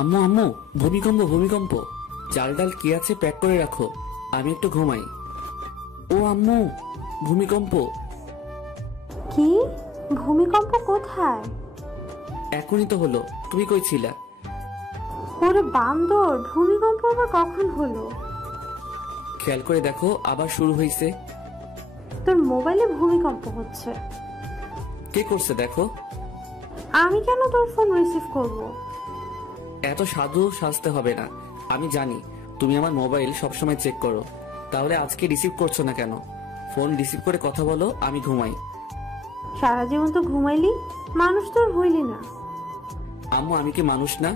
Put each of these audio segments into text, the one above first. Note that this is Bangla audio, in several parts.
আম্মু আম্মু, ভূমিকম্প ভূমিকম্প। চাল ডাল কি আছে প্যাক করে রাখো, আমি একটু ঘুমাই। ও আম্মু, ভূমিকম্প। কি? ভূমিকম্প কোথায়? এখনই তো হলো, তুমি কই ছিলা? ওরে বান্দর, ভূমিকম্প আবার কখন হলো? খেয়াল করে দেখো, আবার শুরু হয়েছে। তোর মোবাইলে ভূমিকম্প হচ্ছে। কে করছে দেখো। আমি কেন তোর ফোন রিসিভ করব? এত সাধু সাজতে হবে না, আমি জানি তুমি আমার মোবাইল সবসময় চেক করো। তাহলে আজকে রিসিভ করছো না কেন? ফোন রিসিভ করে কথা বলো, আমি ঘুমাই। সারা জীবন তো ঘুমাইলি, মানুষ তোর হইলি না। আম্মু, আমি কি মানুষ না?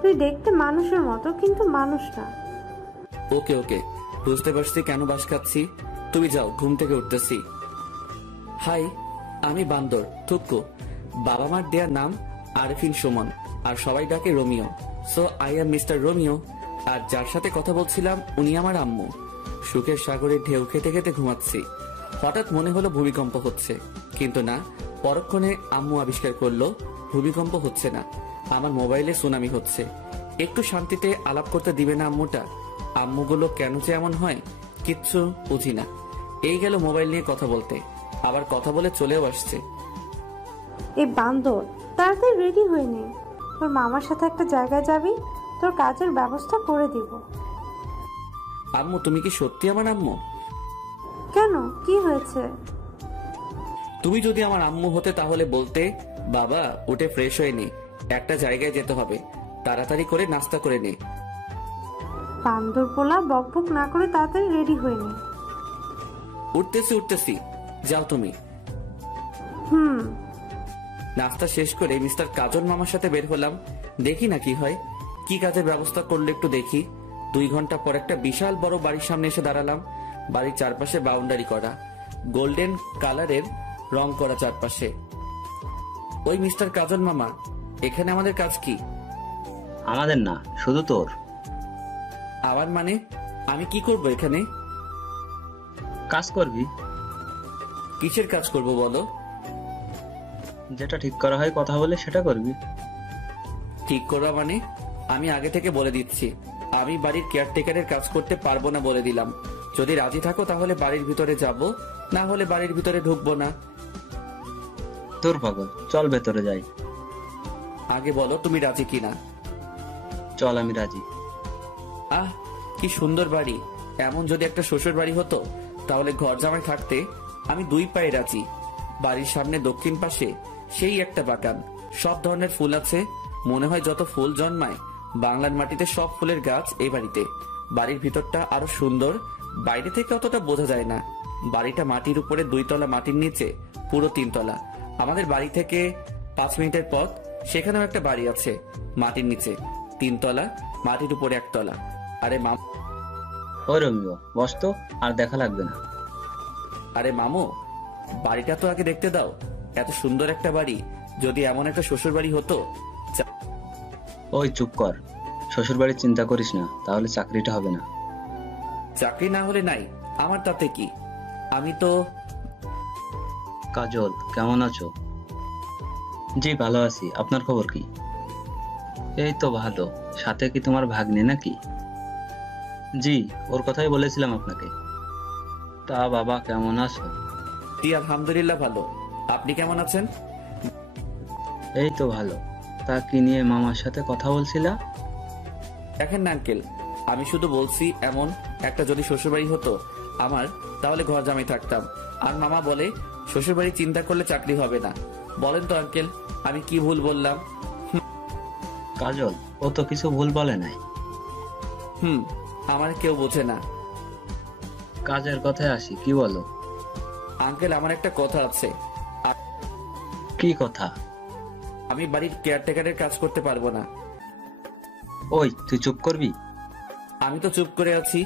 তুই দেখতে মানুষের মতো, কিন্তু মানুষ না। ওকে ওকে, বুঝতে পারছি কেন বাস খাচ্ছি। তুমি যাও, ঘুম থেকে উঠতেছি। হাই, আমি বান্দর থুক্কু। বাবা মার দেয়ার নাম আরফিন সুমন, আর সবাই ডাকে Romeo. So I am mister Romeo. আর যার সাথে কথা বলছিলাম উনি আমার আম্মু। সুখের সাগরে ঢেউ খেতে খেতে ঘুমাচ্ছি। হঠাৎ মনে হলো ভূমিকম্প হচ্ছে, কিন্তু না, পরক্ষণে আম্মু আবিষ্কার করলো ভূমিকম্প হচ্ছে না, আমার মোবাইলে সুনামি হচ্ছে। একটু শান্তিতে আলাপ করতে দিবে না আম্মুটা? আম্মুগুলো কেন যে এমন হয়, কিচ্ছু বুঝি না। এই গেল মোবাইল নিয়ে কথা বলতে, আবার কথা বলে চলেও আসছে। এই বান্দর, তাড়াতাড়ি রেডি হয়ে নে। তোর মামার সাথে একটা জায়গায় যাবি, তোর কাজের ব্যবস্থা করে দিব। আম্মু, তুমি কি সত্যি আমার আম্মু? কেন, কি হয়েছে? তুমি যদি আমার আম্মু হতে তাহলে বলতে, বাবা উঠে ফ্রেশ হয়ে নে, একটা জায়গায় যেতে হবে, তাড়াতাড়ি করে নাস্তা করে নে। বান্দর পোলা, বকবক না করে তাড়াতাড়ি রেডি হয়ে নে। উঠতেছি উঠতেছি, যাও তুমি। হুম। নাস্তা শেষ করে মিস্টার কাজল মামার সাথে বের হলাম, দেখি না কি হয়। কি কাজের ব্যবস্থা করলে একটু দেখি। 2 ঘন্টা পর একটা বিশাল বড় বাড়ির সামনে এসে দাঁড়ালাম। বাড়ির চারপাশে বাউন্ডারি করা, গোল্ডেন কালারের রং করা চারপাশে। ওই মিস্টার কাজল মামা, এখানে আমাদের কাজ কি? আমাদের না, শুধু তোর। আবার মানে? আমি কি করব এখানে? কাজ করবি। কিসের কাজ করব বলো? যেটা ঠিক করা হয় কথা বলে সেটা করবি। ঠিক করা মানে? আমি আগে থেকে বলে দিচ্ছি, আমি বাড়ির কেয়ারটেকারের কাজ করতে পারবো না বলে দিলাম। যদি রাজি থাকো তাহলে বাড়ির ভিতরে যাব, না হলে বাড়ির ভিতরে ঢুকবো না। তোর পাগল, চল ভেতরে যাই। আগে বলো তুমি রাজি কিনা। চল, আমি রাজি। আহ, কি সুন্দর বাড়ি। এমন যদি একটা শ্বশুর বাড়ি হতো তাহলে ঘর জামাই থাকতে আমি 2 পায়ে রাজি। বাড়ির সামনে দক্ষিণ পাশে সেই একটা বাগান, সব ধরনের ফুল আছে। মনে হয় যত ফুল জন্মায় বাংলার মাটিতে সব ফুলের গাছ এই বাড়িতে। বাড়ির ভিতরটা আরো সুন্দর, বাইরে থেকে অতটা বোঝা যায় না। বাড়িটা মাটির উপরে 2 তলা, মাটির নিচে পুরো 3 তলা। আমাদের বাড়ি থেকে 5 মিনিটের পথ সেখানেও একটা বাড়ি আছে, মাটির নিচে 3 তলা, মাটির উপরে 1 তলা। আরে ও রোমিও, বস তো, আর দেখা লাগবে না। আরে মামু, বাড়িটা তো আগে দেখতে দাও। এত সুন্দর একটা বাড়ি, যদি এমন একটা শ্বশুর বাড়ি হতো। ওই চুপ কর, শ্বশুর বাড়ির চিন্তা করিস না, তাহলে চাকরিটা হবে না। চাকরি না হলে নাই, আমার তাতে কি? আমি তো। কাজল, কেমন আছো? জি ভালো আছি, আপনার খবর কি? এই তো ভালো। সাথে কি তোমার ভাগ্নে নাকি? জি, ওর কথাই বলেছিলাম আপনাকে। তা বাবা, কেমন আছো? জি আলহামদুলিল্লাহ ভালো। আপনি কেমন আছেন? এই তো ভালো। তা কি নিয়ে মামার সাথে কথা বলছিলা? দেখেন না আঙ্কেল, আমি শুধু বলছি এমন একটা যদি শ্বশুরবাড়ি হতো আমার, তাহলে ঘর জামাই থাকতাম। আর মামা বলে শ্বশুরবাড়ি চিন্তা করলে চাকরি হবে না। বলেন তো আঙ্কেল, আমি কি ভুল বললাম? কাজল, ও তো কিছু ভুল বলে নাই। আমার কেউ বোঝে না। কাজের কথায় আসি, কি বলো? আঙ্কেল, আমার একটা কথা আছে। কি কথা? আমি বাড়ির কেয়ারটেকারের কাজ করতে পারবো না। ওই, তুই চুপ করবি? আমি তো চুপ করে আছি।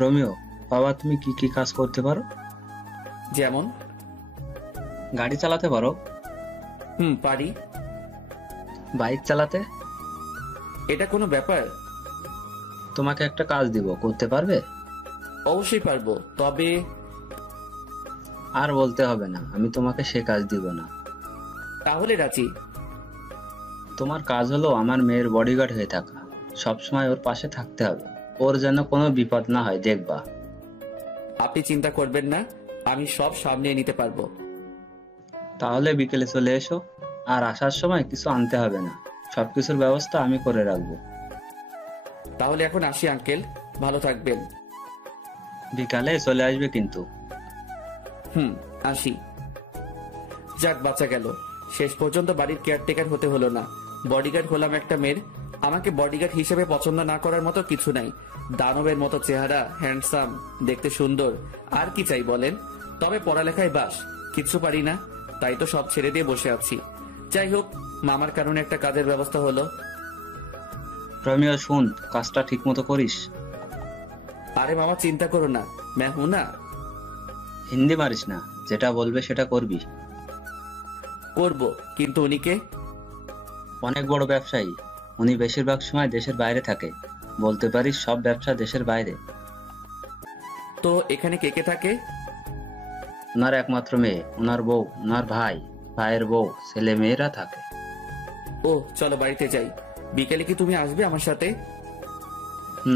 রোমিও, বাবা তুমি কি কি কাজ করতে পারো? যেমন? গাড়ি চালাতে পারো? পারি। বাইক চালাতে? এটা কোনো ব্যাপার? তোমাকে একটা কাজ দিব, করতে পারবে? অবশ্যই পারবো, তবে। আর বলতে হবে না, আমি তোমাকে সে কাজ দিব না। তাহলে রাজি। তোমার কাজ হলো আমার মেয়ের বডিগার্ড হয়ে থাকা, সবসময় ওর পাশে থাকতে হবে, ওর যেন কোনো বিপদ না হয় দেখবা। আপনি চিন্তা করবেন না, আমি সব সামলিয়ে নিতে পারবো। তাহলে বিকেলে চলে এসো, আর আসার সময় কিছু আনতে হবে না, সবকিছুর ব্যবস্থা আমি করে রাখবো। তাহলে এখন আসি আঙ্কেল, ভালো থাকবেন। বিকালে চলে আসবে কিন্তু। আসি। যাক, বাঁচা গেল। শেষ পর্যন্ত বাড়ির কেয়ারটেকার হতে হলো না, বডিগার্ড হলাম একটা মেয়ের। আমাকে বডিগার্ড হিসেবে পছন্দ না করার মতো কিছু নাই। দানবের মতো চেহারা, হ্যান্ডসাম, দেখতে সুন্দর, আর কি চাই বলেন? তবে পড়ালেখায় বাস, কিছু পারি না, তাই তো সব ছেড়ে দিয়ে বসে আছি। যাই হোক, মামার কারণে একটা কাজের ব্যবস্থা হলো। রমিও শুন, কাজটা ঠিক মতো করিস। আরে মামা, চিন্তা করো না, मैं हूं না। হিন্দি মারিস না, যেটা বলবে সেটা করবি। করবো, কিন্তু উনিকে? অনেক বড় ব্যবসায়ী উনি, বেশিরভাগ সময় দেশের বাইরে থাকে, বলতে পারিস সব ব্যবসা দেশের বাইরে। তো এখানে কে কে থাকে? ওনার একমাত্র মেয়ে, ওনার বউ, ওনার ভাই, ভাইয়ের বউ, ছেলে মেয়েরা থাকে। ও চলো বাড়িতে যাই। বিকেলে কি তুমি আসবে আমার সাথে?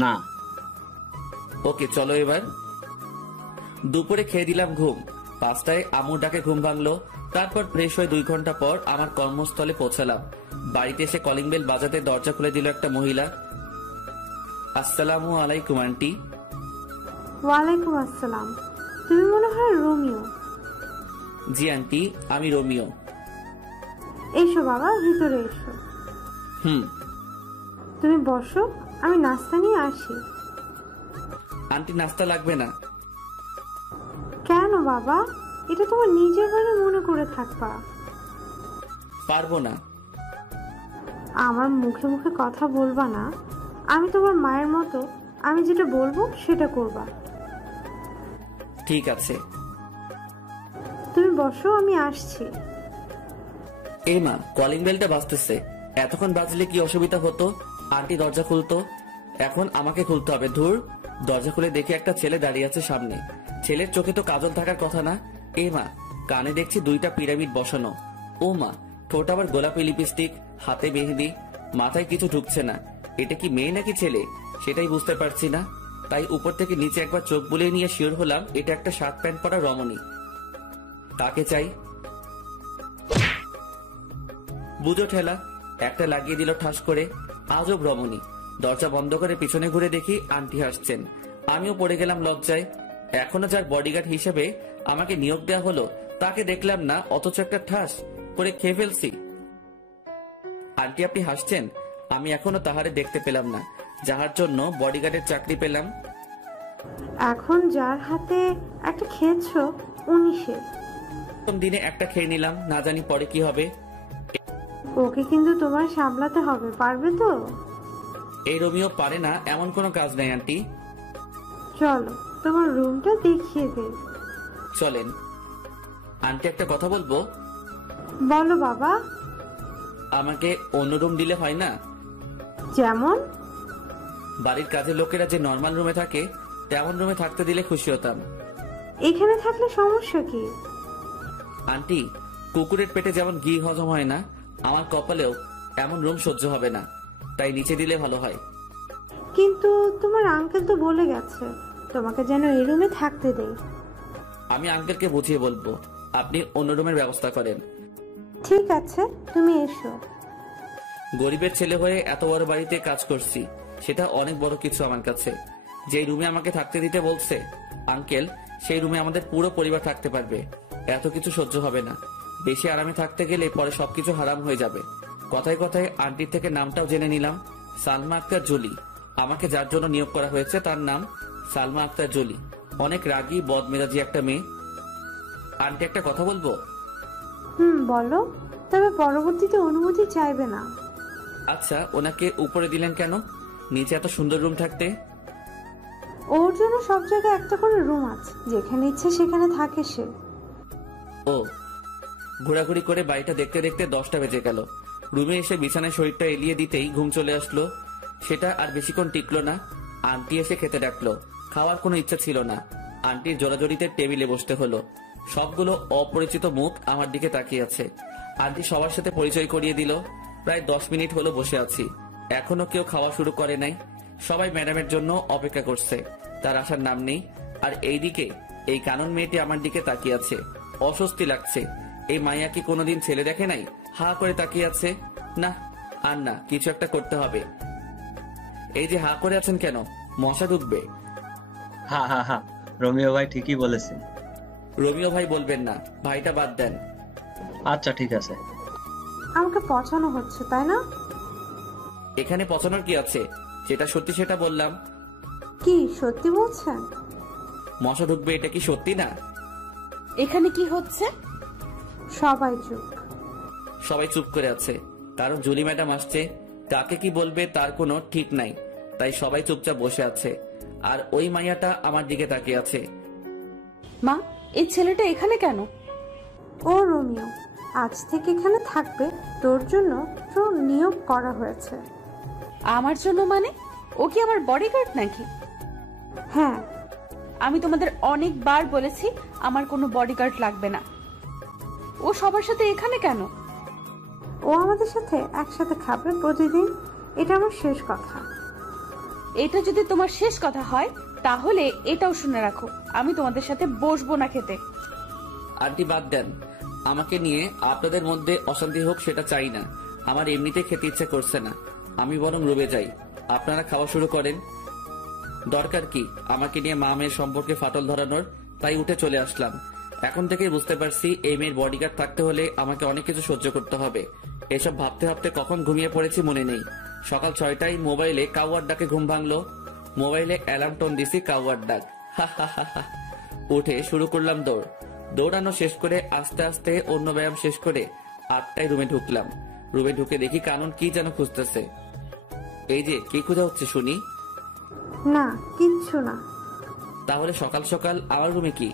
না। ওকে চলো এবার। দুপুরে খেয়ে দিলাম ঘুম। 5টায় আম্মুর ডাকে ঘুম ভাঙলো। তারপর ফ্রেশ হয়ে 2 ঘন্টা পর আমার কর্মস্থলে পৌঁছালাম। বাড়িতে এসে কলিং বেল বাজাতে দরজা খুলে দিল একটা মহিলা। আসসালামু আলাইকুম আন্টি। ওয়ালাইকুম আসসালাম। তুমি মনে হয় রোমিও? জি আন্টি, আমি রোমিও। এসো বাবা, ভিতরে এসো। তুমি বসো, আমি নাস্তা নিয়ে আসি। আন্টি, নাস্তা লাগবে না। কেন বাবা? এটা তোমার নিজের বাড়ি মনে করে থাকবা। পারবো না। আমার মুখে মুখে কথা বলবা না। আমি তোমার মায়ের মতো, আমি যেটা বলবো সেটা করবা। ঠিক আছে। তুমি বসো, আমি আসছি। এই মা, কলিং বেলটা বাজতেছে। এতক্ষণ বাজলে কি অসুবিধা হতো? আন্টি দরজা খুলতো, এখন আমাকে খুলতে হবে। ধুর। দরজা খুলে দেখি একটা ছেলে দাঁড়িয়ে আছে সামনে। ছেলের চোখে তো কাজল থাকার কথা না। এ মা, কানে দেখছি 2টা পিরামিড বসানো। ও মা, ঠোঁট আবার গোলাপি লিপস্টিক, হাতে মেহেদি, মাথায় কিছু ঢুকছে না। এটা কি মেয়ে নাকি ছেলে সেটাই বুঝতে পারছি না। তাই উপর থেকে নিচে একবার চোখ বুলিয়ে নিয়ে শিওর হলাম এটা একটা শার্ট প্যান্ট পরা রমণী। তাকে চাই। বুঝো ঠেলা, একটা লাগিয়ে দিল ঠাস করে। আজব রমণী। দরজা বন্ধ করে পিছনে ঘুরে দেখি আন্টি হাসছেন। আমিও পড়ে গেলাম লজ্জায়। এখনো যার বডিগার্ড হিসেবে আমাকে নিয়োগ দেওয়া হলো তাকে দেখলাম না, অথচ একটা ঠাস করে খেয়ে ফেলছি। আন্টি, আপনি হাসছেন? আমি এখনো তাহারে দেখতে পেলাম না, যাহার জন্য বডিগার্ডের চাকরি পেলাম। এখন যার হাতে একটা খেয়েছো উনি সে। প্রথম দিনে একটা খেয়ে নিলাম, না জানি পরে কি হবে। ওকে কিন্তু তোমার সামলাতে হবে, পারবে তো? এই রোমিও পারে না এমন কোনো কাজ নাই আন্টি। চলো তোমার রুমটা দেখিয়ে দে। চলেন। আন্টি, একটা কথা বলবো? বলো বাবা। আমাকে অন্য রুম দিলে হয় না? যেমন? বাড়ির কাজের লোকেরা যে নর্মাল রুমে থাকে তেমন রুমে থাকতে দিলে খুশি হতাম। এখানে থাকলে সমস্যা কি? আন্টি, কুকুরের পেটে যেমন ঘি হজম হয় না, আমার কপালেও এমন রুম সহ্য হবে না, তাই নিচে দিলে ভালো হয়। কিন্তু তোমার আঙ্কেল তো বলে গেছে তোমাকে যেন এই রুমে থাকতে দেয়। আমি আঙ্কেলকে বুঝিয়ে বলবো, আপনি অন্য রুমের ব্যবস্থা করেন। ঠিক আছে, তুমি এসো। গরিবের ছেলে হয়ে এত বড় বাড়িতে কাজ করছি, সেটা অনেক বড় কিছু আমার কাছে। যেই রুমে আমাকে থাকতে দিতে বলছে আঙ্কেল, সেই রুমে আমাদের পুরো পরিবার থাকতে পারবে। এত কিছু সহ্য হবে না। বেশি আরামে থাকতে গেলে পরে সবকিছু হারাম হয়ে যাবে। কথায় কথায় আন্টির থেকে নামটাও জেনে নিলাম, সালমা আক্তার জলি। আমাকে যার জন্য নিয়োগ করা হয়েছে তার নাম সালমা আক্তার জলি। অনেক রাগী বদমেজাজি একটা মেয়ে। আন্টি, একটা কথা বলবো? বলো, তবে পরবর্তীতে অনুমতি চাইবে না। আচ্ছা, ওনাকে উপরে দিলেন কেন? নিচে এত সুন্দর রুম থাকতে। ওর জন্য সব জায়গায় একটা করে রুম আছে, যেখানে ইচ্ছে সেখানে থাকে সে। ও। ঘোরাঘুরি করে বাড়িটা দেখতে দেখতে 10টা বেজে গেল। রুমে এসে বিছানায় শরীরটা এলিয়ে দিতেই ঘুম চলে আসলো। সেটা আর বেশিক্ষণ টিকলো না। আন্টি এসে খেতে ডাকলো। খাওয়ার কোনো ইচ্ছা ছিল না। আন্টির জোরাজোরিতে টেবিলে বসতে হলো। সবগুলো অপরিচিত মুখ আমার দিকে তাকিয়ে আছে। আন্টি সবার সাথে পরিচয় করিয়ে দিল। প্রায় 10 মিনিট হলো বসে আছি, এখনো কেউ খাওয়া শুরু করে নাই। সবাই ম্যাডামের জন্য অপেক্ষা করছে, তার আসার নাম নেই। আর এইদিকে এই কানন মেয়েটি আমার দিকে তাকিয়ে আছে, অস্বস্তি লাগছে। এই মাইয়া কি কোনোদিন ছেলে দেখে নাই? হা করে তাকিয়ে আছে। না, আর না, কিছু একটা করতে হবে। এই যে হা করে আছেন কেন? মশা ঢুকবে। হা হা হা, রোমিও ভাই ঠিকই বলেছেন। রোমিও ভাই বলবেন না, ভাইটা বাদ দেন। আচ্ছা ঠিক আছে। আমাকে পচানো হচ্ছে তাই না? এখানে পচানোর কি আছে? যেটা সত্যি সেটা বললাম। কি সত্যি বলছেন? মশা ঢুকবে এটা কি সত্যি না? এখানে কি হচ্ছে? সবাই চুপ। সবাই চুপ করে আছে, কারণ জুলি ম্যাডাম আসছে। কাকে কি বলবে তার কোনো ঠিক নাই, তাই সবাই চুপচাপ বসে আছে। আর ওই মাইয়াটা আমার দিকে তাকিয়ে আছে। মা, এই ছেলেটা এখানে কেন? ও রোমিও, আজ থেকে এখানে থাকবে। তোর জন্য তোর নিয়োগ করা হয়েছে। আমার জন্য মানে? ও কি আমার বডিগার্ড নাকি? হ্যাঁ। আমি তোমাদের অনেকবার বলেছি আমার কোনো বডিগার্ড লাগবে না। ও সবার সাথে এখানে কেন? ও আমাদের সাথে একসাথে খাবে প্রতিদিন। এটা আমার শেষ কথা। এটা যদি তোমার শেষ কথা হয় তাহলে এটাও শুনে রাখো, আমি তোমাদের সাথে বসবো না খেতে। আন্টি বাদ দেন, আমাকে নিয়ে আপনাদের মধ্যে অশান্তি হোক সেটা চাই না। আমার এমনিতে খেতে ইচ্ছে করছে না, আমি বরং রুমে যাই। আপনারা খাওয়া শুরু করেন। দরকার কি আমাকে নিয়ে মা মেয়ের সম্পর্কে ফাটল ধরানোর? তাই উঠে চলে আসলাম। এখন থেকেই বুঝতে পারছি এই মেয়ের বডিগার্ড থাকতে হলে আমাকে অনেক কিছু সহ্য করতে হবে। এসব ভাবতে ভাবতে কখন ঘুমিয়ে পড়েছি মনে নেই। সকাল 6টায় মোবাইলে কাউয়ার ডাকে ঘুম ভাঙলো। মোবাইলে অ্যালার্ম টোন দিছি, কাউয়ার ডাক। হা হা হা হা। উঠে শুরু করলাম দৌড়। দৌড়ানো শেষ করে আস্তে আস্তে অন্য ব্যায়াম শেষ করে 8টায় রুমে ঢুকলাম। রুমে ঢুকে দেখি কানন কি যেন খুঁজতেছে। এই যে কি খোঁজা হচ্ছে শুনি? না, কিচ্ছু না। তাহলে সকাল সকাল আমার রুমে কি?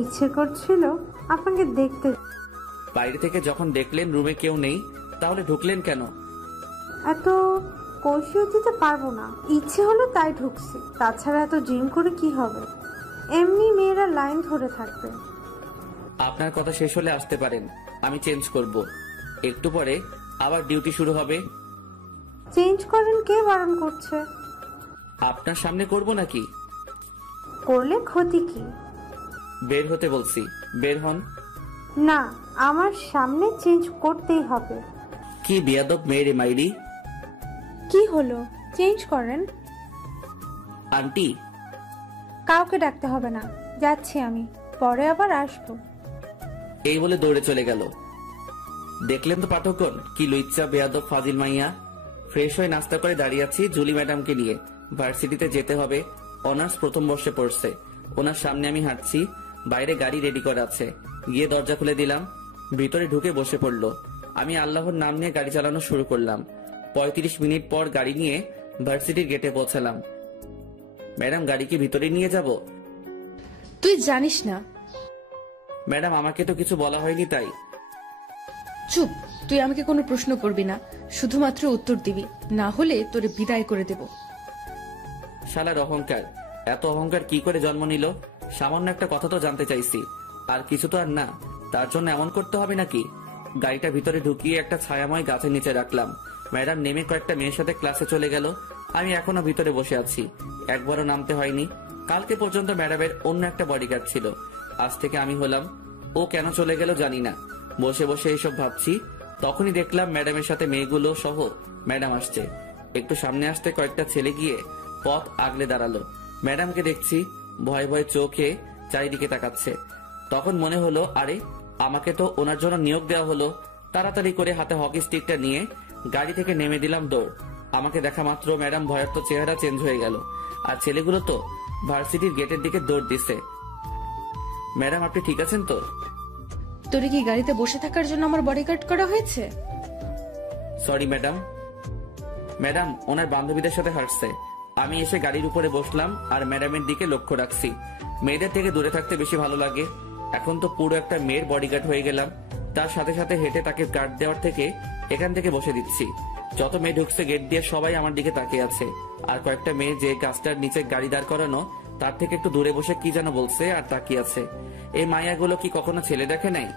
ইচ্ছে করছিল আপনাকে দেখতে। বাইরে থেকে যখন দেখলেন রুমে কেউ নেই, তাহলে ঢুকলেন কেন? এত কৈফিয়ত দিতে পারবো না, ইচ্ছে হলো তাই ঢুকছি। তাছাড়া এত জিম করে কি হবে? এমনি মেয়েরা লাইন ধরে থাকবে। আপনার কথা শেষ হলে আসতে পারেন, আমি চেঞ্জ করব। একটু পরে আবার ডিউটি শুরু হবে। চেঞ্জ করেন, কে বারণ করছে? আপনার সামনে করব নাকি? করলে ক্ষতি কি? বের হতে বলছি, বের হন। না, আমার সামনে চেঞ্জ করতেই হবে। কি বেয়াদব মেয়েরে মাইরি। কি হলো? চেঞ্জ করেন। আন্টি, কাউকে ডাকতে হবে না, যাচ্ছি আমি, পরে আবার আসবো। এই বলে দৌড়ে চলে গেল। দেখলেন তো পাঠকগণ, কি লুইচ্চা বেয়াদব ফাজিল মাইয়া। ফ্রেশ হয়ে নাস্তা করে দাঁড়িয়ে আছি জুলি ম্যাডামকে নিয়ে। ভার্সিটিতে যেতে হবে, অনার্স প্রথম বর্ষে পড়ছে। ওনার সামনে আমি হাঁটছি, বাইরে গাড়ি রেডি করা আছে। গিয়ে দরজা খুলে দিলাম, ভিতরে ঢুকে বসে পড়লো। আমি আল্লাহর নাম নিয়ে গাড়ি চালানো শুরু করলাম। 35 মিনিট পর গাড়ি নিয়ে ভার্সিটির গেটে পৌঁছালাম। ম্যাডাম, গাড়ি কি ভিতরে নিয়ে যাব? তুই জানিস না। ম্যাডাম, আমাকে তো কিছু বলা হয়নি তাই। চুপ, তুই আমাকে কোনো প্রশ্ন করবি না, শুধুমাত্র উত্তর দিবি, না হলে তোরে বিদায় করে দেব। শালার অহংকার, এত অহংকার কি করে জন্ম নিল? সামান্য একটা কথা তো জানতে চাইছি, আর কিছু তো আর না, তার জন্য এমন করতে হবে নাকি? গাড়িটা ভিতরে ঢুকিয়ে একটা ছায়াময় গাছের নিচে রাখলাম। ম্যাডাম নেমে কয়েকটা মেয়ের সাথে ক্লাসে চলে গেল। আমি এখনো ভিতরে বসে আছি, একবারও নামতে হয়নি। কালকে পর্যন্ত ম্যাডামের অন্য একটা বডিগার্ড ছিল, আজ থেকে আমি হলাম। ও কেন চলে গেল জানি না। বসে বসে এসব ভাবছি, তখনই দেখলাম ম্যাডামের সাথে মেয়েগুলো সহ ম্যাডাম আসছে। একটু সামনে আসতে কয়েকটা ছেলে গিয়ে পথ আগলে দাঁড়ালো। ম্যাডামকে দেখছি, ভয় ভয় চোখে চারিদিকে তাকাচ্ছে। তখন মনে হলো, আরে আমাকে তো ওনার জন্য নিয়োগ দেওয়া হলো। তাড়াতাড়ি করে হাতে হকি স্টিকটা নিয়ে গাড়ি থেকে নেমে দিলাম দৌড়। আমাকে দেখা মাত্র ম্যাডাম ভয়ার্ত চেহারা চেঞ্জ হয়ে গেল, আর ছেলেগুলো তো ভার্সিটির গেটের দিকে দৌড় দিছে। ম্যাডাম, আপনি ঠিক আছেন তো? তোরে কি গাড়িতে বসে থাকার জন্য আমার বডিগার্ড করা হয়েছে? Sorry madam. ম্যাডাম ওনার বান্ধবীদের সাথে হাঁটছে। আমি এসে গাড়ির উপরে বসলাম আর ম্যাডামের দিকে লক্ষ্য রাখছি। মেয়েদের থেকে দূরে থাকতে বেশি ভালো লাগে। এখন তো পুরো একটা মেয়ের বডিগার্ড হয়ে গেলাম। তার সাথে সাথে হেঁটে তাকে গার্ড দেওয়ার থেকে এখান থেকে বসে দিচ্ছি। যত মেয়ে ঢুকছে গেট দিয়ে সবাই আমার দিকে তাকিয়ে আছে। আর কয়েকটা মেয়ে যে গাছটার নিচে গাড়ি দাঁড় করানো তার থেকে একটু দূরে বসে কি যেন বলছে আর তাকিয়ে আছে। এই মায়াগুলো কি কখনো ছেলে দেখে নাই?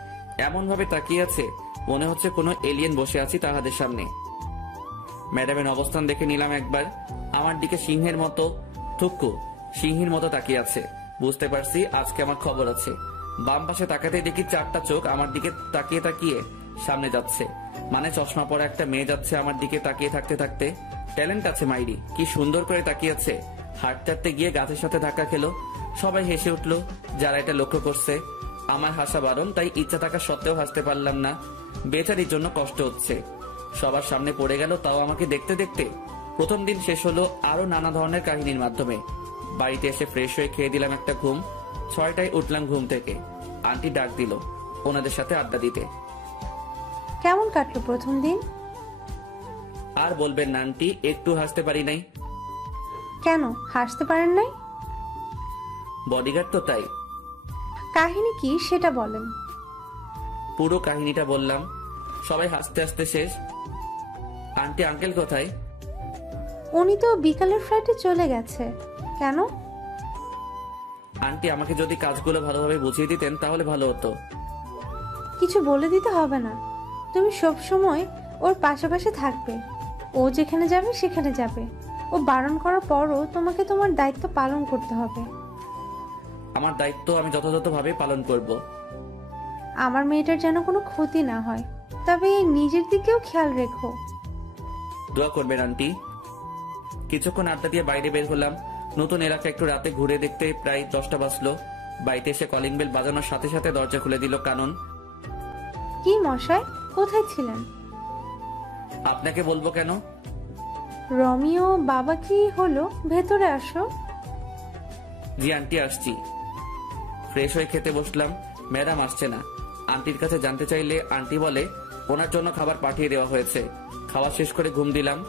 এমন ভাবে তাকিয়ে আছে মনে হচ্ছে কোনো এলিয়েন বসে আছি তাহাদের সামনে। ম্যাডামের অবস্থান দেখে নিলাম একবার। আমার দিকে সিংহের মতো থুক্কু সিংহের মতো তাকিয়ে আছে। বুঝতে পারছি আজকে আমার খবর আছে। বাম পাশে তাকাতে দেখি 4টা চোখ আমার দিকে তাকিয়ে তাকিয়ে সামনে যাচ্ছে। মানে চশমা পরা একটা মেয়ে যাচ্ছে আমার দিকে তাকিয়ে থাকতে থাকতে। ট্যালেন্ট আছে মাইরি, কি সুন্দর করে তাকিয়েছে। হাঁট চাটতে গিয়ে গাছের সাথে ধাক্কা খেলো। সবাই হেসে উঠলো যারা এটা লক্ষ্য করছে। আমার হাসা বারণ, তাই ইচ্ছা থাকা সত্ত্বেও হাসতে পারলাম না। বেচারির জন্য কষ্ট হচ্ছে। সবার সামনে পড়ে গেল, তাও আমাকে দেখতে দেখতে। প্রথম দিন শেষ হলো আরো নানা ধরনের কাহিনীর মাধ্যমে। বাড়িতে এসে ফ্রেশ হয়ে খেয়ে দিলাম একটা ঘুম। 6টায় উঠলাম ঘুম থেকে। আন্টি ডাক দিল ওনাদের সাথে আড্ডা দিতে। কেমন কাটলো প্রথম দিন? আর বলবেন না আন্টি, একটু হাসতে পারি নাই। কেন হাসতে পারেন নাই? বডিগার্ড তো তাই। কাহিনী কি সেটা বলেন। পুরো কাহিনীটা বললাম। সবাই হাসতে হাসতে শেষ। আন্টি আঙ্কেল কোথায়? উনি তো বিকালের ফ্লাইটে চলে গেছে। কেন? আন্টি আমাকে যদি কাজগুলো ভালোভাবে বুঝিয়ে দিতেন তাহলে ভালো হতো। কিছু বলে দিতে হবে না, তুমি সব সময় ওর পাশাপাশি থাকবে। ও যেখানে যাবে সেখানে যাবে। ও বারণ করার পরও তোমাকে তোমার দায়িত্ব পালন করতে হবে। আমার দায়িত্ব আমি যথাযথভাবে পালন করব। আমার মেয়েটার যেন কোনো ক্ষতি না হয়, তবে নিজের দিকেও খেয়াল রেখো। দোয়া করবেন আন্টি। কিছুক্ষণ আড্ডা দিয়ে বাইরে বের হলাম। নতুন এলাকা একটু রাতে ঘুরে দেখতে প্রায় 10টা বাজলো। বাড়িতে এসে কলিং বেল বাজানোর সাথে সাথে দরজা খুলে দিল কানন। কি মশাই, কোথায় ছিলেন? আপনাকে বলবো কেন? রমিও বাবা কি হলো, ভেতরে আসো। জি আন্টি আসছি। ফ্রেশ হয়ে খেতে বসলাম। ম্যাডাম আসছে না। আন্টির কাছে জানতে চাইলে আন্টি বলে ওনার জন্য খাবার পাঠিয়ে দেওয়া হয়েছে। খাওয়া শেষ করে ঘুম দিলাম।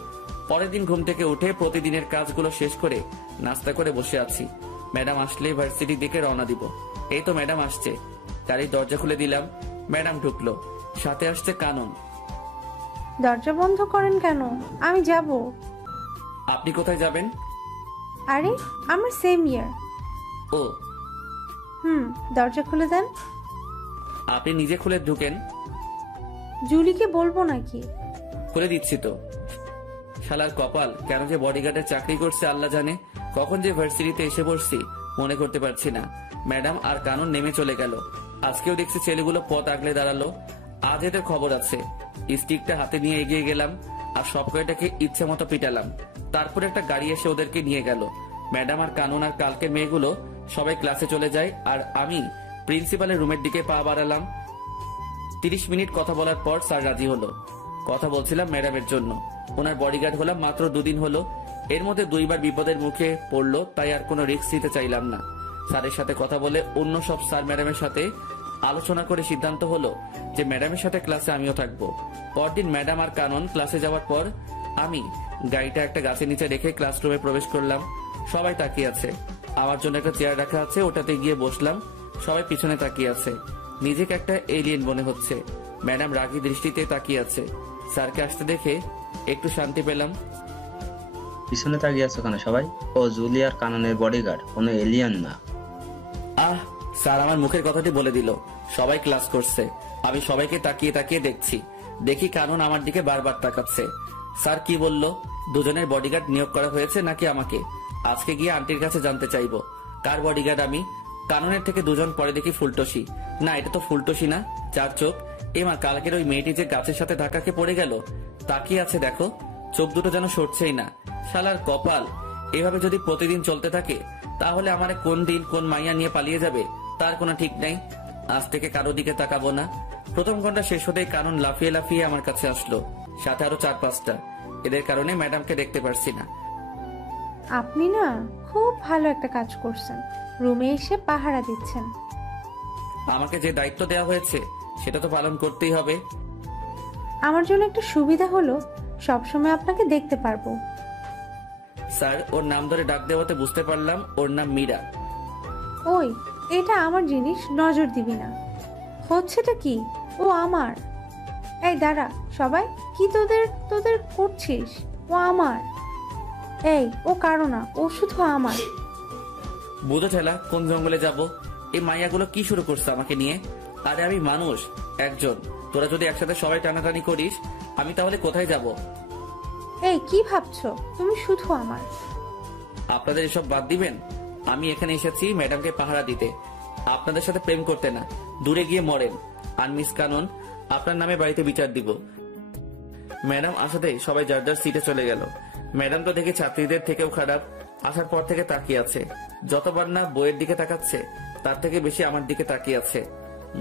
পরের দিন ঘুম থেকে উঠে প্রতিদিনের কাজগুলো শেষ করে নাস্তা করে বসে আছি। ম্যাডাম আসলে ভার্সিটির দিকে রওনা দিব। এই তো ম্যাডাম আসছে। গাড়ির দরজা খুলে দিলাম। ম্যাডাম ঢুকলো, সাথে আসছে কানন। দরজা বন্ধ করেন কেন? আমি যাব। আপনি কোথায় যাবেন? আরে আমার সেম ইয়ার। ও দরজা খুলে দেন। আপনি নিজে খুলে ঢুকেন। জুলিকে বলবো নাকি? খুলে দিচ্ছি তো। শালার কপাল, কেন যে বডিগার্ডের চাকরি করছে আল্লাহ জানে। কখন যে ভার্সিটিতে এসে পড়ছি মনে করতে পারছি না। ম্যাডাম আর কানন নেমে চলে গেল। আজকেও দেখছি ছেলেগুলো পথ আগলে দাঁড়ালো। আজ এদের খবর আছে। স্টিকটা হাতে নিয়ে এগিয়ে গেলাম আর সব কয়টাকে ইচ্ছে মতো পিটালাম। তারপর একটা গাড়ি এসে ওদেরকে নিয়ে গেল। ম্যাডাম আর কানন আর কালকের মেয়েগুলো সবাই ক্লাসে চলে যায় আর আমি প্রিন্সিপালের রুমের দিকে পা বাড়ালাম। 30 মিনিট কথা বলার পর স্যার রাজি হলো। কথা বলছিলাম ম্যাডামের জন্য। ওনার বডিগার্ড হলাম মাত্র 2 দিন হলো। এর মধ্যে 2বার বিপদের মুখে পড়লো, তাই আর কোনো রিস্ক নিতে চাইলাম না। স্যারের সাথে কথা বলে অন্য সব স্যার ম্যাডামের সাথে আলোচনা করে সিদ্ধান্ত হলো যে ম্যাডামের সাথে ক্লাসে আমিও থাকবো। পরদিন ম্যাডাম আর কানন ক্লাসে যাওয়ার পর আমি গাড়িটা একটা গাছের নিচে রেখে ক্লাসরুমে প্রবেশ করলাম। সবাই তাকিয়ে আছে। আমার জন্য একটা চেয়ার রাখা আছে, ওটাতে গিয়ে বসলাম। সবাই পিছনে তাকিয়ে আছে। নিজেকে একটা এলিয়েন মনে হচ্ছে। ম্যাডাম রাগী দৃষ্টিতে তাকিয়ে আছে। স্যারকে আসতে দেখে একটু শান্তি পেলাম। পিছনে তাকিয়ে আছো কেন সবাই? ও জুলি আর কাননের বডিগার্ড, কোনো এলিয়ান না। আহ, স্যার আমার মুখের কথাটি বলে দিল। সবাই ক্লাস করছে, আমি সবাইকে তাকিয়ে তাকিয়ে দেখছি। দেখি কানন আমার দিকে বারবার তাকাচ্ছে। স্যার কি বলল? দুজনের বডিগার্ড নিয়োগ করা হয়েছে নাকি আমাকে? আজকে গিয়ে আন্টির কাছে জানতে চাইবো কার বডিগার্ড আমি। কাননের থেকে 2 জন পরে দেখি ফুলটসি। না, এটা তো ফুলটসি না, 4 চোখ। এমা, কালকের ওই মেয়েটি যে গাছের সাথে ধাক্কাকে পড়ে গেল তাকিয়ে আছে দেখো। চোখ দুটো যেন সরছেই না। শালার কপাল, এভাবে যদি প্রতিদিন চলতে থাকে তাহলে আমার কোন দিন কোন মাইয়া নিয়ে পালিয়ে যাবে তার কোনো ঠিক নাই। আজ থেকে কারো দিকে তাকাবো না। প্রথম ঘন্টা শেষ হতেই কানন লাফিয়ে লাফিয়ে আমার কাছে আসলো, সাথে আরো 4-5টা। এদের কারণে ম্যাডামকে দেখতে পারছি না। আপনি না খুব ভালো একটা কাজ করছেন, রুমে এসে পাহারা দিচ্ছেন। আমাকে যে দায়িত্ব দেওয়া হয়েছে সেটা তো পালন করতেই হবে। আমার জন্য একটা সুবিধা হলো সবসময় আপনাকে দেখতে পারবো। স্যার, ওর নাম ধরে ডাক দেওয়াতে বুঝতে পারলাম ওর নাম মীরা। ওই, এটা আমার জিনিস, নজর দিবি না। হচ্ছেটা কি? ও আমার। এই দাঁড়া সবাই, কি তোদের তোদের করছিস? ও আমার। এই, ও কারো না, ও শুধু আমার। বুঝো ঠেলা, কোন জঙ্গলে যাব? এই মাইয়াগুলো কি শুরু করছে আমাকে নিয়ে? আরে আমি মানুষ একজন, তোরা যদি একসাথে সবাই টানাটানি করিস আমি তাহলে কোথায় যাব? এই কি ভাবছো? তুমি শুধু আমার। আপনাদের এসব বাদ দিবেন। আমি এখানে এসেছি ম্যাডামকে পাহারা দিতে, আপনাদের সাথে প্রেম করতে না। দূরে গিয়ে মরেন। আর মিস কানন, আপনার নামে বাড়িতে বিচার দিব। ম্যাডাম আসাতেই সবাই যার যার সিটে চলে গেল। ম্যাডাম তো দেখি ছাত্রীদের থেকেও খারাপ। আসার পর থেকে তাকিয়ে আছে, যতবার না বইয়ের দিকে তাকাচ্ছে তার থেকে বেশি আমার দিকে তাকিয়ে আছে।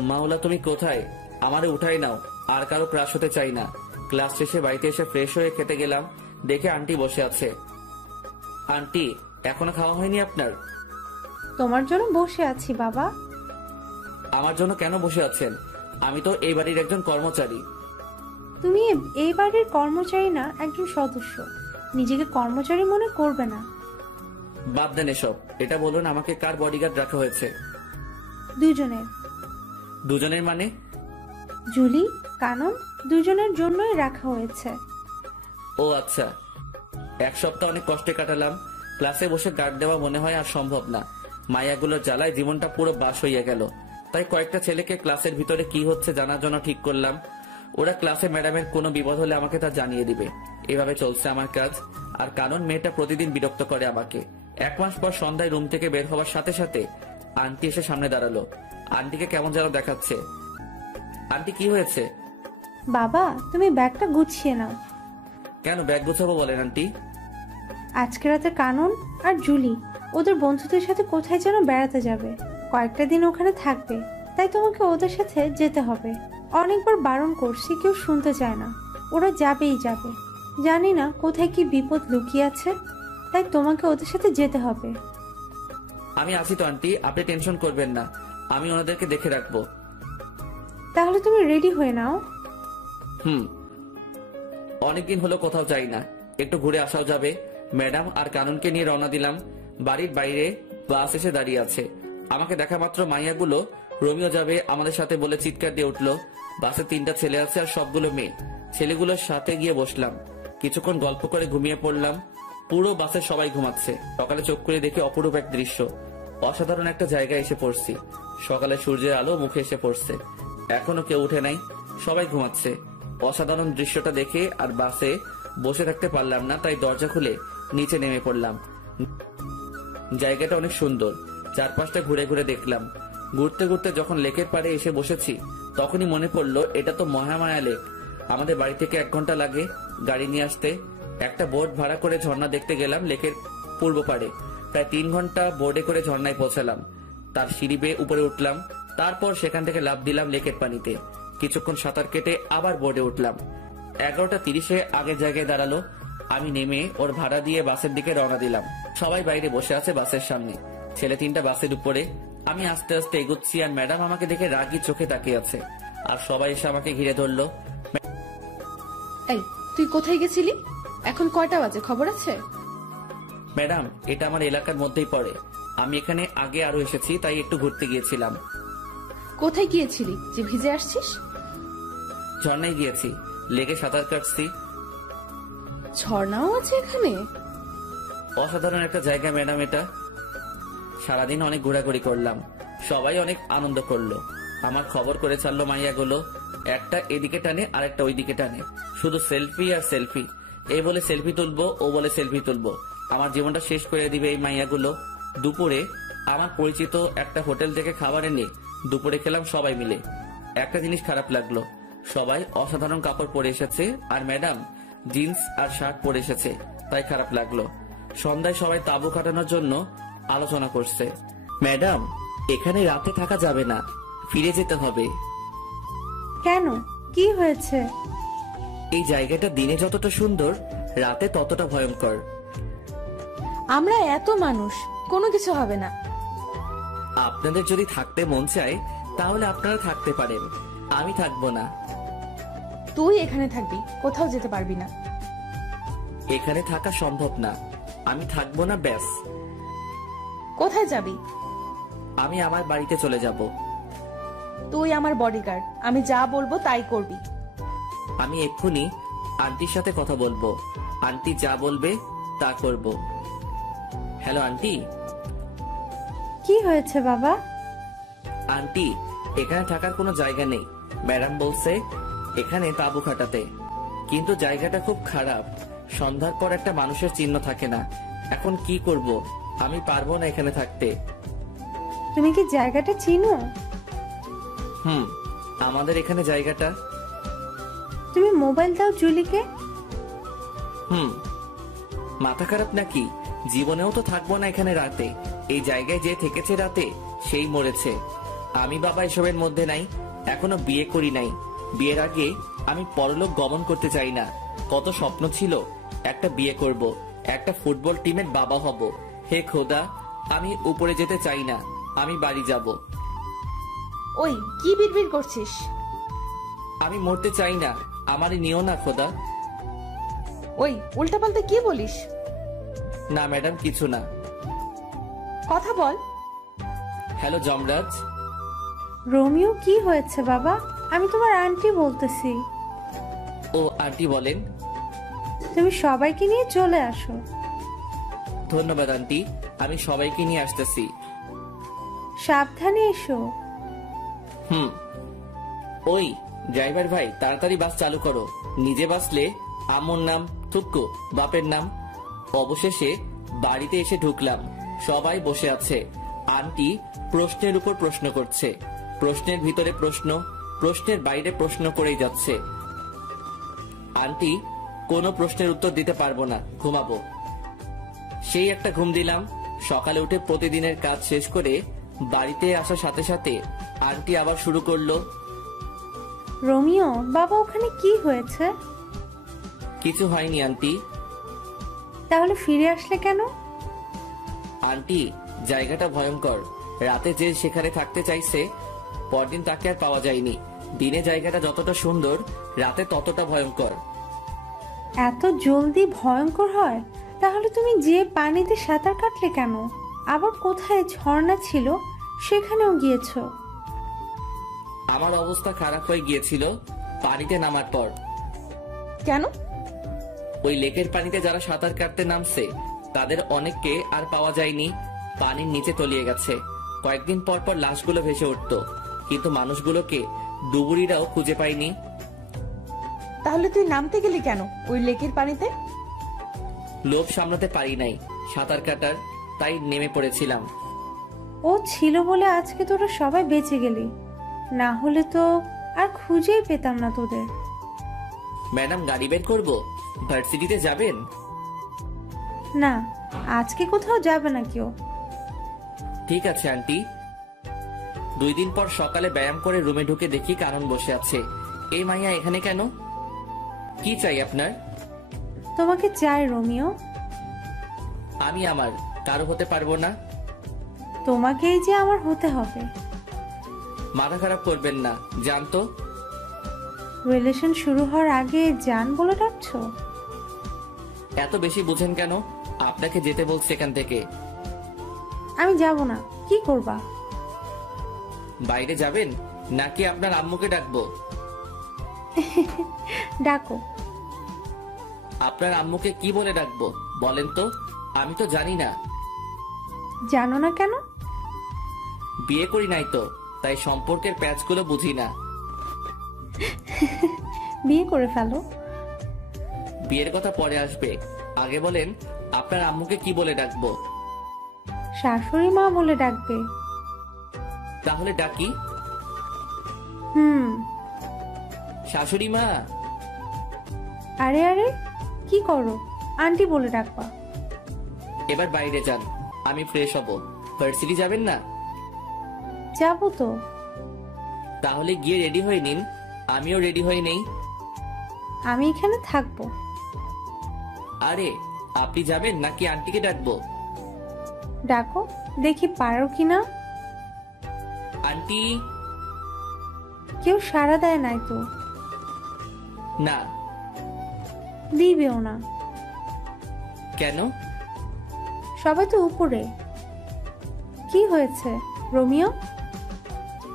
মাওলা তুমি কোথায়? আমারে উঠাই নাও, আর কারো ক্রাশ হতে চাই না। ক্লাস শেষে বাড়িতে এসে ফ্রেশ হয়ে খেতে গেলাম, দেখে আন্টি বসে আছে। আন্টি, এখনো খাওয়া হয়নি আপনার? তোমার জন্য বসে আছি বাবা। আমার জন্য কেন বসে আছেন? আমি তো এই বাড়ির একজন কর্মচারী। তুমি এই বাড়ির কর্মচারী না, একজন সদস্য। নিজেকে কর্মচারী মনে করবে না। বাদ দেন এসব। এটা বলুন, আমাকে কার বডিগার্ড রাখা হয়েছে? দুজনের। দুজনের মানে? জুলি, কানন, দুজনের জন্যই রাখা হয়েছে। ও আচ্ছা। এক সপ্তাহ অনেক কষ্টে কাটালাম। ক্লাসে বসে গার্ড দেওয়া মনে হয় আর সম্ভব না। মায়াগুলোর জ্বালায় জীবনটা পুরো বাস হইয়া গেল। তাই কয়েকটা ছেলেকে ক্লাসের ভিতরে কি হচ্ছে জানার জন্য ঠিক করলাম। ওরা ক্লাসে ম্যাডামের কোনো বিপদ হলে আমাকে তা জানিয়ে দিবে। এভাবে চলছে আমার কাজ। আর কানন মেয়েটা প্রতিদিন বিরক্ত করে আমাকে। 1 মাস পর সন্ধ্যায় রুম থেকে বের হওয়ার সাথে সাথে আন্টি এসে সামনে দাঁড়ালো। আন্টিকে কেমন যেন দেখাচ্ছে। আন্টি, কি হয়েছে? বাবা, তুমি ব্যাগটা গুছিয়ে নাও। কেন ব্যাগ গুছাবো বলেন আন্টি? আজকে রাতে কানন আর জুলি ওদের বন্ধুদের সাথে কোথায় যেন বেড়াতে যাবে। কয়েকটা দিন ওখানে থাকবে, তাই তোমাকে ওদের সাথে যেতে হবে। অনেকবার বারণ করছি, কেউ শুনতে চায় না। ওরা যাবেই যাবে। জানি না কোথায় কি বিপদ লুকিয়ে আছে, তাই তোমাকে ওদের সাথে যেতে হবে। আমি আছি তো আন্টি, আপনি টেনশন করবেন না। আমি ওনাদেরকে দেখে রাখবো। তাহলে তুমি রেডি হয়ে নাও। অনেকদিন হলো কোথাও যাই না, একটু ঘুরে আসাও যাবে। ম্যাডাম আর কাননকে নিয়ে রওনা দিলাম। বাড়ির বাইরে বাস এসে দাঁড়িয়ে আছে। আমাকে দেখা মাত্র মাইয়াগুলো রোমিও যাবে আমাদের সাথে বলে চিৎকার দিয়ে উঠলো। বাসে 3টা ছেলে আছে আর সবগুলো মেয়ে। ছেলেগুলোর সাথে গিয়ে বসলাম, কিছুক্ষণ গল্প করে ঘুমিয়ে পড়লাম। পুরো বাসে সবাই ঘুমাচ্ছে। সকালে চোখ করে দেখি অপরূপ এক দৃশ্য। অসাধারণ একটা জায়গায় এসে পড়ছি। সকালে সূর্যের আলো মুখে এসে পড়ছে। এখনো কেউ উঠে নাই, সবাই ঘুমাচ্ছে। অসাধারণ দৃশ্যটা দেখে আর বাসে বসে থাকতে পারলাম না, তাই দরজা খুলে নিচে নেমে পড়লাম। জায়গাটা অনেক সুন্দর। চারপাশটা ঘুরে ঘুরে দেখলাম। ঘুরতে ঘুরতে যখন লেকের পাড়ে এসে বসেছি তখনই মনে পড়লো এটা তো মহামায়া লেক। আমাদের বাড়ি থেকে 1 ঘন্টা লাগে গাড়ি নিয়ে আসতে। একটা বোট ভাড়া করে ঝর্ণা দেখতে গেলাম লেকের পূর্ব পাড়ে। প্রায় 3 ঘন্টা বোর্ডে করে ঝর্ণায় পৌঁছালাম। তার সিঁড়ি বেয়ে উপরে উঠলাম, তারপর সেখান থেকে লাফ দিলাম লেকের পানিতে। কিছুক্ষণ সাঁতার কেটে আবার বোর্ডে উঠলাম। 11:30 আগের জায়গায় দাঁড়ালো। আমি নেমে ওর ভাড়া দিয়ে বাসের দিকে রওনা দিলাম। সবাই বাইরে বসে আছে বাসের সামনে। ছেলে 3টা বাসের উপরে। আমি আস্তে আস্তে এগুচ্ছি আর ম্যাডাম আমাকে দেখে রাগী চোখে তাকিয়ে আছে। আর সবাই এসে আমাকে ঘিরে ধরলো। এই, তুই কোথায় গেছিলি? এখন কয়টা বাজে খবর আছে? ম্যাডাম, এটা আমার এলাকার মধ্যেই পড়ে। আমি এখানে আগে আরো এসেছি, তাই একটু ঘুরতে গিয়েছিলাম। কোথায় গিয়েছিলি যে ভিজে আসছিস? ঝর্ণায় গিয়েছি, লেকে সাঁতার কাটছি। ঝর্ণাও আছে এখানে? অসাধারণ একটা জায়গা ম্যাডাম এটা। সারাদিন অনেক ঘোরাঘুরি করলাম, সবাই অনেক আনন্দ করলো। আমার খবর করে ছাড়লো মাইয়াগুলো। একটা এদিকে টানে আর একটা ওইদিকে টানে, শুধু সেলফি আর সেলফি। এই বলে সেলফি তুলবো, ও বলে সেলফি তুলবো। আমার জীবনটা শেষ করে দিবে এই মাইয়াগুলো। দুপুরে আমার পরিচিত একটা হোটেল থেকে খাবার এনে দুপুরে খেলাম সবাই মিলে। একটা জিনিস খারাপ লাগলো, সবাই অসাধারণ কাপড় পরে এসেছে আর ম্যাডাম জিন্স আর শার্ট পরে এসেছে, তাই খারাপ লাগলো। সন্ধ্যায় সবাই তাঁবু কাটানোর জন্য আলোচনা করছে। ম্যাডাম, এখানে রাতে থাকা যাবে না, ফিরে যেতে হবে। কেন, কি হয়েছে? এই জায়গাটা দিনে যতটা সুন্দর, রাতে ততটা ভয়ঙ্কর। আমরা এত মানুষ, কোনো কিছু হবে না। আপনাদের যদি থাকতে মন চায় তাহলে আপনারা থাকতে পারেন, আমি থাকবো না। তুই এখানে থাকবি, কোথাও যেতে পারবি না। এখানে থাকা সম্ভব না, আমি থাকবো না, ব্যাস। কোথায় যাবি? আমি আমার বাড়িতে চলে যাব। তুই আমার বডিগার্ড, আমি যা বলবো তাই করবি। আমি এক্ষুনি আন্টির সাথে কথা বলবো, আন্টি যা বলবে তা করব। Hello aunty. কি হয়েছে বাবা? আন্টি, এখানে থাকার কোনো জায়গা নেই। ম্যাডাম বলছে এখানে তাঁবু খাটাতে, কিন্তু জায়গাটা খুব খারাপ। সন্ধ্যার পর একটা মানুষের চিহ্ন থাকে না। এখন কি করব? আমি পারবো না এখানে থাকতে। তুমি কি জায়গাটা চিনো? আমাদের এখানে জায়গাটা। তুমি মোবাইল দাও জুলিকে। মাথা খারাপ নাকি? জীবনেও তো থাকবো না এখানে রাতে। এই জায়গায় যে থেকেছে রাতে সেই মরেছে। আমি বাবা এসবের মধ্যে নাই। এখনো বিয়ে করি নাই। বিয়ের আগে আমি পরলোক গমন করতে চাই না। কত স্বপ্ন ছিল, একটা বিয়ে করব, একটা ফুটবল টিমের বাবা হব। হে খোদা, আমি উপরে যেতে চাই না। আমি বাড়ি যাব। ওই কি বিড়বিড় করছিস? আমি মরতে চাই না। আমারই নিও না খোদা। ওই উল্টাপাল্টা কি বলিস? না ম্যাডাম, কিছু না। কথা বল। হ্যালো যমরাজ। রোমিও, কি হয়েছে বাবা? আমি তোমার আন্টি বলতেছি। ও আন্টি বলেন। তুমি সবাইকে নিয়ে চলে আসো। ধন্যবাদ আন্টি, আমি সবাইকে নিয়ে আসতেছি। সাবধানে এসো। ওই ড্রাইভার ভাই, তাড়াতাড়ি বাস চালু করো। নিজে বাসলে আম্মুর নাম থুক্কু, বাপের নাম। অবশেষে বাড়িতে এসে ঢুকলাম। সবাই বসে আছে। আন্টি প্রশ্নের উপর প্রশ্ন করছে, প্রশ্নের ভিতরে প্রশ্ন, প্রশ্নের বাইরে প্রশ্ন করেই যাচ্ছে। আন্টি কোনো প্রশ্নের উত্তর দিতে পারবো না, ঘুমাবো। সেই একটা ঘুম দিলাম। সকালে উঠে প্রতিদিনের কাজ শেষ করে বাড়িতে আসার সাথে সাথে আন্টি আবার শুরু করলো। রোমিও বাবা, ওখানে কি হয়েছে? কিছু হয়নি আন্টি। তাহলে ফিরে আসলে কেন? আন্টি জায়গাটা ভয়ঙ্কর। রাতে যে সেখানে থাকতে চাইছে, পরদিন তাকে আর পাওয়া যায়নি। দিনে জায়গাটা যতটা সুন্দর, রাতে ততটা ভয়ঙ্কর। এত জলদি ভয়ঙ্কর হয়? তাহলে তুমি যে পানিতে সাঁতার কাটলে কেন? আবার কোথায় ঝর্ণা ছিল সেখানেও গিয়েছো? আমার অবস্থা খারাপ হয়ে গিয়েছিল পানিতে নামার পর। কেন? ওই লেকের পানিতে যারা সাঁতার কাটতে নামছে তাদের অনেককে আর পাওয়া যায়নি। পানির নিচে তলিয়ে গেছে। কয়েকদিন পর পর লাশগুলো ভেসে উঠতো, কিন্তু মানুষগুলোকে ডুবুরিরাও খুঁজে পায়নি। তাহলে তুই নামতে গেলি কেন ওই লেকের পানিতে? লোভ সামলাতে পারি নাই সাঁতার কাটার, তাই নেমে পড়েছিলাম। ও ছিল বলে আজকে তোরা সবাই বেঁচে গেলি, না হলে তো আর খুঁজেই পেতাম না তোদের। ম্যাডাম গাড়ি বের করবো? ভার্সিটিতে যাবেন? না, আজকে কোথাও যাবে না কেউ। ঠিক আছে আন্টি। 2 দিন পর সকালে ব্যায়াম করে রুমে ঢুকে দেখি কারণ বসে আছে। এই মাইয়া এখানে কেন? কি চাই আপনার? তোমাকে চাই রোমিও। আমি আমার কারো হতে পারবো না। তোমাকেই যে আমার হতে হবে। মাথা খারাপ করবেন না, জানতো। রিলেশন শুরু হওয়ার আগে জান বলে ডাকছো? এত বেশি বুঝেন কেন? আপনাকে যেতে বলছে এখান থেকে। আমি যাব না। কি করবা? বাইরে যাবেন নাকি আপনার আম্মুকে ডাকবো? ডাকো। আপনার আম্মুকে কি বলে ডাকবো বলেন তো? আমি তো জানি না। জানো না কেন? বিয়ে করি নাই তো, তাই সম্পর্কের প্যাচগুলো বুঝি না। বিয়ে করে ফেলো। বিয়ের কথা পরে আসবে, আগে বলেন আপনার আম্মুকে কি বলে ডাকবো? শাশুড়ি মা বলে ডাকবে। তাহলে ডাকি। হুম। শাশুড়ি মা। আরে আরে, কি করো? আন্টি বলে ডাকবা। এবার বাইরে যান, আমি ফ্রেশ হব। ভার্সিটি যাবেন না? যাবো তো। তাহলে গিয়ে রেডি হয়ে নিন, আমিও রেডি হয়ে নেই। আমি এখানে থাকবো। আরে আপনি যাবেন নাকি আন্টিকে ডাকবো? ডাকো, দেখি পারো কিনা। আন্টি। কেউ সাড়া দেয় নাই তো? না। দিবেও না। কেন? সবাই তো উপরে। কি হয়েছে রোমিও?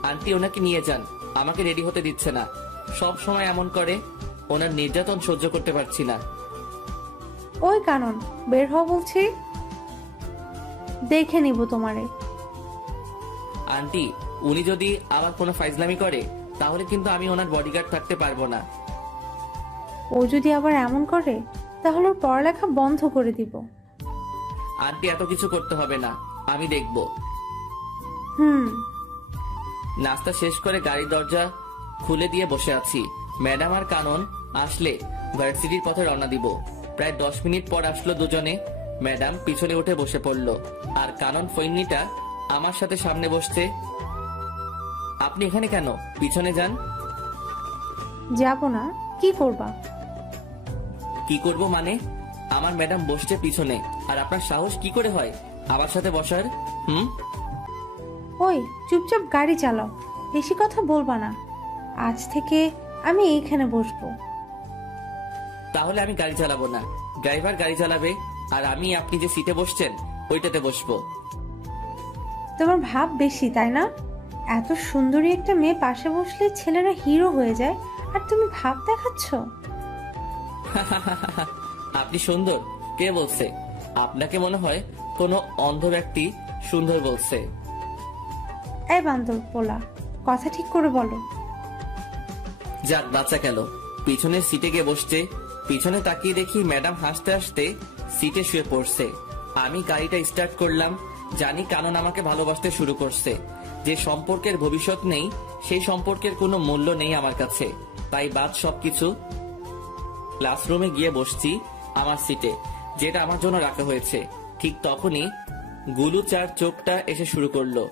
আন্টি ওনাকে নিয়ে যান, আমাকে রেডি হতে দিচ্ছে না। সব সময় এমন করে, ওনার নির্যাতন সহ্য করতে পারছি না। ওই কানন, বের হও বলছি। দেখে নিব তোমারে। আন্টি উনি যদি আবার কোনো ফাইজলামি করে তাহলে কিন্তু আমি ওনার বডিগার্ড থাকতে পারবো না। ও যদি আবার এমন করে তাহলে ওর পড়ালেখা বন্ধ করে দিব। আন্টি এত কিছু করতে হবে না, আমি দেখবো। হুম। নাস্তা শেষ করে গাড়ির দরজা খুলে দিয়ে বসে আছি। ম্যাডাম আর কানন আসলে ভার্সিটির পথে রওনা দিব। প্রায় 10 মিনিট পর আসলো দুজনে। ম্যাডাম পিছনে উঠে বসে পড়লো, আর কানন ফৈন্নিটা আমার সাথে সামনে বসছে। আপনি এখানে কেন? পিছনে যান। যাব না, কি করবা? কি করব মানে? আমার ম্যাডাম বসছে পিছনে, আর আপনার সাহস কি করে হয় আমার সাথে বসার? ওই চুপচাপ গাড়ি চালাও, বেশি কথা বলবা না। আজ থেকে আমি এইখানে বসবো। তাহলে আমি গাড়ি চালাবো না, ড্রাইভার গাড়ি চালাবে, আর আমি আপনি যে সিটে বসছেন ওইটাতে বসবো। তোমার ভাব বেশি, তাই না? এত সুন্দরী একটা মেয়ে পাশে বসলে ছেলেরা হিরো হয়ে যায়, আর তুমি ভাব দেখাচ্ছ। আপনি সুন্দর? কে বলছে? আপনাকে মনে হয় কোনো অন্ধ ব্যক্তি সুন্দর বলছে। এই বান্দর পোলা, কথা ঠিক করে বলো। যাক বাচ্চা গেল। পিছনের সিটে গিয়ে বসছে। পিছনে তাকিয়ে দেখি ম্যাডাম হাসতে হাসতে সিটে শুয়ে পড়ছে। আমি গাড়িটা স্টার্ট করলাম। জানি কানন আমাকে ভালোবাসতে শুরু করছে। যে সম্পর্কের ভবিষ্যৎ নেই, সেই সম্পর্কের কোনো মূল্য নেই আমার কাছে। তাই বাদ সবকিছু। ক্লাসরুমে গিয়ে বসছি আমার সিটে, যেটা আমার জন্য রাখা হয়েছে। ঠিক তখনই গুলু চার চোখটা এসে শুরু করলো।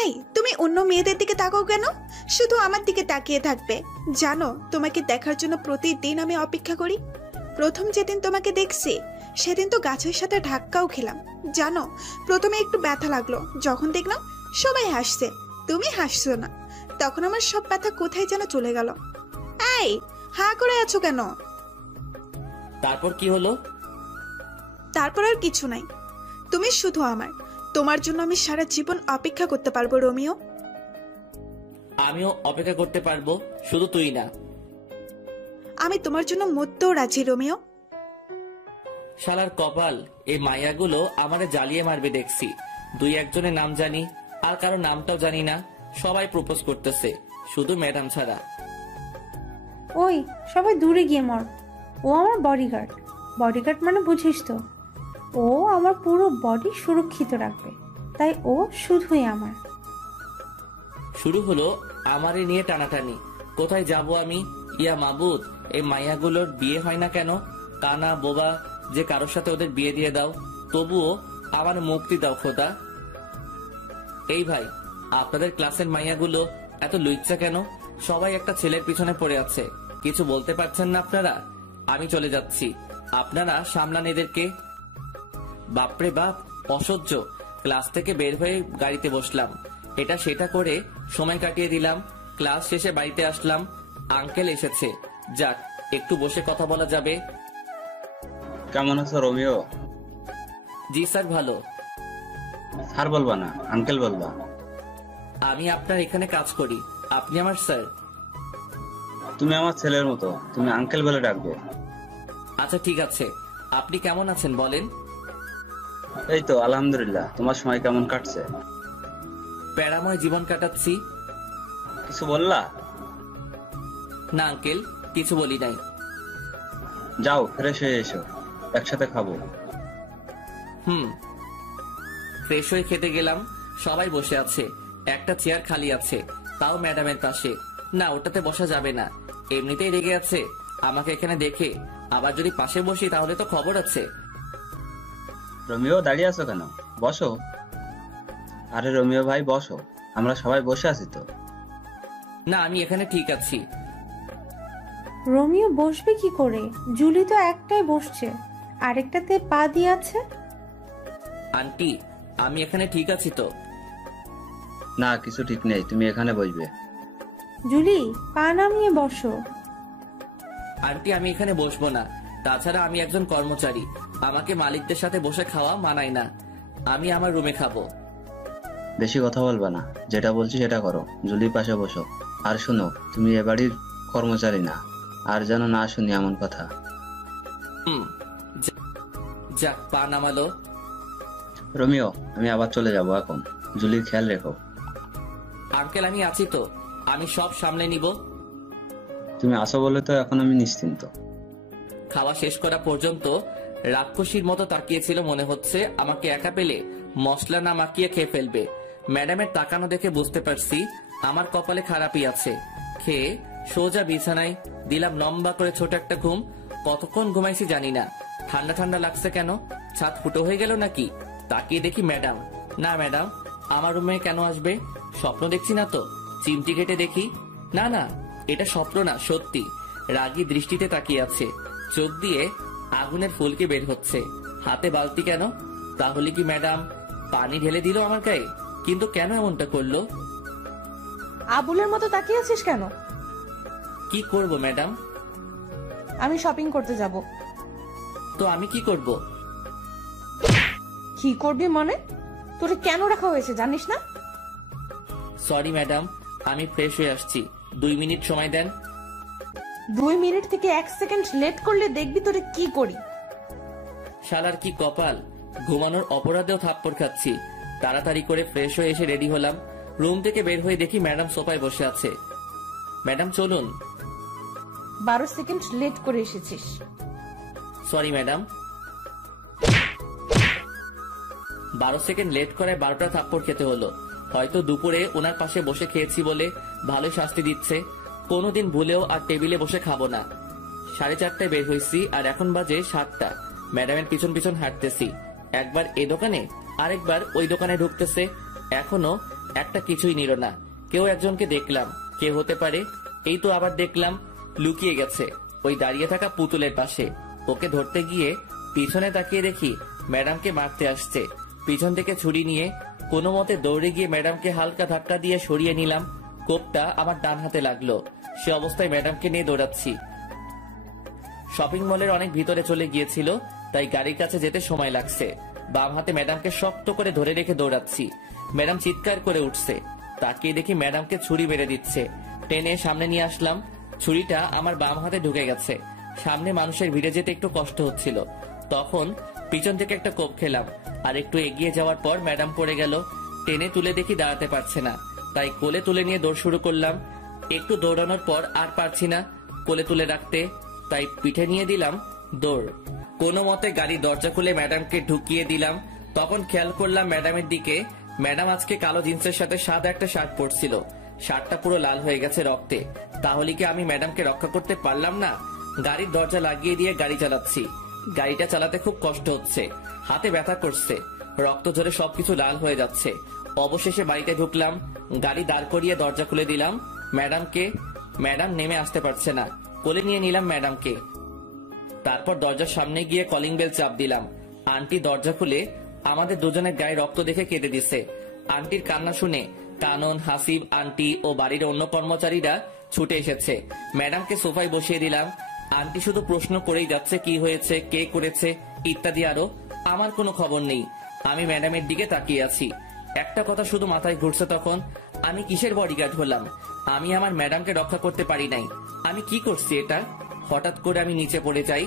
এই, তুমি অন্য মেয়েদের দিকে তাকাও কেন? শুধু আমার দিকে তাকিয়ে থাকবে। জানো, তোমাকে দেখার জন্য প্রতিদিন আমি অপেক্ষা করি। প্রথম যেদিন তোমাকে দেখছি সেদিন তো গাছের সাথে ধাক্কাও খেলাম। জানো, প্রথমে একটু ব্যথা লাগলো, যখন দেখলাম সবাই হাসছে, তুমি হাসছো না, তখন আমার সব ব্যথা কোথায় যেন চলে গেল। এই, হা করে আছো কেন? তারপর কি হলো? তারপর আর কিছু নাই। তুমি শুধু আমার। তোমার জন্য আমি সারা জীবন অপেক্ষা করতে পারবো রোমিও। আমিও অপেক্ষা করতে পারবো, শুধু তুই না। আমি তোমার জন্য মরতেও রাজি রোমিও। শালার কপাল, এই মায়াগুলো আমারে জ্বালিয়ে মারবে দেখছি। দুই একজনের নাম জানি, আর কারো নামটাও জানি না। সবাই প্রপোজ করতেছে, শুধু ম্যাডাম ছাড়া। ওই সবাই দূরে গিয়ে মর। ও আমার বডিগার্ড। বডিগার্ড মানে বুঝিস তো, ও আমার পুরো বডি সুরক্ষিত রাখবে, তাই ও শুধুই আমার। শুরু হলো আমারে নিয়ে টানাটানি। কোথায় যাব আমি? ইয়া মাবুদ, এই মাইয়াগুলোর বিয়ে হয় না কেন? কানা বোবা যে কারোর সাথে ওদের বিয়ে দিয়ে দাও, তবুও আমার মুক্তি দাও খোদা। এই ভাই, আপনাদের ক্লাসের মাইয়াগুলো এত লুইচ্ছা কেন? সবাই একটা ছেলের পিছনে পড়ে আছে, কিছু বলতে পারছেন না আপনারা? আমি চলে যাচ্ছি, আপনারা সামলান এদেরকে। বাপরে বাপ, অসহ্য। ক্লাস থেকে বের হয়ে গাড়িতে বসলাম। এটা সেটা করে সময় কাটিয়ে দিলাম। ক্লাস শেষে বাড়িতে আসলাম। আঙ্কেল এসেছে, যাক একটু বসে কথা বলা যাবে। কেমন আছো রোমিও? জি স্যার, ভালো। স্যার বলবা না, আঙ্কেল বলবা। আমি আপনার এখানে কাজ করি, আপনি আমার স্যার। তুমি আমার ছেলের মতো, তুমি আঙ্কেল বলে ডাকবে। আচ্ছা ঠিক আছে। আপনি কেমন আছেন বলেন? এই তো আলহামদুলিল্লাহ। তোমার সময় কেমন কাটছে? প্যারাময় জীবন কাটাচ্ছি। কিছু বললা? না আঙ্কেল, কিছু বলি নাই। যাও ফ্রেশ হয়ে এসো, একসাথে খাবো। ফ্রেশ হয়ে খেতে গেলাম। সবাই বসে আছে, একটা চেয়ার খালি আছে, তাও ম্যাডামের পাশে। না, ওটাতে বসা যাবে না, এমনিতেই রেগে আছে আমাকে এখানে দেখে। আবার যদি পাশে বসি তাহলে তো খবর আছে। রোমিও দাঁড়িয়ে আছো কেন? বসো। আরে রোমিও ভাই বসো, আমরা সবাই বসে আছি তো। না, আমি এখানে ঠিক আছি। রোমিও বসবে কি করে? জুলি তো একটাই বসছে, আরেকটাতে পা দিয়ে আছে। আন্টি, আমি এখানে ঠিক আছি তো? না, কিছু ঠিক নেই, তুমি এখানে বসবে। জুলি, পা নামিয়ে বসো। আন্টি, আমি এখানে বসবো না। তাছাড়া আমি একজন কর্মচারী, আমাকে মালিকদের সাথে বসে খাওয়া মানায় না। আমি আমার রুমে খাবো। বেশি কথা বলবা না, যেটা বলছি সেটা করো। জুলির পাশে বসো। আর শোনো, তুমি এ বাড়ির কর্মচারী না, আর যেন না শুনি এমন কথা। যাক, পা নামালো। রোমিও, আমি আবার চলে যাব এখন। জুলির খেয়াল রেখো। আঙ্কেল আমি আছি তো, আমি সব সামলে নিব। তুমি আসো বলে তো এখন আমি নিশ্চিন্ত। খাওয়া শেষ করা পর্যন্ত রাক্ষসীর মতো তাকিয়েছিল, মনে হচ্ছে আমাকে একা পেলে মশলা না মাখিয়ে খেয়ে ফেলবে। ম্যাডামের তাকানো দেখে বুঝতে পারছি আমার কপালে খারাপই আছে। খেয়ে সোজা বিছানায় দিলাম লম্বা করে ছোট একটা ঘুম। কতক্ষণ ঘুমাইছি জানি না। ঠান্ডা ঠান্ডা লাগছে কেন? ছাদ ফুটো হয়ে গেল নাকি? তাকিয়ে দেখি ম্যাডাম। না ম্যাডাম আমার রুমে কেন আসবে? স্বপ্ন দেখছি না তো? চিমটি কেটে দেখি, না না এটা স্বপ্ন না, সত্যি। রাগী দৃষ্টিতে তাকিয়ে আছে, চোখ দিয়ে আগুনের ফুলকি বের হচ্ছে। হাতে বালতি কেন? তাহলে কি ম্যাডাম পানি ঢেলে দিল আমার গায়ে? কিন্তু কেন এমনটা করলো? আবুলের মতো তাকিয়ে আছিস কেন? কি করব ম্যাডাম? আমি শপিং করতে যাব। তো আমি কি করব? কি করবি মানে? তোরে কেন রাখা হয়েছে জানিস না? সরি ম্যাডাম, আমি ফ্রেশ হয়ে আসছি, 2 মিনিট সময় দেন। 2 মিনিট থেকে 1 সেকেন্ড লেট করলে দেখবি তোরে কি করি। শালার কি কপাল, ঘুমানোর অপরাধেও থাপ্পড় খাচ্ছি। তাড়াতাড়ি করে ফ্রেশ হয়ে এসে রেডি হলাম। রুম থেকে বের হয়ে দেখি ম্যাডাম সোফায় বসে আছে। ম্যাডাম চলুন। 12 সেকেন্ড লেট করে এসেছিস। Sorry madam. 12 সেকেন্ড লেট করে 12টা থাপ্পড় খেতে হলো। হয়তো দুপুরে ওনার পাশে বসে খেয়েছি বলে ভালো শাস্তি দিচ্ছে। কোনোদিন ভুলেও আর টেবিলে বসে খাবো না। 4:30টায় বের হয়েছি আর এখন বাজে 7টা। ম্যাডামের পিছন পিছন হাঁটতেছি, একবার এই দোকানে আরেকবার ওই দোকানে ঢুকতেছে। এখনো একটা কিছুই নিল না। কেউ একজনকে দেখলাম, কে হতে পারে? এই তো আবার দেখলাম লুকিয়ে গেছে ওই দাঁড়িয়ে থাকা পুতুলের পাশে। ওকে ধরতে গিয়ে পিছনে তাকিয়ে দেখি ম্যাডামকে মারতে আসছে। পিছন থেকে ছুরি নিয়ে কোনো মতে দৌড়ে গিয়ে ম্যাডামকে হালকা ধাক্কা দিয়ে সরিয়ে নিলাম। কোপটা আমার ডান হাতে লাগলো। সে অবস্থায় ম্যাডামকে নিয়ে দৌড়াচ্ছি। শপিং মলের অনেক ভিতরে চলে গিয়েছিল, তাই গাড়ির কাছে যেতে সময় লাগছে। বাম হাতে ম্যাডামকে শক্ত করে ধরে রেখে দৌড়াচ্ছি। ম্যাডাম চিৎকার করে উঠছে। তাকিয়ে দেখি ম্যাডামকে ছুরি মেরে দিচ্ছে। টেনে সামনে নিয়ে আসলাম। ছুরিটা আমার বাম হাতে ঢুকে গেছে। সামনে মানুষের ভিড়ে যেতে একটু কষ্ট হচ্ছিল। তখন পিছন থেকে একটা কোপ খেলাম। আর একটু এগিয়ে যাওয়ার পর ম্যাডাম পড়ে গেল। টেনে তুলে দেখি দাঁড়াতে পারছে না, তাই কোলে তুলে নিয়ে দৌড় শুরু করলাম। একটু দৌড়ানোর পর আর পারছি না কোলে তুলে রাখতে, তাই পিঠে নিয়ে দিলাম দৌড়। কোনো মতে গাড়ির দরজা খুলে ম্যাডামকে ঢুকিয়ে দিলাম। তখন খেয়াল করলাম ম্যাডামের দিকে। ম্যাডাম আজকে কালো জিন্সের সাথে সাদা একটা শার্ট পরছিল। শার্টটা পুরো লাল হয়ে গেছে রক্তে। তাহলে কি আমি ম্যাডামকে রক্ষা করতে পারলাম না? গাড়ির দরজা লাগিয়ে দিয়ে গাড়ি চালাচ্ছি। গাড়িটা চালাতে খুব কষ্ট হচ্ছে, হাতে ব্যথা করছে, রক্ত ঝরে সবকিছু লাল হয়ে যাচ্ছে। অবশেষে বাড়িতে ঢুকলাম, গাড়ি দাঁড় করিয়ে দরজা খুলে দিলাম ম্যাডামকে। ম্যাডাম নেমে আসতে পারছে না, কোলে নিয়ে নিলাম ম্যাডামকে। তারপর দরজার সামনে গিয়ে কলিং বেল চাপ দিলাম। আন্টি দরজা খুলে আমাদের দুজনের গায়ে রক্ত দেখে কেঁদে দিছে। আন্টির কান্না শুনে কানন, হাসিব, আন্টি ও বাড়ির অন্য কর্মচারীরা ছুটে এসেছে। ম্যাডামকে সোফায় বসিয়ে দিলাম। আন্টি শুধু প্রশ্ন করেই যাচ্ছে, কি হয়েছে, কে করেছে ইত্যাদি আরো। আমার কোনো খবর নেই। আমি ম্যাডামের দিকে তাকিয়ে আছি। একটা কথা শুধু মাথায় ঘুরছে, তখন আমি কিসের বডিগার্ড হলাম? আমি আমার ম্যাডামকে রক্ষা করতে পারি নাই। আমি কি করছি এটা? হঠাৎ করে আমি নিচে পড়ে যাই,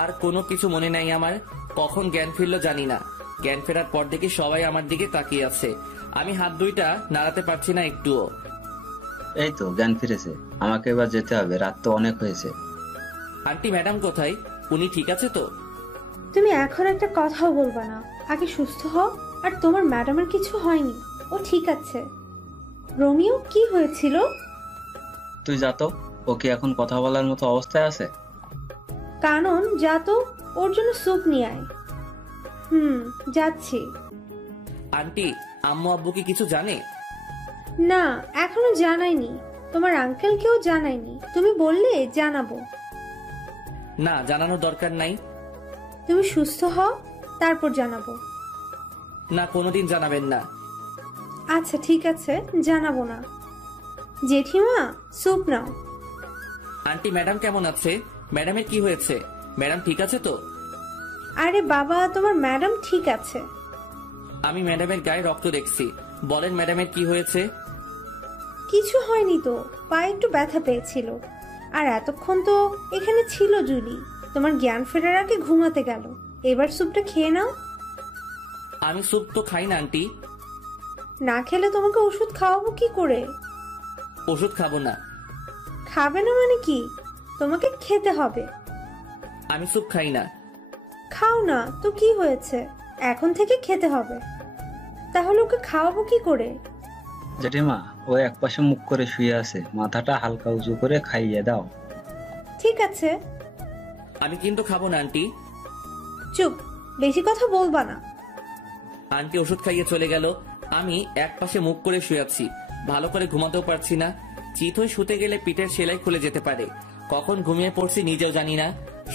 আর কোনো কিছু মনে নাই আমার। কখন জ্ঞান ফিরলো জানি না। জ্ঞান ফেরার পর দেখি সবাই আমার দিকে তাকিয়ে আছে। আমি হাত দুইটা নাড়াতে পারছি না একটুও। এই তো জ্ঞান ফিরেছে, আমাকে এবার যেতে হবে, রাত তো অনেক হয়েছে। আন্টি ম্যাডাম কোথায়? উনি ঠিক আছে তো? তুমি এখন একটা কথাও বলবা না, আগে সুস্থ হও। আর তোমার ম্যাডামের কিছু হয়নি, ও ঠিক আছে। রোমিও কি হয়েছিল? তুই যা তো, ও কি এখন কথা বলার মতো অবস্থায় আছে? কানন যা তো, ওর জন্য স্যুপ নিয়ে আয়। যাচ্ছি। আন্টি আম্মু আব্বু কি কিছু জানে? না, এখনো জানাইনি। তোমার আঙ্কেলকেও জানাইনি। তুমি বললে জানাবো। না, জানানোর দরকার নাই। তুমি সুস্থ হও, তারপর জানাবো। না, কোনোদিন জানাবেন না। আচ্ছা ঠিক আছে, জানাবো না। জেঠিমা স্যুপ নাও। আন্টি ম্যাডাম কেমন আছে? ম্যাডামের কি হয়েছে? ম্যাডাম ঠিক আছে তো? আরে বাবা, তোমার ম্যাডাম ঠিক আছে। আমি ম্যাডামের গায়ে রক্ত দেখছি। বলেন ম্যাডামের কি হয়েছে? কিছু হয়নি তো, পায়ে একটু ব্যথা পেয়েছিল। আর এতক্ষণ তো এখানে ছিল জুলি। তোমার জ্ঞান ফেরার আগে ঘুমাতে গেল। এবার স্যুপটা খেয়ে নাও। আমি স্যুপ তো খাই না আন্টি। না খেলে তোমাকে ওষুধ খাওয়াবো কি করে? ওষুধ খাবো না। খাবে না মানে কি? তোমাকে খেতে হবে। আমি স্যুপ খাই না। খাও না তো কি হয়েছে, এখন থেকে খেতে হবে। তাহলে ওকে খাওয়াবো কি করে? জেঠিমা, ও একপাশে মুখ করে শুয়ে আছে, মাথাটা হালকা উঁচু করে খাইয়ে দাও। ঠিক আছে। আমি কিন্তু খাবো না আন্টি। চুপ, বেশি কথা বলবা না। আন্টি ওষুধ খাইয়ে চলে গেল। আমি এক পাশে মুখ করে শুয়ে আছি, ভালো করে ঘুমাতেও পারছি না। চিত হয়ে শুতে গেলে পিঠের সেলাই খুলে যেতে পারে। কখন ঘুমিয়ে পড়ছি নিজেও জানি না।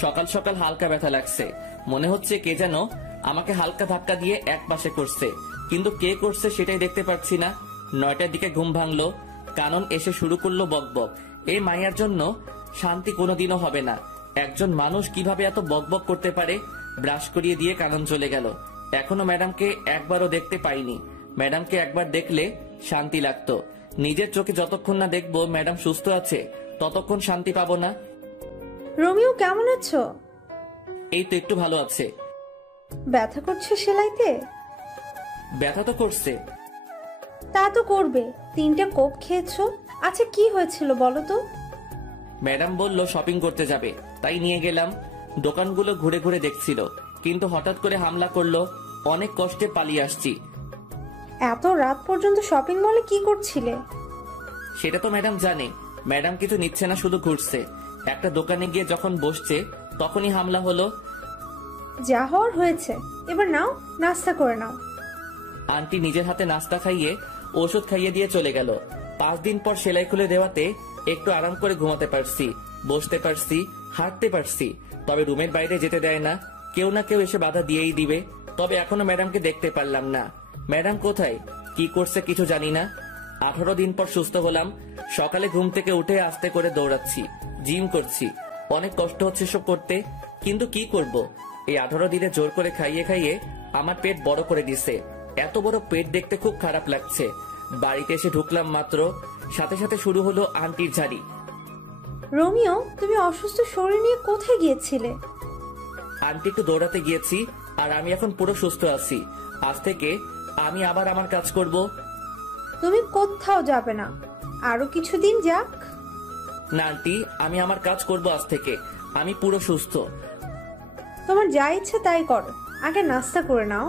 সকাল সকাল হালকা ব্যথা লাগছে, মনে হচ্ছে কে যেন আমাকে হালকা ধাক্কা দিয়ে এক পাশে করছে, কিন্তু কে করছে সেটাই দেখতে পাচ্ছি না। 9টার দিকে ঘুম ভাঙলো। কানন এসে শুরু করলো বকবক। এই মাইয়ার জন্য শান্তি কোনোদিনও হবে না। একজন মানুষ কিভাবে এত বকবক করতে পারে? ব্রাশ করিয়ে দিয়ে কানন চলে গেল। এখনো ম্যাডামকে একবারও দেখতে পাইনি। ম্যাডামকে একবার দেখলে শান্তি লাগতো। নিজের চোখে যতক্ষণ না দেখবো ম্যাডাম সুস্থ আছে, ততক্ষণ শান্তি পাবো না। রোমিও কেমন আছো? এই তো একটু ভালো আছে। ব্যথা করছে সেলাইতে? ব্যথা তো করছে। তা তো করবে, 3টে কোপ খেয়েছো। আচ্ছা কি হয়েছিল বলো তো? ম্যাডাম বলল শপিং করতে যাবে, তাই নিয়ে গেলাম। দোকানগুলো ঘুরে ঘুরে দেখছিল, কিন্তু হঠাৎ করে হামলা করলো। অনেক কষ্টে পালিয়ে আসছি। এত রাত পর্যন্ত শপিং মলে কি করছিলে? সেটা তো ম্যাডাম জানে। ম্যাডাম কিছু নিচ্ছে না, শুধু ঘুরছে। একটা দোকানে গিয়ে যখন বসছে তখনই হামলা হলো। যা হওয়ার হয়েছে, এবার নাও, নাস্তা করে নাও। আন্টি নিজের হাতে নাস্তা খাইয়ে ওষুধ খাইয়ে দিয়ে চলে গেল। 5 দিন পর সেলাই খুলে দেওয়াতে একটু আরাম করে ঘুমাতে পারছি, বসতে পারছি, হাঁটতে পারছি। তবে রুমের বাইরে যেতে দেয় না, কেউ না কেউ এসে বাধা দিয়েই দিবে। তবে এখনো ম্যাডামকে দেখতে পারলাম না। ম্যাডাম কোথায়, কি করছে কিছু জানি না। 18 দিন পর সুস্থ হলাম। সকালে ঘুম থেকে উঠে আস্তে করে দৌড়াচ্ছি, জিম করছি। অনেক কষ্ট হচ্ছে সব করতে, কিন্তু কি করব? এই 18 দিনে জোর করে খাইয়ে খাইয়ে আমার পেট বড় করে দিছে। এত বড় পেট দেখতে খুব খারাপ লাগছে। বাড়িতে এসে ঢুকলাম মাত্র, সাথে সাথে শুরু হলো আন্টির ঝাড়ি। রোমিও, তুমি অসুস্থ শরীর নিয়ে কোথায় গিয়েছিলে? আন্টি একটু দৌড়াতে গিয়েছি, আর আমি এখন পুরো সুস্থ আছি। আজ থেকে আমি আবার আমার কাজ করব। তুমি কোথাও যাবে না, আরো কিছুদিন যাক। না আন্টি, আমি আমার কাজ করব আজ থেকে। আমি পুরো সুস্থ। তোমার যা ইচ্ছে তাই করো, আগে নাস্তা করে নাও।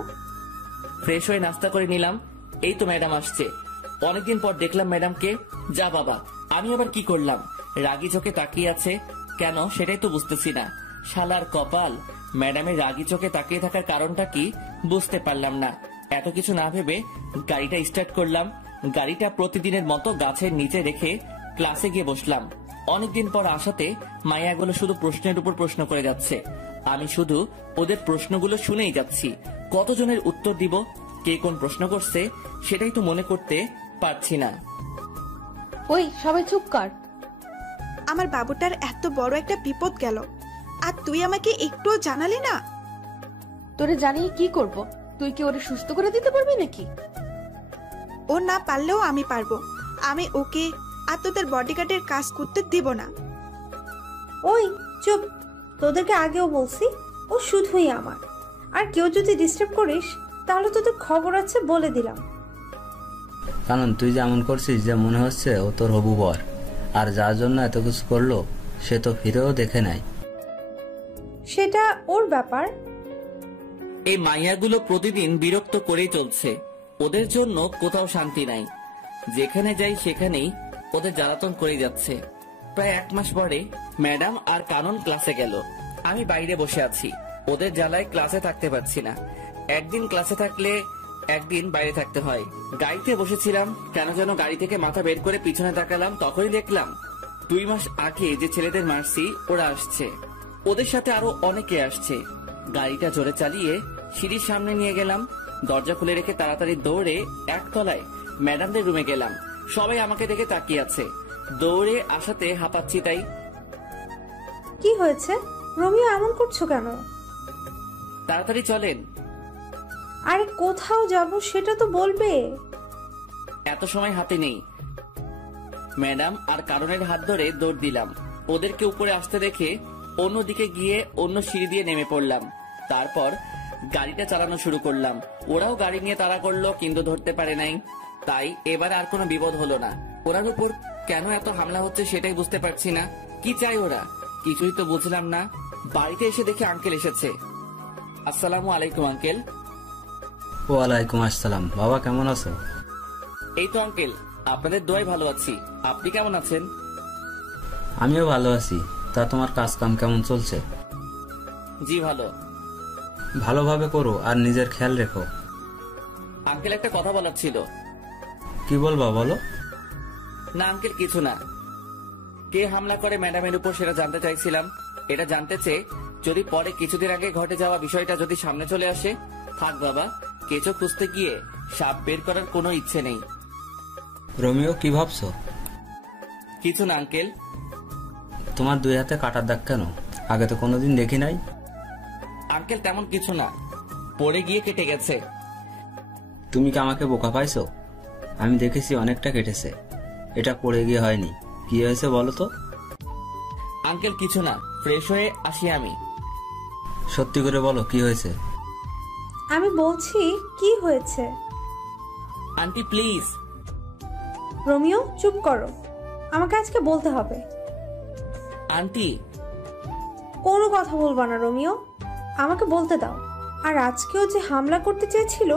ফ্রেশ হয়ে নাস্তা করে নিলাম। এই তো ম্যাডাম আসছে। অনেকদিন পর দেখলাম ম্যাডামকে। যা বাবা, আমি আবার কি করলাম? রাগী চোখে তাকিয়ে আছে কেন সেটাই তো বুঝতেছি না। শালার কপাল, ম্যাডামের রাগী চোখে তাকিয়ে থাকার কারণটা কি বুঝতে পারলাম না। এত কিছু না ভেবে গাড়িটা স্টার্ট করলাম। গাড়িটা প্রতিদিনের মতো গাছের নিচে রেখে ক্লাসে গিয়ে বসলাম। অনেকদিন পর আসাতে মাইয়াগুলো শুধু প্রশ্নের উপর প্রশ্ন করে যাচ্ছে। আমি শুধু ওদের প্রশ্নগুলো শুনেই যাচ্ছি। কতজনের উত্তর দিব, কে কোন প্রশ্ন করছে সেটাই তো মনে করতে পারছি না। ওই সবাই চুপ কর। আমার বাবুটার এত বড় একটা বিপদ গেল, আর তুই আমাকে একটুও জানালি না। তোরে জানিয়ে কি করব? তুই কি ওরে সুস্থ করে দিতে পারবি নাকি? ও না পারলেও আমি পারবো। আমি ওকে আর তোদের বডিগার্ডের কাজ করতে দিব না। ওই চুপ, তোদেরকে আগেও বলছি ও শুধুই আমার। আর কেউ যদি ডিস্টার্ব করিস তাহলে তোদের খবর আছে, বলে দিলাম। কারণ তুই যেমন করছিস যে মনে হচ্ছে ও তোর হবু বর, আর যার জন্য এত কিছু করলো সে তো ফিরেও দেখে নাই। সেটা ওর ব্যাপার। এই মাইয়াগুলো প্রতিদিন বিরক্ত করেই চলছে। ওদের জন্য কোথাও শান্তি নাই। যেখানে যাই সেখানেই ওদের জ্বালাতন করে যাচ্ছে। প্রায় 1 মাস পরে ম্যাডাম আর কানন ক্লাসে গেল। আমি বাইরে বসে আছি। ওদের জ্বালায় ক্লাসে থাকতে পারছি না। একদিন ক্লাসে থাকলে একদিন বাইরে থাকতে হয়। গাড়িতে বসেছিলাম, কেন যেন গাড়ি থেকে মাথা বের করে পিছনে তাকালাম। তখনই দেখলাম 2 মাস আগে যে ছেলেদের মারছি ওরা আসছে। ওদের সাথে আরো অনেকে আসছে। গাড়িটা জোরে চালিয়ে সিঁড়ির সামনে নিয়ে গেলাম। দরজা খুলে রেখে তাড়াতাড়ি দৌড়ে একতলায় ম্যাডামদের রুমে গেলাম। সবাই আমাকে দেখে তাকিয়ে আছে। দৌড়ে আসাতে হাঁপাচ্ছি তাই। কি হয়েছে রোমিও, এমন করছো কেন? তাড়াতাড়ি চলেন। আরে কোথাও যাব সেটা তো বলবে। এত সময় হাতে নেই। ম্যাডাম আর কারণের হাত ধরে দৌড় দিলাম। ওদেরকে উপরে আসতে দেখে অন্যদিকে গিয়ে অন্য সিঁড়ি দিয়ে নেমে পড়লাম। তারপর গাড়িটা চালানো শুরু করলাম। ওরাও গাড়ি নিয়ে তাড়া করলো, কিন্তু ধরতে পারে নাই। তাই এবার আর কোনো বিপদ হলো না। ওরার উপর কেন এত হামলা হচ্ছে সেটাই বুঝতে পারছি না। কি চাই ওরা, কিছুই তো বুঝলাম না। বাড়িতে এসে দেখি আঙ্কেল এসেছে। আসসালামু আলাইকুম আঙ্কেল। ওয়ালাইকুম আসসালাম। বাবা কেমন আছো? এই তো আঙ্কেল, আপনাদের দোয়ায় ভালো আছি। আপনি কেমন আছেন? আমিও ভালো আছি। তা তোমার কাজ কাম কেমন চলছে? জি ভালো। ভালোভাবে করো আর নিজের খেয়াল রেখো। আঙ্কেল একটা কথা বলার ছিল। কি বলবা বলো। না আঙ্কেল কিছু না। কে হামলা করে ম্যাডামের উপর সেটা জানতে চাইছিলাম। এটা জানতে চেয়ে যদি পরে কিছুদিন আগে ঘটে যাওয়া বিষয়টা যদি সামনে চলে আসে, থাক বাবা, কেঁচো খুঁজতে গিয়ে সাপ বের করার কোনো ইচ্ছে নেই। রোমিও কি ভাবছো? কিছু না আঙ্কেল। তোমার দুই হাতে কাটার দাগ কেন? আগে তো কোনোদিন দেখি নাই। আঙ্কেল তেমন কিছু না, পড়ে গিয়ে কেটে গেছে। তুমি কি আমাকে বোকা পাইছো? আমি দেখেছি অনেকটা কেটেছে। এটা পড়ে গিয়ে হয়নি। কি হয়েছে বলো তো। আঙ্কেল কিছু না, ফ্রেশ হয়ে আসি আমি। সত্যি করে বলো কি হয়েছে। আমি বলছি কি হয়েছে। Aunty please. রোমিও চুপ করো, আমাকে আজকে বলতে হবে। আন্টি। কোনো কথা বলবা না রোমিও, আমাকে বলতে দাও। আর আজকেও যে হামলা করতে চেয়েছিল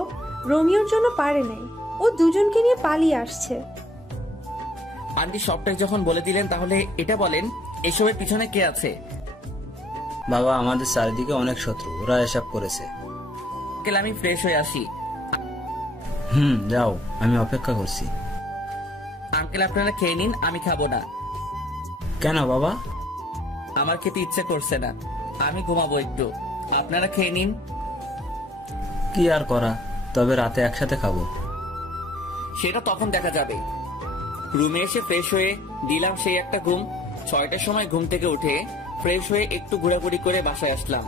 রোমিওর জন্য পারে নাই, ও দুজনকে নিয়ে পালিয়ে আসছে। আন্টি সবটাই যখন বলে দিলেন তাহলে এটা বলেন এসবের পিছনে কে আছে। বাবা, আমাদের চারিদিকে অনেক শত্রু, ওরা এসব করেছে। আঙ্কেল আমি ফ্রেশ হয়ে আসি। যাও, আমি অপেক্ষা করছি। আঙ্কেল আপনারা খেয়ে নিন, আমি খাবো না। কেন বাবা? আমার খেতে ইচ্ছে করছে না, আমি ঘুমাবো একটু। আপনারা খেয়ে নিন। কি আর করা, তবে রাতে একসাথে খাবো। সেটা তখন দেখা যাবে। রুমে এসে ফ্রেশ হয়ে দিলাম সেই একটা ঘুম। 6টার সময় ঘুম থেকে উঠে ফ্রেশ হয়ে একটু ঘোরাঘুরি করে বাসায় আসলাম।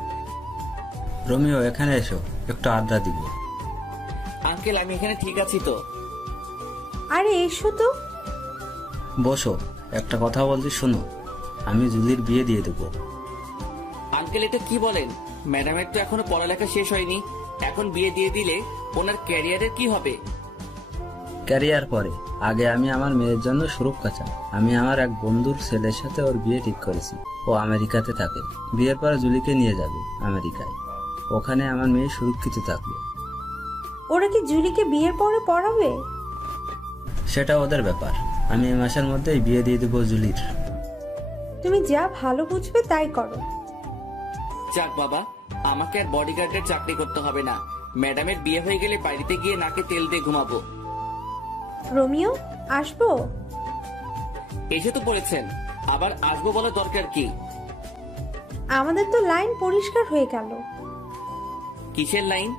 রোমিও এখানে এসো, একটু আড্ডা দিব। আঙ্কেল আমি এখানে ঠিক আছি তো। আরে এসো তো। বসো, একটা কথা বলছি শোনো। আমি জুলির বিয়ে দিয়ে দেবো। আঙ্কেল এটা কি বলেন? ম্যাডামের তো এখনো পড়ালেখা শেষ হয়নি, এখন বিয়ে দিয়ে দিলে ওনার ক্যারিয়ারের কি হবে? ক্যারিয়ার পরে, আগে আমি আমার মেয়ের জন্য সুরক্ষা চাই। আমি আমার এক বন্ধুর ছেলের সাথে ওর বিয়ে ঠিক করেছি। ও আমেরিকাতে থাকে। বিয়ের পর জুলিকে নিয়ে যাবে আমেরিকায়। ওখানে আমার মেয়ে সুরক্ষিত থাকবে। ওরা কি জুলিকে বিয়ের পরে পড়াবে? সেটা ওদের ব্যাপার। আমি এই মাসের মধ্যেই বিয়ে দিয়ে দেবো জুলির। তুমি যা ভালো বুঝবে তাই করো। যাক বাবা, আমাকে আর বডিগার্ডের চাকরি করতে হবে না। ম্যাডামের বিয়ে হয়ে গেলে বাড়িতে গিয়ে নাকে তেল দিয়ে ঘুমাবো। রোমিও আসবো? এসে তো পড়েছেন, আবার আসবো বলার দরকার কি? আমাদের তো লাইন পরিষ্কার হয়ে গেল। কিসের লাইন?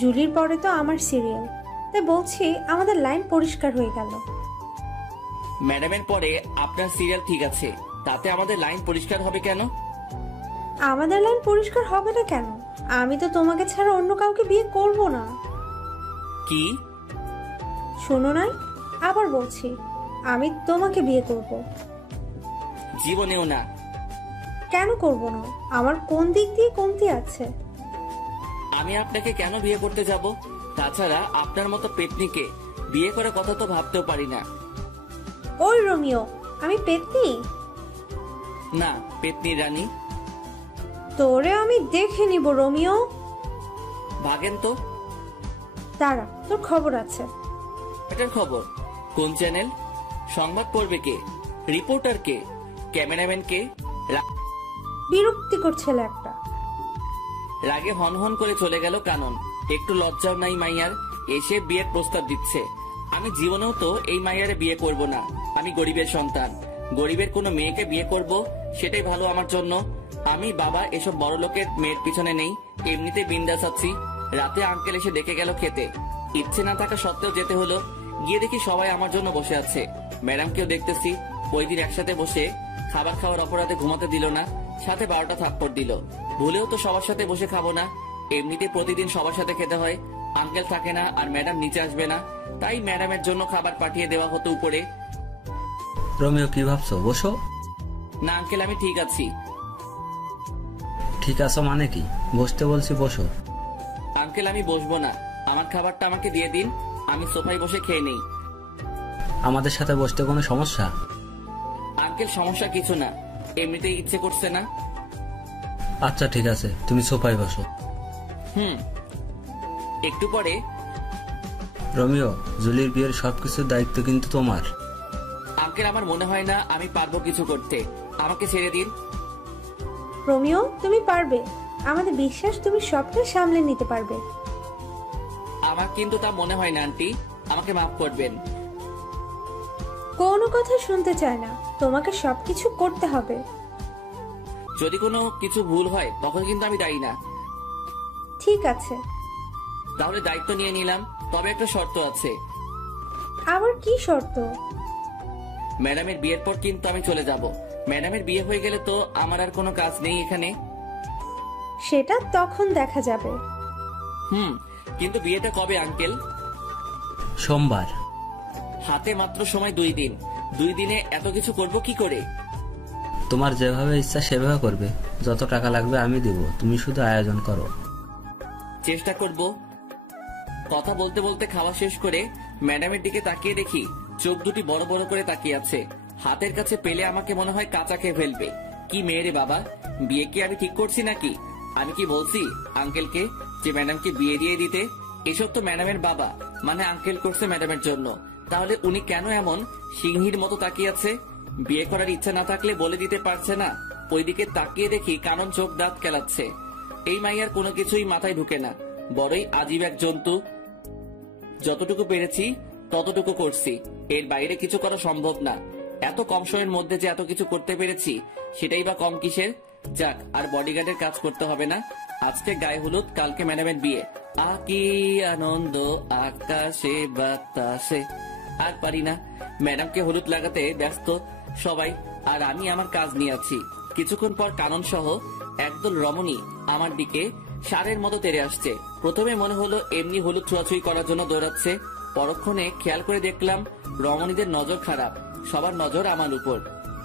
জুলির পরে তো আমার সিরিয়াল, তাই বলছি আমাদের লাইন পরিষ্কার হয়ে গেল। ম্যাডামের পরে আপনার সিরিয়াল ঠিক আছে, তাতে আমাদের লাইন পরিষ্কার হবে কেন? আমাদের লাইন পরিষ্কার হবে না কেন? আমি তো তোমাকে ছাড়া অন্য কাউকে বিয়ে করব না। কি? শোনো নাই, আবার বলছি, আমি তোমাকে বিয়ে করব। জীবনেও না। কেন করব না? আমার কোন দিক দিয়ে কমতি আছে? আমি আপনাকে কেন বিয়ে করতে যাব? তাছাড়া আপনার মতো পেতনিকে বিয়ে করার কথা তো ভাবতেও পারি না। ওই রোমিও, আমি পেতনি না, পেতনি রানী। তোরে আমি দেখে নিব রোমিও। ভাগেন তো। দাঁড়া, তোর খবর আছে। এটার খবর? কোন চ্যানেল? সংবাদ পড়বে কে? রিপোর্টার কে? ক্যামেরাম্যান কে? বিরক্তিকর ছেলে একটা। রাগে হন হন করে চলে গেল কানন। একটু লজ্জাও নাই মাইয়ার, এসে বিয়ের প্রস্তাব দিচ্ছে। আমি জীবনেও তো এই মাইয়ারে বিয়ে করব না। আমি গরিবের সন্তান, গরিবের কোনো মেয়েকে বিয়ে করব সেটাই ভালো আমার জন্য। আমি বাবা এসব বড় লোকের মেয়ের পিছনে নেই, এমনিতে বিন্দাস আছি। রাতে আঙ্কেল এসে ডেকে গেল খেতে, ইচ্ছে না থাকা সত্ত্বেও যেতে হলো। গিয়ে দেখি সবাই আমার জন্য বসে আছে, ম্যাডামকেও দেখতেছি। ওই দিন একসাথে বসে খাবার খাওয়ার অপরাধে ঘুমাতে দিল না, সাথে 12টা থাপ্পড় দিল। ভুলেও তো সবার সাথে বসে খাবো না, এমনিতে প্রতিদিন সবার সাথে খেতে হয়। আঙ্কেল থাকে না আর ম্যাডাম নিচে আসবে না, তাই ম্যাডামের জন্য খাবার পাঠিয়ে দেওয়া হতো উপরে। রোমিও কি ভাবছো? বসো। না আঙ্কেল আমি ঠিক আছি। ঠিক আছো মানে কি? বসতে বলছি বসো। আঙ্কেল আমি বসবো না, আমার খাবারটা আমাকে দিয়ে দিন, আমি সোফায় বসে খেয়ে নেই। আমাদের সাথে বসতে কোনো সমস্যা? আঙ্কেল সমস্যা কিছু না, এমনিতেই ইচ্ছে করছে না। আচ্ছা ঠিক আছে, তুমি সোফায় বসো। একটু পরে রোমিও, জুলির বিয়ের সবকিছুর দায়িত্ব কিন্তু তোমার। আঙ্কেল আমার মনে হয় না আমি পারবো কিছু করতে, আমাকে ছেড়ে দিন। রোমিও, তুমি পারবে। আমাদের বিশ্বাস তুমি সবটা সামলে নিতে পারবে। আমার কিন্তু তা মনে হয় না আন্টি, আমাকে মাফ করবেন। কোনো কথা শুনতে চায় না, তোমাকে সবকিছু করতে হবে। যদি কোনো কিছু ভুল হয় তখন কিন্তু আমি দায়ী না। ঠিক আছে। তাহলে দায়িত্ব নিয়ে নিলাম, তবে একটা শর্ত আছে। আবার কি শর্ত? ম্যাডামের বিয়ের পর কিন্তু আমি চলে যাব। ম্যাডামের বিয়ে হয়ে গেলে তো আমার আর কোনো কাজ নেই এখানে। সেটা তখন দেখা যাবে। কিন্তু বিয়েটা কবে আঙ্কেল? সোমবার। হাতে মাত্র সময় 2 দিন। 2 দিনে এত কিছু করব কি করে? তোমার যেভাবে ইচ্ছা সেভাবে করবে। যত টাকা লাগবে আমি দেব, তুমি শুধু আয়োজন করো। চেষ্টা করব। কথা বলতে বলতে খাওয়া শেষ করে ম্যাডামের দিকে তাকিয়ে দেখি চোখ দুটি বড় বড় করে তাকিয়ে আছে। হাতের কাছে পেলে আমাকে মনে হয় কাঁচা খেয়ে ফেলবে। কি মেয়ে রে বাবা, বিয়ে কি আমি ঠিক করছি নাকি? আমি কি বলছি আঙ্কেলকে যে ম্যাডামকে বিয়ে দিয়ে দিতে? এসব তো ম্যাডামের বাবা মানে আঙ্কেল করছে ম্যাডামের জন্য। তাহলে উনি কেন এমন সিংহীর মতো তাকিয়ে আছে? বিয়ে করার ইচ্ছা না থাকলে বলে দিতে পারছে না? ওইদিকে তাকিয়ে দেখি কানন চোখ দাঁত কেলাচ্ছে। এই মাইয়ার কোনো কিছুই মাথায় ঢুকে না, বড়ই আজীব এক জন্তু। যতটুকু পেরেছি ততটুকু করছি, এর বাইরে কিছু করা সম্ভব না। এত কম সময়ের মধ্যে যে এত কিছু করতে পেরেছি সেটাই বা কম কিসের? যাক, আর বডিগার্ডের কাজ করতে হবে না। আজকে গায়ে হলুদ, কালকে ম্যাডামের বিয়ে। কি আনন্দ আকাশে বাতাসে। আর পারি না, ম্যাডামকে হলুদ লাগাতে ব্যস্ত সবাই, আর আমি আমার কাজ নিয়ে আছি। কিছুক্ষণ পর কানন সহ একদল রমণী আমার দিকে সারের মতো তেড়ে আসছে। প্রথমে মনে হলো এমনি হলুদ ছোঁয়াছুঁই করার জন্য দৌড়াচ্ছে। পরক্ষণে খেয়াল করে দেখলাম রমণীদের নজর খারাপ, সবার নজর আমার উপর।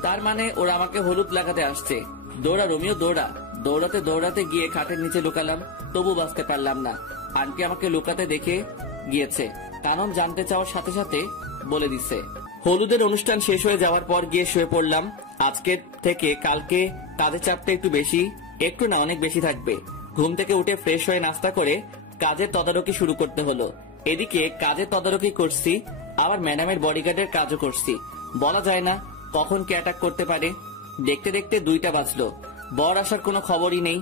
তার মানে ওরা আমাকে হলুদ লাগাতে আসছে। দৌড়া রোমিও দৌড়া। দৌড়াতে দৌড়াতে গিয়ে খাটের নিচে লুকালাম, তবু বাঁচতে পারলাম না। আন্টি আমাকে লুকাতে দেখে গিয়েছে। কানন জানতে চাওয়ার সাথে সাথে বলে দিছে। হলুদের অনুষ্ঠান শেষ হয়ে যাওয়ার পর গিয়ে শুয়ে পড়লাম। আজকে থেকে কালকে কাজের চাপটা একটু বেশি, একটু না অনেক বেশি থাকবে। ঘুম থেকে উঠে ফ্রেশ হয়ে নাস্তা করে কাজের তদারকি শুরু করতে হলো। এদিকে কাজের তদারকি করছি, আবার ম্যাডামের বডিগার্ডের কাজও করছি। বলা যায় না কখন কে অ্যাটাক করতে পারে। দেখতে দেখতে 2টা বাজলো। বর আসার কোনো খবরই নেই।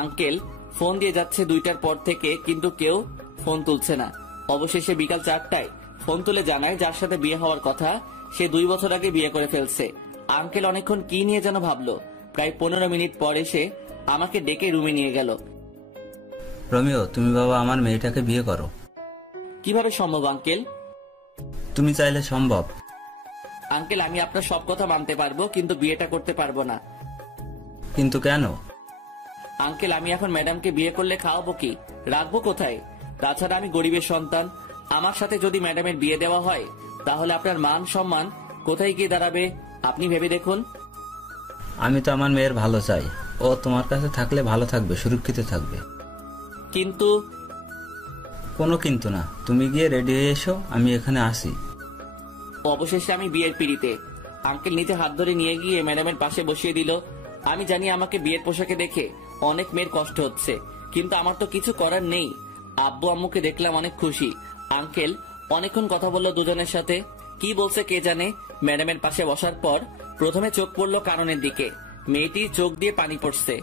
আঙ্কেল ফোন দিয়ে যাচ্ছে 2টার পর থেকে, কিন্তু কেউ ফোন তুলছে না। অবশেষে বিকাল 4টায় ফোন তুলে জানায় যার সাথে বিয়ে হওয়ার কথা সে 2 বছর আগে বিয়ে করে ফেলছে। আঙ্কেল অনেকক্ষণ কি নিয়ে যেন ভাবলো। প্রায় 15 মিনিট পর এসে আমাকে ডেকে রুমে নিয়ে গেল। রোমিও, তুমি বাবা আমার মেয়েটাকে বিয়ে করো। কিভাবে সম্ভব আঙ্কেল? তুমি চাইলে সম্ভব। আঙ্কেল আমি আপনার সব কথা মানতে পারবো, কিন্তু বিয়েটা করতে পারবো না। কিন্তু কেন? আঙ্কেল আমি এখন ম্যাডামকে বিয়ে করলে খাওয়াবো কি, রাখবো কোথায়? তাছাড়া আমি গরিবের সন্তান। আমার সাথে যদি ম্যাডামের বিয়ে দেওয়া হয় তাহলে আপনার মান সম্মান কোথায় গিয়ে দাঁড়াবে আপনি ভেবে দেখুন। আমি তো আমার মেয়ের ভালো চাই। ও তোমার কাছে থাকলে ভালো থাকবে, সুরক্ষিত থাকবে। কিন্তু কোনো কিন্তু না, তুমি গিয়ে রেডি হয়ে এসো, আমি এখানে আসি। অবশেষে আমি বিয়ের পিড়িতে। আঙ্কেল নিজে হাত ধরে নিয়ে গিয়ে ম্যাডামের পাশে বসিয়ে দিল। আমি জানি আমাকে বিয়ের পোশাকে দেখে অনেক মেয়ের কষ্ট হচ্ছে, কিন্তু আমার তো কিছু করার নেই। আব্বু আম্মুকে দেখলাম অনেক খুশি। আঙ্কেল অনেকক্ষণ কথা বললো দুজনের সাথে, কি বলছে কে জানে। ম্যাডামের পাশে বসার পর প্রথমে চোখ পড়লো কাননের দিকে। মেয়েটির চোখ দিয়ে পানি পড়ছে।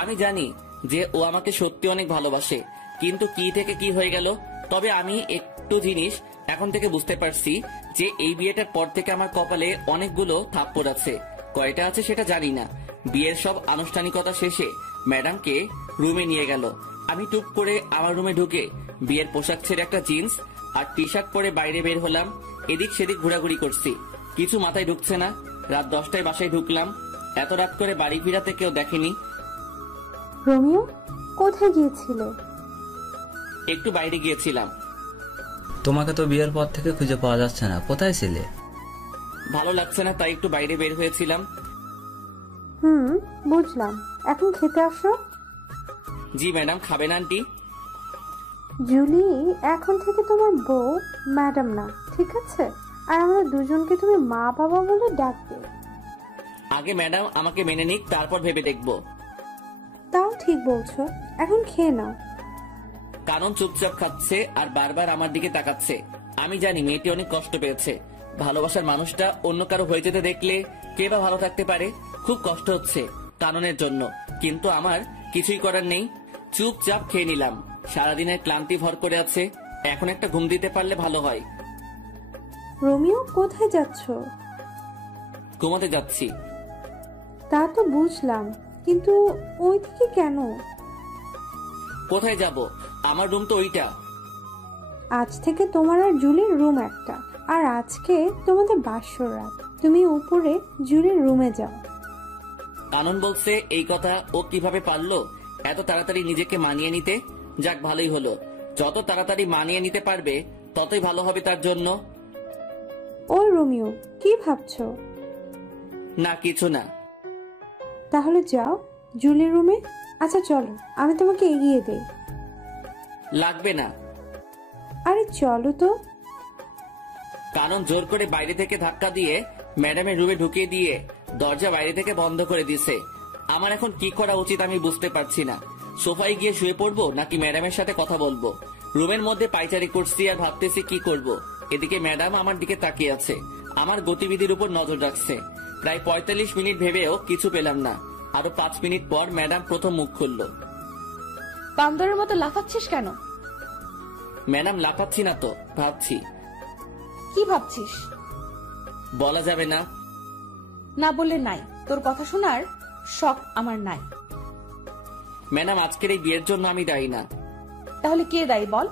আমি জানি যে ও আমাকে সত্যি অনেক ভালোবাসে, কিন্তু কি থেকে কি হয়ে গেল। তবে আমি একটু জিনিস এখন থেকে বুঝতে পারছি যে এই বিয়েটার পর থেকে আমার কপালে অনেকগুলো থাপ্পড় আছে। কয়টা আছে সেটা জানি না। বিয়ের সব আনুষ্ঠানিকতা শেষে ম্যাডামকে রুমে নিয়ে গেল। আমি টুপ করে আমার রুমে ঢুকে বিয়ের পোশাক ছেড়ে একটা জিন্স আর টি শার্ট পরে বাইরে বের হলাম। এদিক সেদিক ঘোরাঘুরি করছি, কিছু মাথায় ঢুকছে না। রাত 10টায় বাসায় ঢুকলাম। এত রাত করে বাড়ি ফিরাতে কেউ দেখেনি। রোমিও, কোথায় গিয়েছিলে? একটু বাইরে গিয়েছিলাম। তোমাকে তো বিয়ের পর থেকে খুঁজে পাওয়া যাচ্ছে না, কোথায় ছিলে? ভালো লাগছে না তাই একটু বাইরে বের হয়েছিলাম। বুঝলাম। এখন খেতে আসো। জি ম্যাডাম। খাবেন আন্টি? জুলি, এখন থেকে তোমার বউ ম্যাডাম না, ঠিক আছে? আর আমরা দুজনকে তুমি মা বাবা বলে ডাকবে। আগে ম্যাডাম আমাকে মেনে নিক, তারপর ভেবে দেখবো। তাও ঠিক বলছো, এখন খেয়ে নাও। কানন চুপচাপ খাচ্ছে আর বারবার আমার দিকে তাকাচ্ছে। আমি জানি মেয়েটি অনেক কষ্ট পেয়েছে। ভালোবাসার মানুষটা অন্য কারো হয়ে যেতে দেখলে কে বা ভালো থাকতে পারে। খুব কষ্ট হচ্ছে কাননের জন্য, কিন্তু আমার কিছুই করার নেই। চুপচাপ খেয়ে নিলাম। সারাদিনের ক্লান্তি ভর করে আছে, এখন একটা ঘুম দিতে পারলে ভালো হয়। রোমিও, কোথায় যাচ্ছ? ঘুমাতে যাচ্ছি। তা তো বুঝলাম, কিন্তু ওইদিকে কেন? কোথায় যাব? আমার রুম তো ওইটা। আজ থেকে তোমার আর জুলির রুম একটা, আর আজকে তোমাদের বাসর রাত। তুমি উপরে জুলির রুমে যাও। কানন বলছে এই কথা। ও কিভাবে পারলো এত তাড়াতাড়ি নিজেকে মানিয়ে নিতে? যাক, ভালোই হলো। যত তাড়াতাড়ি মানিয়ে নিতে পারবে ততই ভালো হবে তার জন্য। ওই রোমিও, কি ভাবছো? না, কিছু না। তাহলে যাও জুলির রুমে। আচ্ছা চলো, আমি তোমাকে এগিয়ে দেই। লাগবে না। আরে চলো তো। কানন জোর করে বাইরে থেকে ধাক্কা দিয়ে ম্যাডামের রুমে ঢুকিয়ে দিয়ে দরজা বাইরে থেকে বন্ধ করে দিছে। আমার এখন কি করা উচিত আমি বুঝতে পারছি না। সোফায় গিয়ে শুয়ে পড়বো নাকি ম্যাডামের সাথে কথা বলবো? রুমের মধ্যে পায়চারি করছি আর ভাবতেছি কি করব। এদিকে ম্যাডাম আমার দিকে তাকিয়ে আছে, আমার গতিবিধির উপর নজর রাখছে। প্রায় 45 মিনিট ভেবেও কিছু পেলাম না। আরো 5 মিনিট পর ম্যাডাম প্রথম মুখ খুলল। বান্দরের মতো লাফাচ্ছিস কেন? ম্যাডাম, লাফাচ্ছি না তো, ভাবছি। কি ভাবছিস? বলা যাবে না। না বললে নাই, তোর কথা শোনার শখ আমার নাই। ম্যাডাম, আজকের এই বিয়ের জন্য আমি দায়ী না। তাহলে কে দায়ী বল?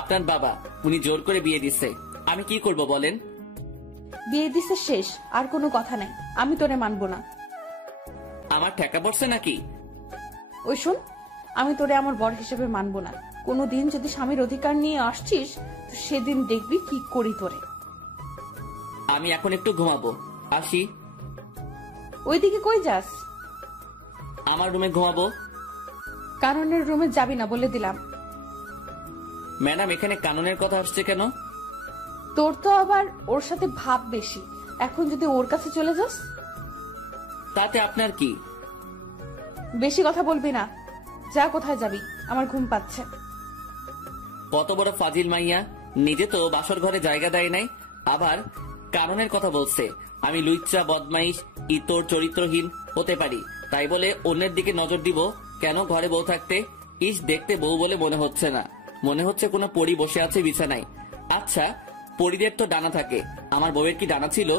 আপনার বাবা, উনি জোর করে বিয়ে দিচ্ছে। আমি কি করব বলেন? বিয়ে দিছে শেষ, আর কোনো কথা নাই। আমি তোরে মানবো না। আমার ঠেকা পড়ছে নাকি? ওই শোন, আমি তোরে আমার বর হিসেবে মানবো না। কোনোদিন যদি স্বামীর অধিকার নিয়ে আসছিস তো সেদিন দেখবি কি করি তোরে। আমি এখন একটু ঘুমাবো, আসি। ওইদিকে কই যাস? আমার রুমে ঘুমাবো। কারণের রুমে যাবি না বলে দিলাম। ম্যাডাম, এখানে কাননের কথা আসছে কেন? তোর তো আবার ওর সাথে ভাব বেশি। এখন যদি ওর কাছে চলে যাস? তাতে আপনার কি? বেশি কথা বলবি না। যা, কোথায় যাবি? আমার ঘুম পাচ্ছে। কত বড় ফাজিল মাইয়া, নিজে তো বাসর ঘরে জায়গা দেয় নাই, আবার কারণের কথা বলছে। আমি লুচ্চা, বদমাইশ, ইতর, চরিত্রহীন হতে পারি, তাই বলে অন্যের দিকে নজর দিব কেন? ঘরে বউ থাকতে ইস, দেখতে বউ বলে মনে হচ্ছে না, মনে হচ্ছে কোনো পরী বসে আছে বিছানায়। আচ্ছা, পরীদের তো ডানা থাকে, আমার বউয়ের কি ডানা ছিল?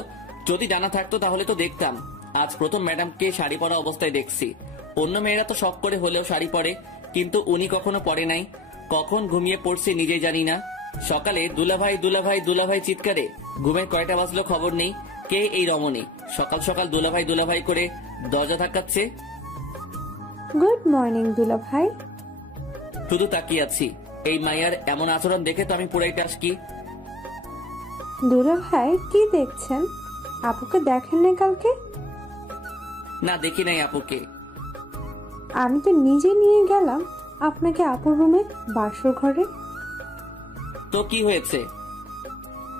যদি ডানা থাকতো তাহলে তো দেখতাম। আজ প্রথম ম্যাডামকে শাড়ি পরা অবস্থায় দেখছি। অন্য মেয়েরা তো শখ করে হলেও শাড়ি পরে, কিন্তু উনি কখনো পরে নাই। কখন ঘুমিয়ে পড়ছে নিজেই জানি না। সকালে দুলাভাই দুলাভাই দুলাভাই চিৎকারে ঘুমের কয়টা বাজলো খবর নেই। কে এই রমণী সকাল সকাল দুলাভাই দুলাভাই করে দরজা ধাক্কাচ্ছে? গুড মর্নিং দুলা ভাই। শুধু তাকিয়ে আছি। এই মাইয়ার এমন আচরণ দেখে তো আমি পুরাই টাসকি। দুলা ভাই, কি দেখছেন? আপুকে দেখেন না কালকে? না, দেখি নাই আপুকে। আমি তো নিজে নিয়ে গেলাম আপনাকে আপুর রুমে, বাসর ঘরে। তো কি হয়েছে?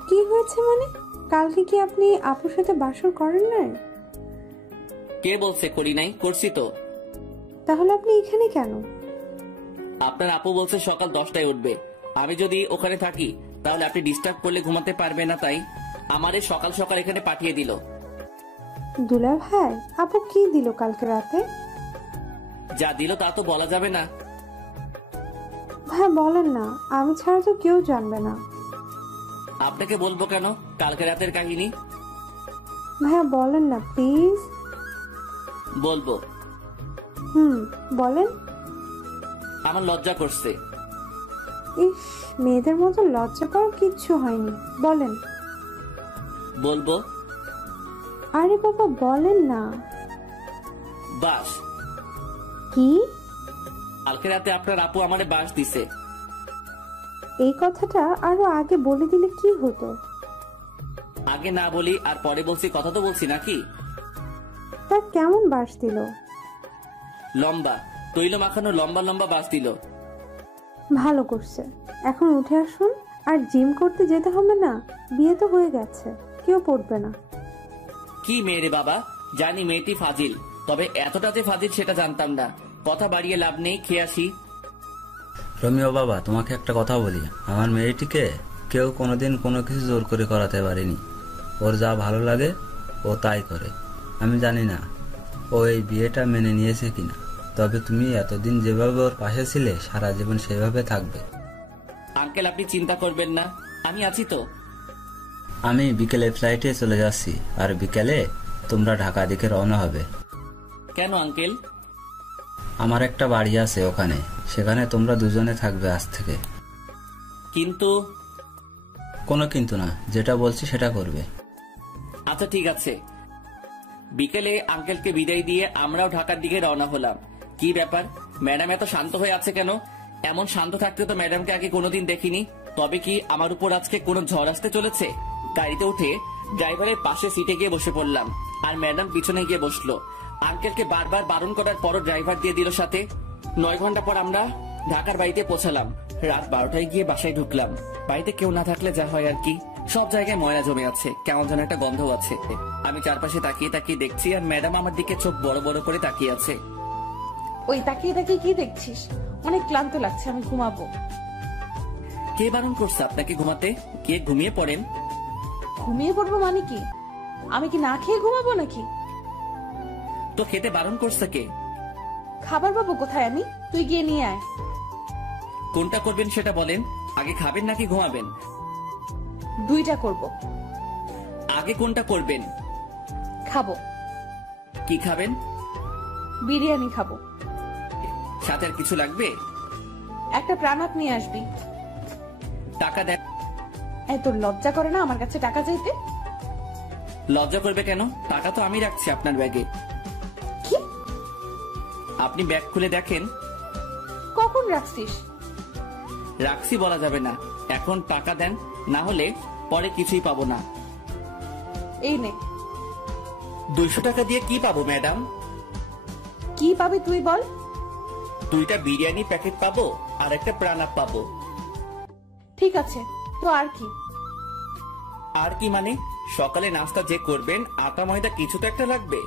কি হয়েছে মানে? কালকে কি আপনি আপুর সাথে বাসর করেন নাই? কে বলছে করি নাই? করছি তো। তাহলে আপনি এখানে কেন? আপনার আপু বলছে সকাল 10টায় উঠবে। আমি যদি ওখানে থাকি তাহলে আপনি ডিস্টার্ব করলে ঘুমাতে পারবে না, তাই আমারে সকাল সকাল এখানে পাঠিয়ে দিল। দুলা ভাই, আপু কি দিল কালকে রাতে? যা দিল তা তো বলা যাবে না। ভাই বলেন না, আমি ছাড়া তো কেউ জানবে না। আপনাকে বলবো কেন কালকে রাতের কাহিনী? ভাইয়া বলেন না প্লিজ। বলবো। বলেন। আমার লজ্জা করছে। ইস, মেয়েদের মতো লজ্জা পাওয়ার কিচ্ছু হয়নি, বলেন। বলবো। আরে বাবা বলেন না। বাস। কি? কালকে রাতে আপনার আপু আমারে বাস দিছে। এই কথাটা আরো আগে বলে দিলে কি হতো? আগে না বলি আর পরে বলছি, কথা তো বলছি নাকি? তা কেমন বাস দিল? লম্বা, তৈল মাখানো লম্বা লম্বা বাস দিল। ভালো করছে। এখন উঠে আসুন। আর জিম করতে যেতে হবে না, বিয়ে তো হয়ে গেছে, কেউ পড়বে না। কি মেয়ে রে বাবা, জানি মেয়েটি ফাজিল, তবে এতটা যে ফাজিল সেটা জানতাম না। কথা বাড়িয়ে লাভ নেই, খেয়ে আসি। রমিও বাবা, তোমাকে একটা কথা বলি, আমার মেয়েটিকে কেউ কোনোদিন কোনো কিছু জোর করে করাতে পারেনি। ওর যা ভালো লাগে ও তাই করে। আমি জানি না ও এই বিয়েটা মেনে নিয়েছে কিনা, তবে তুমি এতদিন যেভাবে ওর পাশে ছিলে সারা জীবন সেভাবে থাকবে। আঙ্কেল আপনি চিন্তা করবেন না, আমি আছি তো। আমি বিকেলে ফ্লাইটে চলে যাচ্ছি, আর বিকেলে তোমরা ঢাকা দিকে রওনা হবে। কেন আঙ্কেল? আমার একটা বাড়ি আছে ওখানে, সেখানে তোমরা দুজনে থাকবে আজ থেকে। কিন্তু কোনো কিন্তু না, যেটা বলছি সেটা করবে। আচ্ছা ঠিক আছে। বিকেলে আঙ্কেলকে বিদায় দিয়ে আমরাও ঢাকার দিকে রওনা হলাম। কি ব্যাপার, ম্যাডাম এত শান্ত হয়ে আছে কেন? এমন শান্ত থাকতে তো ম্যাডামকে আগে কোনোদিন দেখিনি। তবে কি আমার উপর আজকে কোনো ঝড় আসতে চলেছে? গাড়িতে উঠে ড্রাইভারের পাশে সিটে গিয়ে বসে পড়লাম, আর ম্যাডাম পিছনে গিয়ে বসলো। আঙ্কেলকে বারবার বারণ করার পরও ড্রাইভার দিয়ে দিল সাথে। 9 ঘন্টা পর আমরা ঢাকার বাড়িতে পৌঁছালাম। রাত 12টায় গিয়ে বাসায় ঢুকলাম। বাড়িতে কেউ না থাকলে যা হয় আর কি, সব জায়গায় ময়লা জমে আছে, কেমন যেন একটা গন্ধ আছে। আমি চারপাশে তাকিয়ে তাকিয়ে দেখছি, আর ম্যাডাম আমার দিকে চোখ বড় বড় করে তাকিয়ে আছে। ওই তাকিয়ে তাকিয়ে কি দেখছিস? অনেক ক্লান্ত লাগছে, আমি ঘুমাবো। কে বারণ করছে আপনাকে ঘুমাতে? গিয়ে ঘুমিয়ে পড়েন। ঘুমিয়ে পড়বো মানে কি? আমি কি না খেয়ে ঘুমাবো নাকি? তো খেতে বারণ করছে কে? খাবার পাবো কোথায় আমি? তুই গিয়ে নিয়ে আয়। কোনটা করবেন সেটা বলেন। আগে খাবেন নাকি ঘুমাবেন? দুইটা করব। আগে কোনটা করবেন? খাবো। কি খাবেন? বিরিয়ানি খাবো। সাথে আর কিছু লাগবে? একটা প্রাণাত নিয়ে আসবি। টাকা দেন। এই তোর লজ্জা করে না আমার কাছে টাকা চাইতে? লজ্জা করবে কেন? টাকা তো আমি রাখছি আপনার ব্যাগে। কি? আপনি ব্যাগ খুলে দেখেন। কখন রাখছিস? রাখছি বলা যাবে না। এখন টাকা দেন, না হলে পরে কিছুই পাবো না। এই নে। 200 টাকা দিয়ে কি পাবো ম্যাডাম? কি পাবি তুই বল? 2টা বিরিয়ানি প্যাকেট পাবো, আর একটা প্রাণাপ পাবো। ঠিক আছে, তো আর কি? আর কি মানে? সকালে নাস্তা যে করবেন, আটা ময়দা কিছু তো একটা লাগবে।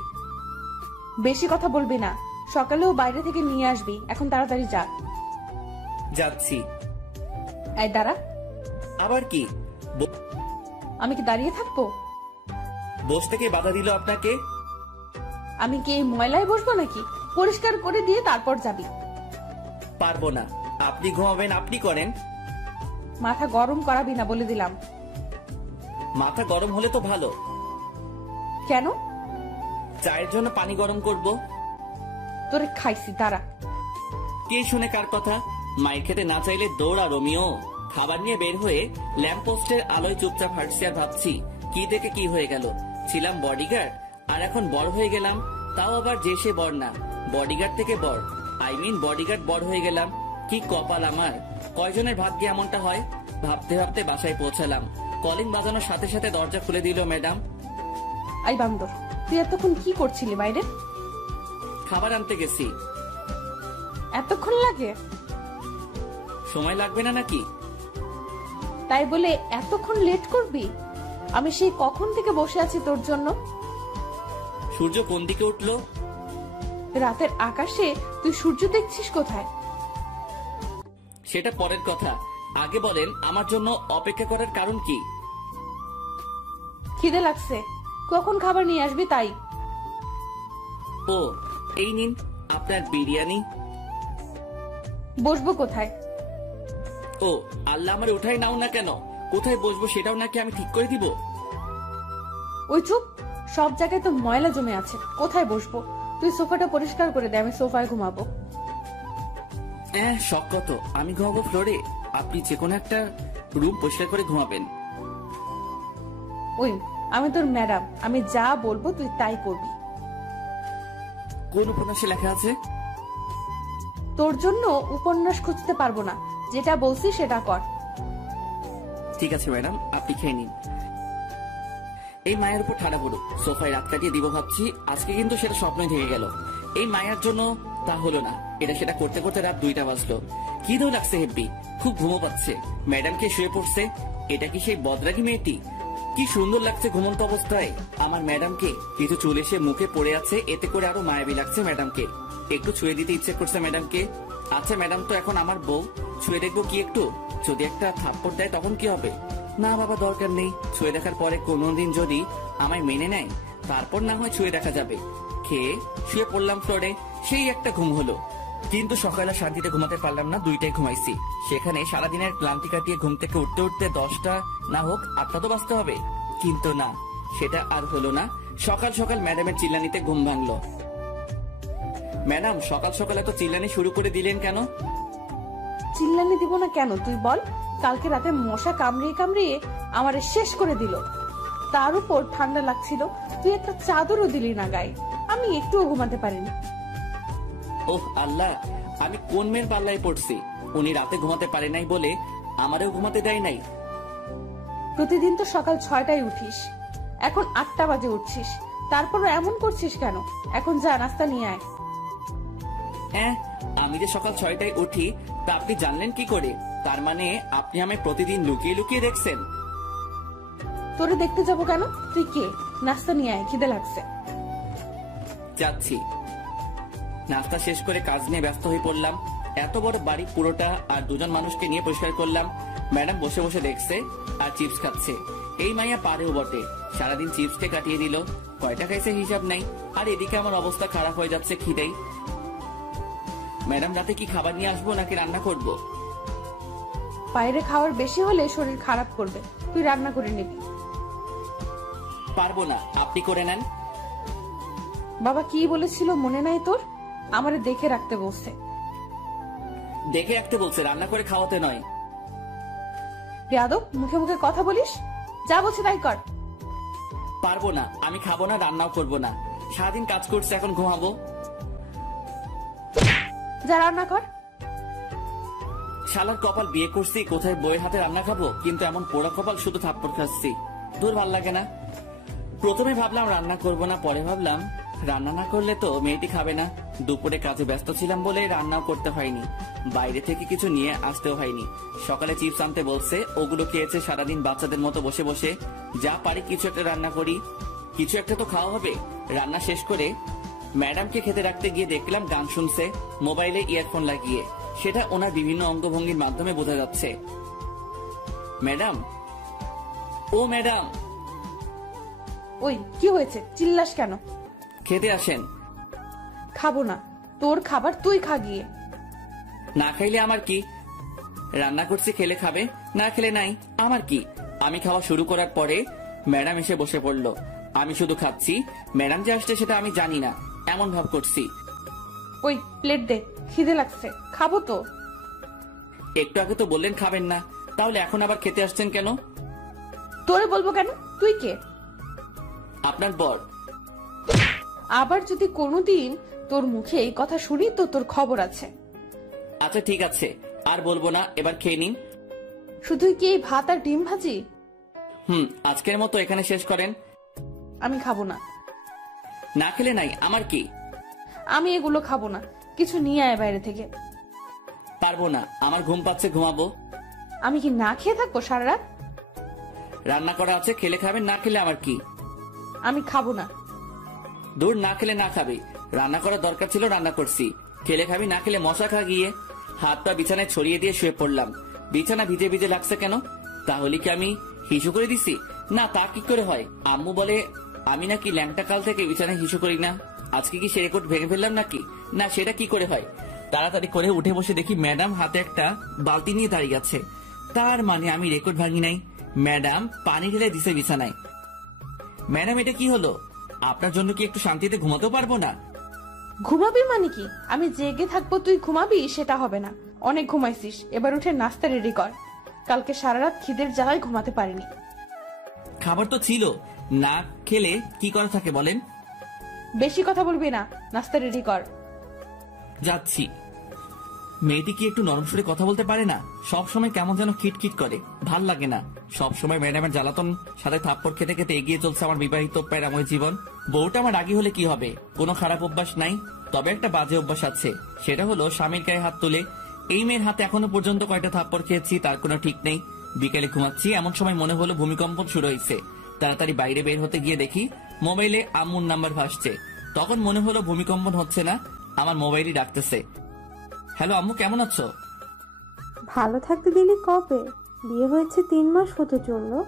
বেশি কথা বলবি না। সকালেও বাইরে থেকে নিয়ে আসবি। এখন তাড়াতাড়ি যা। যাচ্ছি। এই দাঁড়া। আবার কি? আমি কি দাঁড়িয়ে থাকবো? বস থেকে বাধা দিল আপনাকে? আমি কি এই ময়লায় বসবো নাকি? পরিষ্কার করে দিয়ে তারপর যাবি। পারবো না। আপনি ঘুমাবেন, আপনি করেন। মাথা গরম করাবি না বলে দিলাম। মাথা গরম হলে তো ভালো। কেন? চায়ের জন্য পানি গরম করব। তোরে খাইছি, দাঁড়া। কে শুনে কার কথা? মায়ের খেতে না চাইলে দৌড়া রোমিও। খাবার নিয়ে বের হয়ে ল্যাম্প পোস্টের আলোয় চুপচাপ হাঁটছি আর ভাবছি, কি দেখে কি হয়ে গেল। ছিলাম বডিগার্ড, আর এখন বড় হয়ে গেলাম। তাও আবার যে সে বড় না, বডিগার্ড থেকে বড়। বডিগার্ড বড় হয়ে গেলাম। কি কপাল আমার! কয়জনের ভাগ্যে এমনটা হয়? ভাবতে ভাবতে বাসায় পৌঁছালাম। কলিং বাজানোর সাথে সাথে দরজা খুলে দিল ম্যাডাম। আই বান্দর, তুই এতক্ষণ কি করছিলি বাইরে? খাবার আনতে গেছি। এতক্ষণ লাগে? সময় লাগবে না নাকি? তাই বলে এতক্ষণ লেট করবি? আমি সেই কখন থেকে বসে আছি তোর জন্য। সূর্য কোন দিকে উঠলো? রাতের আকাশে তুই সূর্য দেখছিস কোথায়? সেটা পরের কথা। আগে বলেন আমার জন্য অপেক্ষা করার কারণ কি? খিদে লাগছে। কখন খাবার নিয়ে আসবি তাই। ও, এই নিন আপনার বিরিয়ানি। বসবো কোথায়? ও আল্লাহ, আমার উঠাই নাও না কেন? কোথায় বসবো সেটাও নাকি আমি ঠিক করে দিব? ওই চুপ। সব জায়গায় তো ময়লা জমে আছে, কোথায় বসবো? তুই সোফাটা পরিষ্কার করে দে, আমি সোফায় ঘুমাবো। শখ কত, আমি ঘুমাবো ফ্লোরে। আপনি যে কোনো একটা রুম পরিষ্কার করে ঘুমাবেন। ওই, আমি তোর ম্যাডাম, আমি যা বলবো তুই তাই করবি। কোন উপন্যাসে লেখা আছে? তোর জন্য উপন্যাস খুঁজতে পারবো না, যেটা বলছি সেটা কর। ঠিক আছে ম্যাডাম, আপনি খেয়ে নিন। এই মায়ের উপর ঠাড়া পড়ুক, সোফায় রাত কাটিয়ে দিব ভাবছি, আজকে কিন্তু সেটা স্বপ্নই থেকে গেল। এই মায়ের জন্য তা হলো না। এটা সেটা করতে করতে রাত 2টা বাজলো। কি দৌ লাগছে হেব্বি, খুব ঘুমো পাচ্ছে। ম্যাডামকে শুয়ে পড়ছে, এটা কি সেই বদরাগী মেয়েটি? কি সুন্দর লাগছে ঘুমন্ত অবস্থায় আমার ম্যাডামকে। কিছু চুল এসে মুখে পড়ে আছে, এতে করে আরো মায়াবী লাগছে ম্যাডামকে। একটু ছুঁয়ে দিতে ইচ্ছে করছে ম্যাডামকে। আচ্ছা ম্যাডাম তো এখন আমার বউ, ছুঁয়ে দেখবো কি একটু? যদি একটা থাপ্পড় দেয় তখন কি হবে? না বাবা দরকার নেই, ছুঁয়ে দেখার পরে কোনোদিন যদি আমায় মেনে নেয় তারপর না হয় ছুঁয়ে দেখা যাবে। খেয়ে শুয়ে পড়লাম ফ্লোরে, সেই একটা ঘুম হলো। কিন্তু সকালে শান্তিতে ঘুমাতে পারলাম না, 2টায় ঘুমাইছি। সেখানে সারাদিনের ক্লান্তি কাটিয়ে ঘুম থেকে উঠতে উঠতে 10টা না হোক 8টা তো বাজতে হবে। কিন্তু না, সেটা আর হলো না। সকাল সকাল ম্যাডামের চিল্লানিতে ঘুম ভাঙলো। ম্যাডাম সকাল সকাল এত চিল্লানি শুরু করে দিলেন কেন? চিল্লানি দিব না কেন তুই বল? কালকে রাতে মশা কামড়িয়ে কামড়িয়ে আমারে শেষ করে দিল। তার উপর ঠান্ডা লাগছিল, তুই একটা চাদরও দিলি না গায়ে। আমি একটুও ঘুমাতে পারিনি। ওহ আল্লাহ, আমি কোন মেয়ের পাল্লায় পড়ছি? উনি রাতে ঘুমাতে পারে নাই বলে আমারও ঘুমাতে দেয় নাই। প্রতিদিন তো সকাল 6টায় উঠিস, এখন 8টা বাজে উঠছিস, তারপরও এমন করছিস কেন? এখন যা নাস্তা নিয়ে আয়। হ্যাঁ, আমি যে সকাল 6টায় উঠি তা আপনি জানলেন কি করে? তার মানে আপনি আমায় প্রতিদিন লুকিয়ে লুকিয়ে দেখছেন? তোরে দেখতে যাবো কেন? তুই কে? নাস্তা নিয়ে আয়, খিদে লাগছে। যাচ্ছি। নাস্তা শেষ করে কাজ নিয়ে ব্যস্ত হয়ে পড়লাম। এত বড় বাড়ি পুরোটা আর 2জন মানুষকে নিয়ে পরিষ্কার করলাম। ম্যাডাম বসে বসে দেখছে আর চিপস খাচ্ছে। এই মাইয়া পারেও বটে, সারাদিন চিপসকে কাটিয়ে দিল। কয়টা খাইছে হিসাব নাই। আর এদিকে আমার অবস্থা খারাপ হয়ে যাচ্ছে খিদেই। ম্যাডাম রাতে কি খাবার নিয়ে আসবো নাকি রান্না করব? বাইরে খাওয়ার বেশি হলে শরীর খারাপ করবে, তুই রান্না করে নিবি। পারবো না, আপনি করে নেন। বাবা কি বলেছিল মনে নাই তোর? আমারে দেখে রাখতে বলছে। দেখে রাখতে বলছে, রান্না করে খাওয়াতে নয়। বেয়াদব, মুখে মুখে কথা বলিস। যা বলছে তাই কর। পারবো না, আমি খাবো না, রান্নাও করবো না। সারাদিন কাজ করছে, এখন ঘুমাবো। যা রান্না কর। শালার কপাল, বিয়ে করছি কোথায় বইয়ের হাতে রান্না খাবো, কিন্তু এমন পোড়া কপাল, শুধু থাপ্পড় খাচ্ছি। দূর ভাল লাগে না। প্রথমে ভাবলাম রান্না করব না, পরে ভাবলাম রান্না না করলে তো মেয়েটি খাবে না। দুপুরে কাজে ব্যস্ত ছিলাম বলে রান্নাও করতে হয়নি, বাইরে থেকে কিছু নিয়ে আসতেও হয়নি। সকালে চিপস আনতে বলছে, ওগুলো খেয়েছে সারাদিন বাচ্চাদের মতো বসে বসে। যা পারি কিছু একটা রান্না করি, কিছু একটা তো খাওয়া হবে। রান্না শেষ করে ম্যাডামকে খেতে রাখতে গিয়ে দেখলাম গান শুনছে মোবাইলে ইয়ারফোন লাগিয়ে। সেটা ওনার বিভিন্ন অঙ্গভঙ্গির মাধ্যমে বোঝা যাচ্ছে। ম্যাডাম, ও ম্যাডাম। ওই কি হয়েছে, চিল্লাস কেন? খেতে আসেন। খাবো না, তোর খাবার তুই খা গিয়ে। না খাইলে আমার কি? রান্না করছি, খেলে খাবে, না খেলে নাই, আমার কি? আমি খাওয়া শুরু করার পরে ম্যাডাম এসে বসে পড়লো। আমি শুধু খাচ্ছি, ম্যাডাম যে আসছে সেটা আমি জানি না, এমন ভাব করছি। ওই প্লেট দে, খিদে লাগছে, খাবো তো। একটু আগে তো বললেন খাবেন না, তাহলে এখন আবার খেতে আসছেন কেন? তোরে বলবো কেন? তুই কে? আপনার বর। আবার যদি কোনোদিন তোর মুখে এই কথা শুনি তো তোর খবর আছে। আচ্ছা ঠিক আছে, আর বলবো না, এবার খেয়ে নিন। শুধুই কি এই ভাত আর ডিম ভাজি? আজকের মতো এখানে শেষ করেন। আমি খাবো না। না খেলে নাই, আমার কি? আমি এগুলো খাবো না, কিছু নিয়ে আয় বাইরে থেকে। পারবো না, আমার ঘুম পাচ্ছে, ঘুমাবো। আমি কি না খেয়ে থাকবো সারা রাত? রান্না করা আছে, খেলে খাবেন, না খেলে আমার কি? আমি খাবো না। দূর, না খেলে না খাবে। রান্না করার দরকার ছিল, রান্না করছি। খেলে খাবি, না খেলে মশা খা গিয়ে। হাত পা বিছানায় ছড়িয়ে দিয়ে শুয়ে পড়লাম। বিছানা ভিজে ভিজে লাগছে কেন? তাহলে কি আমি হিসু করে দিছি? না, তা কি করে হয়? আম্মু বলে আমি নাকি ল্যাংটা কাল থেকে বিছানায় হিসু করি না। আজকে কি সে রেকর্ড ভেঙে ফেললাম নাকি? না, সেটা কি করে হয়? তাড়াতাড়ি করে উঠে বসে দেখি ম্যাডাম হাতে একটা বালতি নিয়ে দাঁড়িয়ে আছে। তার মানে আমি রেকর্ড ভাঙি নাই, ম্যাডাম পানি ঢেলে দিছে বিছানায়। ম্যাডাম, এটা কি হলো? আপনার জন্য কি একটু শান্তিতে ঘুমাতেও পারবো না? ঘুমাবি মানে কি? আমি জেগে থাকবো, তুই ঘুমাবি সেটা হবে না। অনেক ঘুমাইছিস, এবার উঠে নাস্তা রেডি কর। কালকে সারা রাত খিদের জ্বালায় ঘুমাতে পারিনি। খাবার তো ছিল, না খেলে কি করা থাকে বলেন? বেশি কথা বলবি না, নাস্তা রেডি কর। যাচ্ছি। মেয়েটি কি একটু নরম সুরে কথা বলতে পারে না? সব সময় কেমন যেন খিটখিট করে, ভাল লাগে না। সব সময় ম্যাডামের জ্বালাতন সাথে থাপ্পড় খেতে খেতে এগিয়ে চলছে আমার বিবাহিত প্যারাময় জীবন। বউটা আমার রাগী হলে কি হবে? কোনো খারাপ অভ্যাস নাই, তবে একটা বাজে অভ্যাস আছে। সেটা হলো স্বামীর গায়ে হাত তুলে এই মেয়ের হাতে এখনো পর্যন্ত কয়টা থাপ্পড় খেয়েছি তার কোনো ঠিক নেই। বিকেলে ঘুমাচ্ছি, এমন সময় মনে হলো ভূমিকম্প শুরু হয়েছে। তাড়াতাড়ি বাইরে বের হতে গিয়ে দেখি মোবাইলে আম্মুর নাম্বার ভাসছে। তখন মনে হলো ভূমিকম্প হচ্ছে না, আমার মোবাইলই ডাকতেছে। হ্যালো আম্মু, কেমন আছো? ভালো থাকতে দিলি কবে? বিয়ে হয়েছে 3 মাস হতে চললো,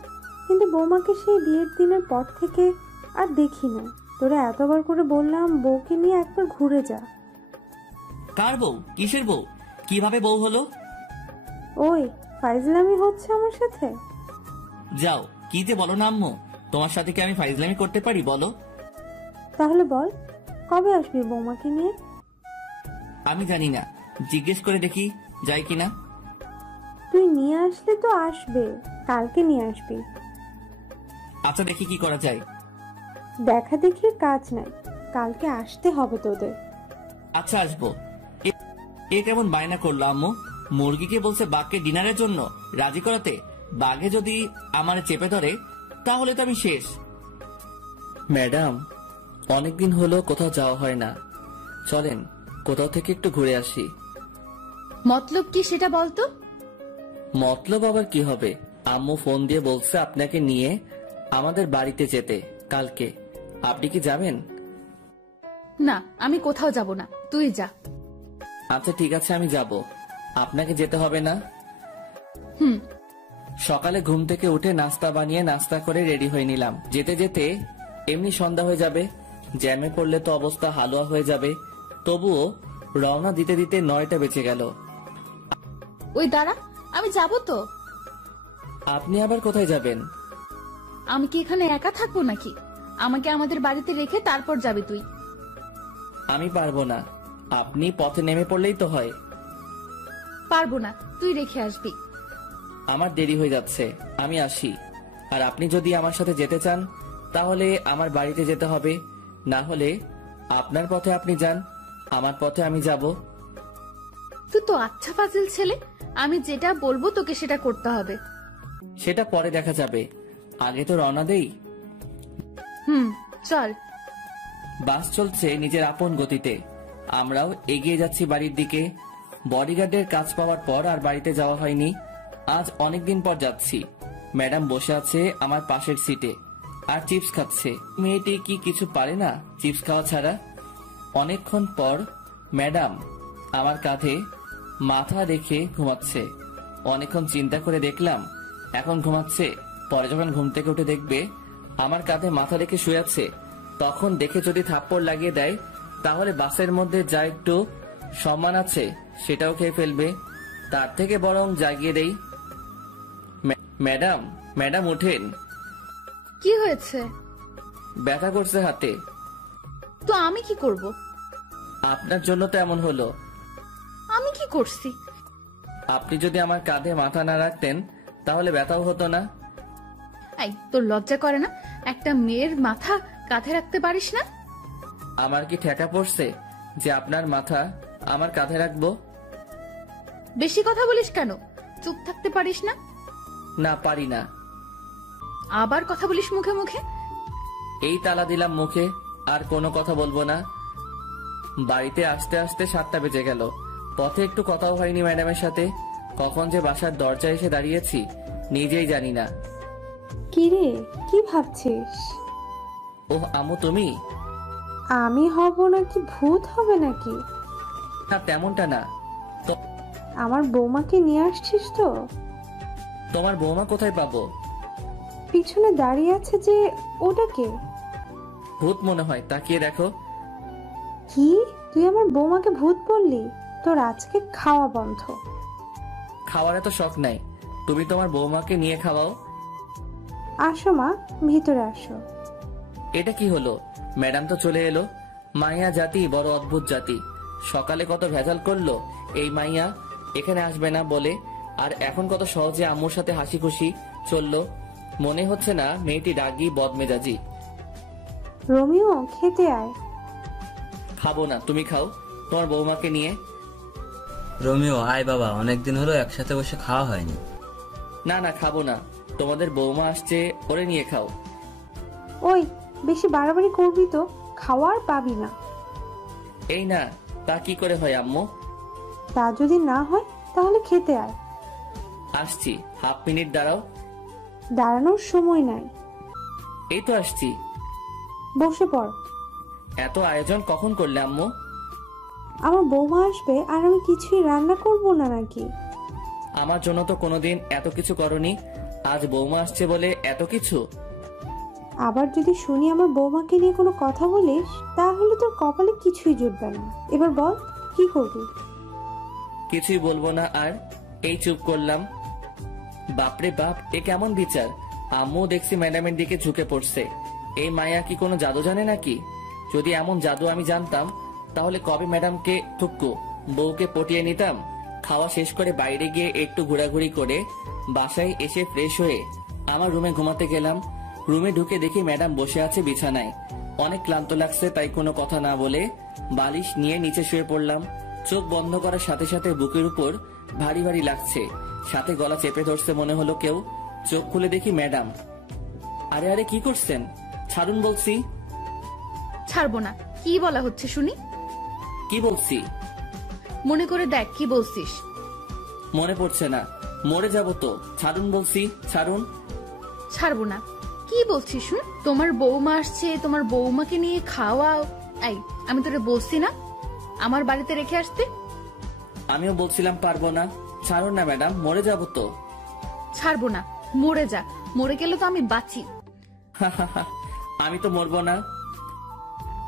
কিন্তু বৌমাকে সেই বিয়ের দিনের পর থেকে আর দেখি না। তোরা এতবার করে বললাম বউকে নিয়ে একবার ঘুরে যা। কার বউ? কিসের বউ? কিভাবে বউ হলো? ওই ফাইজলামি হচ্ছে আমার সাথে? যাও, কি যে বলো না আম্মু, তোমার সাথে কি আমি ফাইজলামি করতে পারি বলো? তাহলে বল, কবে আসবি বৌমাকে নিয়ে? আমি জানি না, জিজ্ঞেস করে দেখি যাই কিনা। তুই নিয়ে আসলে তো আসবে, কালকে নিয়ে আসবি। আচ্ছা, দেখি কি করা যায়। দেখা দেখির কাজ নাই, কালকে আসতে হবে তোদের। আচ্ছা, আসবো। এ কেমন বায়না করলো আম্মু? মুরগিকে বলছে বাঘকে ডিনারের জন্য রাজি করাতে, বাঘে যদি আমার চেপে ধরে তাহলে তো আমি শেষ। ম্যাডাম, অনেকদিন হলো কোথাও যাওয়া হয় না, চলেন কোথাও থেকে একটু ঘুরে আসি। মতলব কি সেটা বলতো? মতলব আবার কি হবে? আম্মু ফোন দিয়ে বলছে আপনাকে নিয়ে আমাদের বাড়িতে যেতে কালকে। আপনি কি যাবেন? না, আমি কোথাও যাব না, তুই যা। আচ্ছা ঠিক আছে, আমি যাব। আপনাকে যেতে হবে না? হুম। সকালে ঘুম থেকে উঠে নাস্তা বানিয়ে নাস্তা করে রেডি হয়ে নিলাম। যেতে যেতে এমনি সন্ধ্যা হয়ে যাবে, জ্যামে পড়লে তো অবস্থা হালুয়া হয়ে যাবে। তবুও রওনা দিতে দিতে 9টা বেঁচে গেল। ওই দাঁড়া, আমি যাব তো। আপনি আবার কোথায় যাবেন? আমি কি এখানে একা থাকবো নাকি? আমাকে আমাদের বাড়িতে রেখে তারপর যাবি তুই। আমি পারবো না, আপনি পথে নেমে পড়লেই তো হয়। পারবো না, তুই রেখে আসবি। আমার দেরি হয়ে যাচ্ছে, আমি আসি। আর আপনি যদি আমার সাথে যেতে চান তাহলে আমার বাড়িতে যেতে হবে, না হলে আপনার পথে আপনি যান, আমার পথে আমি যাব। তুই তো আচ্ছা ফাজিল ছেলে, আমি যেটা বলবো তোকে সেটা করতে হবে। সেটা পরে দেখা যাবে, আগে তো রওনা দেই। হুম, চল। বাস চলছে নিজের আপন গতিতে, আমরাও এগিয়ে যাচ্ছি বাড়ির দিকে। বডিগার্ডের কাজ পাওয়ার পর আর বাড়িতে যাওয়া হয়নি, আজ অনেকদিন পর যাচ্ছি। ম্যাডাম বসে আছে আমার পাশের সিটে আর চিপস খাচ্ছে। মেয়েটি কি কিছু পারে না চিপস খাওয়া ছাড়া? অনেকক্ষণ পর ম্যাডাম আমার কাঁধে মাথা রেখে ঘুমাচ্ছে। অনেকক্ষণ চিন্তা করে দেখলাম এখন ঘুমাচ্ছে, পরে যখন ঘুম থেকে উঠে দেখবে আমার কাঁধে মাথা রেখে শুয়ে আছে, তখন দেখে যদি থাপ্পড় লাগিয়ে দেয় তাহলে বাসের মধ্যে যা একটু সম্মান আছে সেটাও খেয়ে ফেলবে। তার থেকে বরং জাগিয়ে দেই। ম্যাডাম, ম্যাডাম উঠেন। কি হয়েছে? ব্যথা করছে হাতে। তো আমি কি করব? আপনার জন্য তো এমন হলো। আমি কি করছি? আপনি যদি আমার কাঁধে মাথা না রাখতেন তাহলে ব্যথাও হতো না। এই, তোর লজ্জা করে না? একটা মেয়ের মাথা কাঁধে রাখতে পারিস না? আমার কি ঠেকা পড়ছে যে আপনার মাথা আমার কাঁধে রাখবো? বেশি কথা বলিস কেন? চুপ থাকতে পারিস না? না, পারি না। আবার কথা বলিস মুখে মুখে। এই তালা দিলাম মুখে, আর কোনো কথা বলবো না। বাড়িতে আসতে আসতে 7টা বেজে গেল, পথে একটু কথাও হয়নি ম্যাডামের সাথে। কখন যে বাসার দরজায় এসে দাঁড়িয়েছি নিজেই জানি না। কি রে, কি ভাবছিস? ওহ আম্মু, তুমি? আমি হব নাকি ভূত হবে নাকি? না, তেমনটা না। তো আমার বৌমাকে নিয়ে আসছিস তো? তোমার বৌমা কোথায় পাবো? পিছনে দাঁড়িয়ে আছে যে, ওটা কে? ভূত মনে হয়, তাকিয়ে দেখো। কি, তুই আমার বৌমাকে ভূত বললি? তোর আজকে খাওয়া বন্ধ। খাওয়ার এত শখ নাই, তুমি তোমার বৌমাকে নিয়ে খাওয়াও। আসো মা, ভিতরে আসো। এটা কি হলো? ম্যাডাম তো চলে এলো। মাইয়া জাতি বড় অদ্ভুত জাতি। সকালে কত ভেজাল করলো এই মাইয়া এখানে আসবে না বলে, আর এখন কত সহজে আম্মুর সাথে হাসি খুশি চললো। মনে হচ্ছে না মেয়েটি রাগী বদমেজাজি। রোমিও, খেতে আয়। খাবো না, তুমি খাও তোমার বৌমাকে নিয়ে। রোমিও, আয় বাবা, অনেকদিন হলো একসাথে বসে খাওয়া হয়নি। না না, খাবো না, তোমাদের বৌমা আসছে, ওরে নিয়ে খাও। ওই, বেশি বাড়াবাড়ি করবি তো খাওয়ার পাবি না। এই না, তা কি করে হয় আম্মু? তা যদি না হয় তাহলে খেতে আয়। আসছি, হাফ মিনিট দাঁড়াও। দাঁড়ানোর সময় নাই, এই তো আসছি। বসে পড়। এত আয়োজন কখন করলে আম্মু? আমার বৌমা আসবে আর আমি কিছুই রান্না করব না নাকি? আমার জন্য তো কোনোদিন এত কিছু করনি, আজ বৌমা আসছে বলে এত কিছু? আবার যদি শুনি আমার বৌমাকে নিয়ে কোনো কথা বলিস তাহলে তোর কপালে কিছুই জুটবে না। এবার বল কি করবি? কিছুই বলবো না আর, এই চুপ করলাম। বাপরে বাপ, এ কেমন বিচার! আম্মু দেখছি ম্যাডামের দিকে ঝুঁকে পড়ছে। এই মায়া কি কোনো জাদু জানে নাকি? যদি এমন জাদু আমি জানতাম তাহলে কবে ম্যাডামকে থুক্কু বউকে পটিয়ে নিতাম। খাওয়া শেষ করে বাইরে গিয়ে একটু ঘোরাঘুরি করে বাসায় এসে ফ্রেশ হয়ে আমার রুমে ঘুমাতে গেলাম। রুমে ঢুকে দেখি ম্যাডাম বসে আছে বিছানায়। অনেক ক্লান্ত লাগছে, তাই কোনো কথা না বলে বালিশ নিয়ে নিচে শুয়ে পড়লাম। চোখ বন্ধ করার সাথে সাথে বুকের উপর ভারী ভারী লাগছে, সাথে গলা চেপে ধরছে মনে হলো কেউ। চোখ খুলে দেখি ম্যাডাম। আরে আরে কি করছেন? ছাড়ুন বলছি। ছাড়বো না। কি বলা হচ্ছে শুনি? কি বলছি? মনে করে দেখ কি বলছিস। মনে পড়ছে না, মরে যাব তো। ছাড়ুন বলছি, ছাড়ুন। ছাড়বো না। কি বলছিস শুন? তোমার বৌমা আসছে, তোমার বৌমাকে নিয়ে খাওয়া। এই, আমি তোরে বলছি না আমার বাড়িতে রেখে আসতে? আমিও বলছিলাম পারবো না। ছাড়ুন না ম্যাডাম, মরে যাব তো। ছাড়বো না। মরে যা, মরে গেলে তো আমি বাঁচি। আমি তো মরবো না।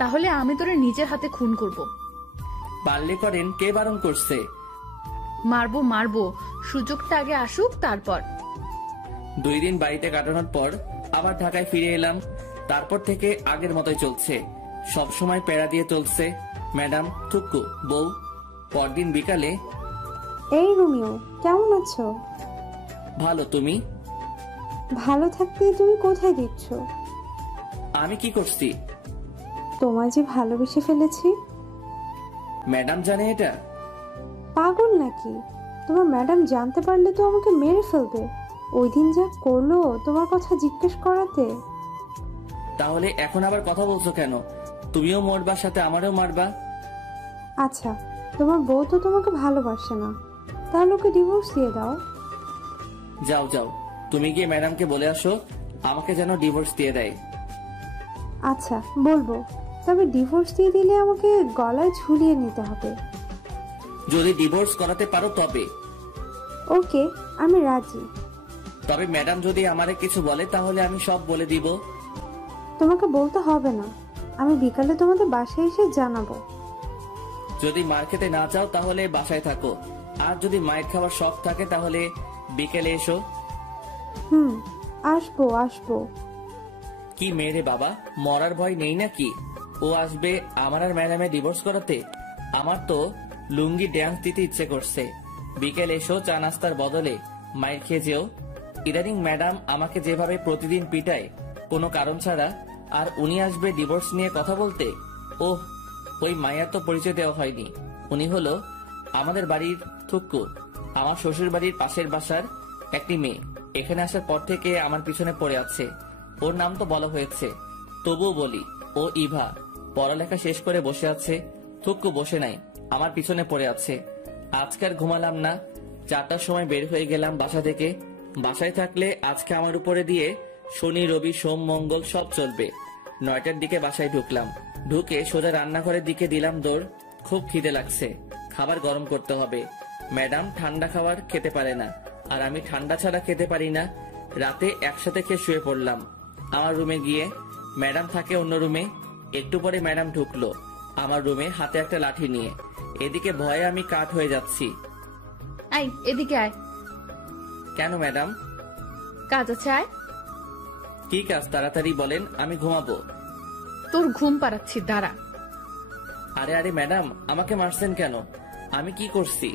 তাহলে আমি তোরে নিজের হাতে খুন করব। পারলে করেন, কে বারণ করছে? মারবো মারবো, সুযোগটা আগে আসুক তারপর। 2 দিন বাড়িতে কাটানোর পর আবার ঢাকায় ফিরে এলাম। তারপর থেকে আগের মতোই চলছে, সব সময় প্যারা দিয়ে চলছে। ম্যাডাম, থুক্কু, বউ। পরদিন বিকালে, এই রোমিও, কেমন আছো? ভালো, তুমি? ভালো থাকতে তুমি কোথায় দিচ্ছ? আমি কি করছি? তোমায় যে ভালোবেসে ফেলেছি। ম্যাডাম জানে এটা? পাগল নাকি? তোমার ম্যাডাম জানতে পারলে তো আমাকে মেরে ফেলবে। ওই দিন যা করলো তোমার কথা জিজ্ঞেস করাতে। তাহলে এখন আবার কথা বলছো কেন? তুমিও মরবা, সাথে আমারও মারবা। আচ্ছা, তোমার বউ তো তোমাকে ভালোবাসে না, তাহলে ওকে ডিভোর্স দিয়ে দাও। যাও যাও, তুমি গিয়ে ম্যাডামকে বলে আসো আমাকে যেন ডিভোর্স দিয়ে দেয়। আচ্ছা বলবো, তবে ডিভোর্স দিয়ে দিলে আমাকে গলায় ঝুলিয়ে নিতে হবে। যদি ডিভোর্স করাতে পারো তবে। ওকে, আমি রাজি। তবে ম্যাডাম যদি আমারে কিছু বলে তাহলে আমি সব বলে দিব। তোমাকে বলতে হবে না, আমি বিকালে তোমাদের বাসায় এসে জানাবো। যদি মার খেতে না চাও তাহলে বাসায় থাকো, আর যদি মায়ের খাবার শখ থাকে তাহলে বিকেলে এসো। আসবো আসবো। কি মেয়ে রে বাবা, মরার ভয় নেই নাকি? ও আসবে আমার আর ম্যাডামে ডিভোর্স করাতে? আমার তো লুঙ্গি ড্যান্স দিতে ইচ্ছে করছে। বিকেল এসো, চা নাস্তার বদলে মায়ের খেয়ে যেও। ইদানিং ম্যাডাম আমাকে যেভাবে প্রতিদিন পিটায় কোনো কারণ ছাড়া, আর উনি আসবে ডিভোর্স নিয়ে কথা বলতে। ওহ, ওই মায়ের তো পরিচয় দেওয়া হয়নি। উনি হলো আমাদের বাড়ির থুক্কু, আমার শ্বশুর বাড়ির পাশের বাসার একটি মেয়ে। এখানে আসার পর থেকে আমার পিছনে পড়ে আছে। ওর নাম তো বলা হয়েছে, তবুও বলি, ও ইভা। পড়ালেখা শেষ করে বসে আছে, থুক্কু বসে নাই, আমার পিছনে পড়ে আছে। আজকে আর ঘুমালাম না, 4টার সময় বের হয়ে গেলাম বাসা থেকে। বাসায় থাকলে আজকে আমার উপরে দিয়ে শনি রবি সোম মঙ্গল সব চলবে। 9টার দিকে বাসায় ঢুকলাম, ঢুকে সোজা রান্নাঘরের দিকে দিলাম দৌড়। খুব খিদে লাগছে, খাবার গরম করতে হবে। ম্যাডাম ঠান্ডা খাবার খেতে পারে না, আর আমি ঠান্ডা ছাড়া খেতে পারি না। রাতে একসাথে খেয়ে শুয়ে পড়লাম। আমার রুমে গিয়ে, ম্যাডাম থাকে অন্য রুমে। একটু পরে ম্যাডাম ঢুকলো আমার রুমে, হাতে একটা লাঠি নিয়ে। এদিকে ভয়ে আমি কাঠ হয়ে যাচ্ছি। আয় এদিকে আয়। কেন ম্যাডাম? কাজ আছে, আয়। কি কাজ তাড়াতাড়ি বলেন, আমি ঘুমাবো। তোর ঘুম পাড়াচ্ছি, দাঁড়া। আরে আরে ম্যাডাম, আমাকে মারছেন কেন? আমি কি করছি?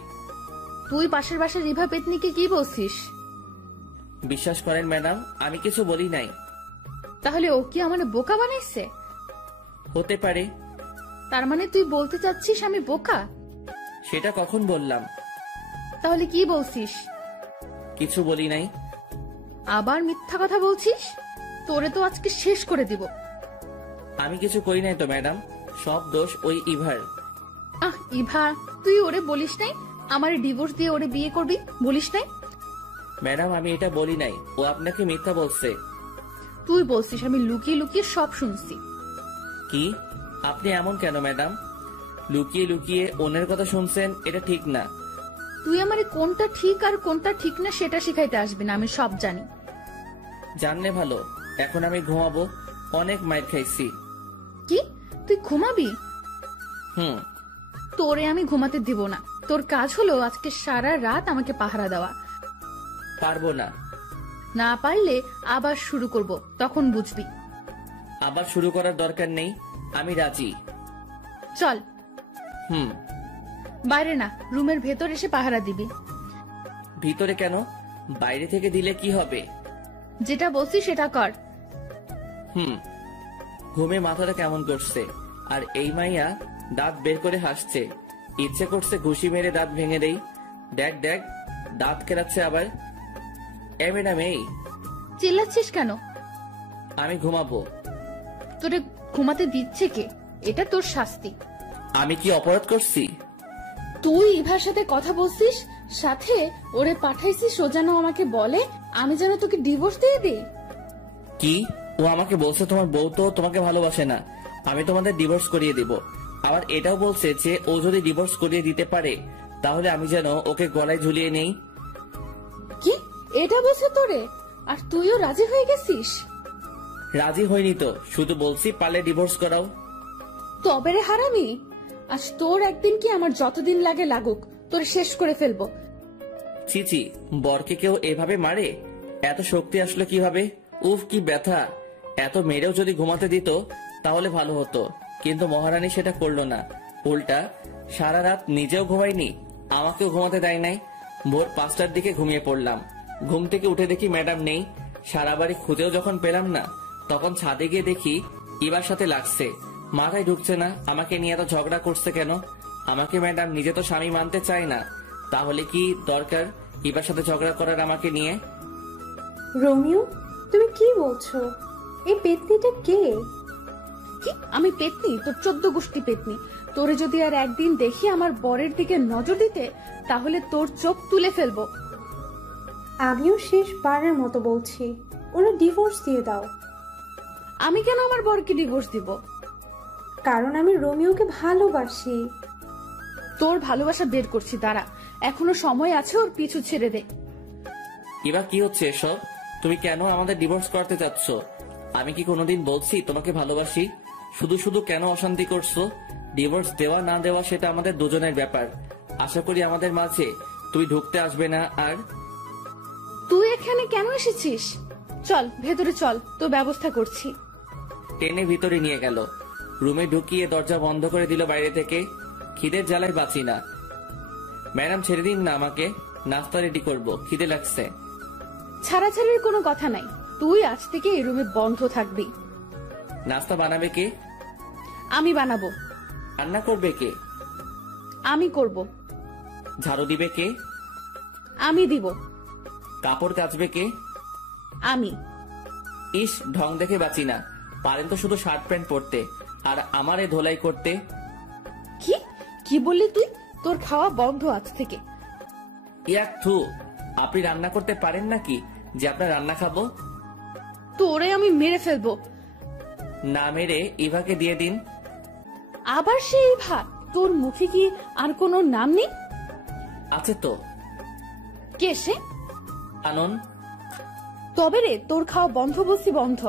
তুই পাশের বাসার রিভা পেতনিকে কি বলছিস? বিশ্বাস করেন ম্যাডাম, আমি কিছু বলি নাই। তাহলে ও কি আমার বোকা বানাইছে? হতে পারে। তার মানে তুই বলতে চাচ্ছিস আমি বোকা? সেটা কখন বললাম? তাহলে কি বলছিস? কিছু বলি নাই। আবার মিথ্যা কথা বলছিস? তোরে তো আজকে শেষ করে দিব। আমি কিছু করি নাই তো ম্যাডাম, সব দোষ ওই ইভার। ইভা, তুই ওরে বলিস নাই? আমার ডিভোর্স দিয়ে ওরে বিয়ে করবি বলিস নাই? ম্যাডাম আমি এটা বলি নাই, ও আপনাকে মিথ্যা বলছে। তুই বলছিস, আমি লুকিয়ে লুকিয়ে সব শুনছি। কি? আপনি এমন কেন ম্যাডাম? লুকিয়ে লুকিয়ে অন্যের কথা শুনছেন, এটা ঠিক না। তুই আমারে কোনটা ঠিক আর কোনটা ঠিক না সেটা শিখাইতে আসবি না, আমি সব জানি। জানলে ভালো। এখন আমি ঘুমাবো, অনেক মাইর খাইছি। কি তুই ঘুমাবি? হুম। তোরে আমি ঘুমাতে দিব না। তোর কাজ হলো আজকে সারা রাত আমাকে পাহারা দেওয়া। পারবো না। না পারলে আবার শুরু করব, তখন বুঝবি। আবার শুরু করার দরকার নেই, আমি রাজি। চল। হুম। বাইরে না, রুমের ভেতর এসে পাহারা দিবি। ভিতরে কেন? বাইরে থেকে দিলে কি হবে? যেটা বলছি সেটা কর। হুম। ঘুমে মাথাটা কেমন করছে, আর এই মাইয়া দাঁত বের করে হাসছে। ইচ্ছে করছে ঘুষি মেরে দাঁত ভেঙে দেই। দেখ দেখ, দাঁত কেলাচ্ছে আবার। এ ম্যাডাম, এই চিল্লাচ্ছিস কেন? আমি ঘুমাবো। তোরে ঘুমাতে দিচ্ছে কে? এটা তোর শাস্তি। আমি কি অপরাধ করছি? তুই ইভার সাথে কথা বলছিস, সাথে ওরে পাঠাইছিস ও যেন আমাকে বলে আমি যেন তোকে ডিভোর্স দিয়ে দিই। কি? ও আমাকে বলছে তোমার বউ তো তোমাকে ভালোবাসে না, আমি তোমাদের ডিভোর্স করিয়ে দিব। আবার এটাও বলছে যে ও যদি ডিভোর্স করিয়ে দিতে পারে তাহলে আমি যেন ওকে গলায় ঝুলিয়ে নেই। কি এটা বলছে তোরে? আর তুইও রাজি হয়ে গেছিস? রাজি হয়নি তো, শুধু বলছি পারলে ডিভোর্স করাও। তবে রে হারামি, আজ তোর একদিন কি আমার যতদিন লাগে লাগুক, তোর শেষ করে ফেলবো। চিচি, বরকে কেউ এভাবে মারে? এত শক্তি আসলো কিভাবে? উফ, কি ব্যথা! এত মেরেও যদি ঘুমাতে দিত তাহলে ভালো হতো, কিন্তু মহারানী সেটা করলো না। উল্টা সারা রাত নিজেও ঘুমায়নি, আমাকেও ঘুমাতে দেয় নাই। ভোর 5টার দিকে ঘুমিয়ে পড়লাম। ঘুম থেকে উঠে দেখি ম্যাডাম নেই। সারা বাড়ি খুঁজেও যখন পেলাম না, তখন ছাদে গিয়ে দেখি ইবার সাথে লাগছে। মাথায় ঢুকছে না আমাকে নিয়ে এত ঝগড়া করছে কেন। আমাকে ম্যাডাম নিজে তো স্বামী মানতে চায় না, তাহলে কি দরকার ইবার সাথে ঝগড়া করার আমাকে নিয়ে? রোমিও, তুমি কি বলছো? এই পেতনিটা কে? কি আমি পেতনি? তোর 14 গোষ্ঠী পেতনি। তোরে যদি আর একদিন দেখি আমার বরের দিকে নজর দিতে, তাহলে তোর চোখ তুলে ফেলবো। আমিও শেষবারের মতো বলছি, ওরা ডিভোর্স দিয়ে দাও। আমি কেন আমার বরকে ডিভোর্স দিব? কারণ আমি রোমিওকে ভালোবাসি। তোর ভালোবাসা বের করছি, দাঁড়া, এখনো সময় আছে, ওর পিছু ছেড়ে দে। এবার কি হচ্ছে এসব? তুমি কেন আমাদের ডিভোর্স করতে চাচ্ছ? আমি কি কোনোদিন বলছি তোমাকে ভালোবাসি? শুধু শুধু কেন অশান্তি করছো? ডিভোর্স দেওয়া না দেওয়া সেটা আমাদের দুজনের ব্যাপার। আশা করি আমাদের মাঝে তুমি ঢুকতে আসবে না। আর তুই এখানে কেন এসেছিস? চল ভেতরে চল, তো ব্যবস্থা করছি। টেনে ভিতরে নিয়ে গেল। রুমে ঢুকিয়ে দরজা বন্ধ করে দিল বাইরে থেকে। খিদের জ্বালায় বাঁচি না। ম্যাডাম ছেড়ে দিন না আমাকে, নাস্তা রেডি করবো, খিদে লাগছে। ছাড়াছাড়ির কোনো কথা নাই, তুই আজ থেকে এই রুমে বন্ধ থাকবি। নাস্তা বানাবে কে? আমি বানাবো। রান্না করবে কে? আমি করব। ঝাড়ু দিবে কে? আমি দিব। কাপড় কাচবে কে? আমি। ইস, ঢং দেখে বাঁচি না। পারেন তো শুধু শার্ট প্যান্ট পরতে, আর আমারে ধোলাই করতে। কি কি বললি তুই? তোর খাওয়া বন্ধ আজ থেকে। ইয়াক থু, আপনি রান্না করতে পারেন নাকি যে আপনার রান্না খাবো? তোরে আমি মেরে ফেলবো। না মেরে ইভাকে দিয়ে দিন। আবার সেই ভাত? তোর মুখে কি আর কোনো নাম নেই? আছে তো। কে সে? আনন। তবে রে, তোর খাওয়া বন্ধ বলছি, বন্ধ।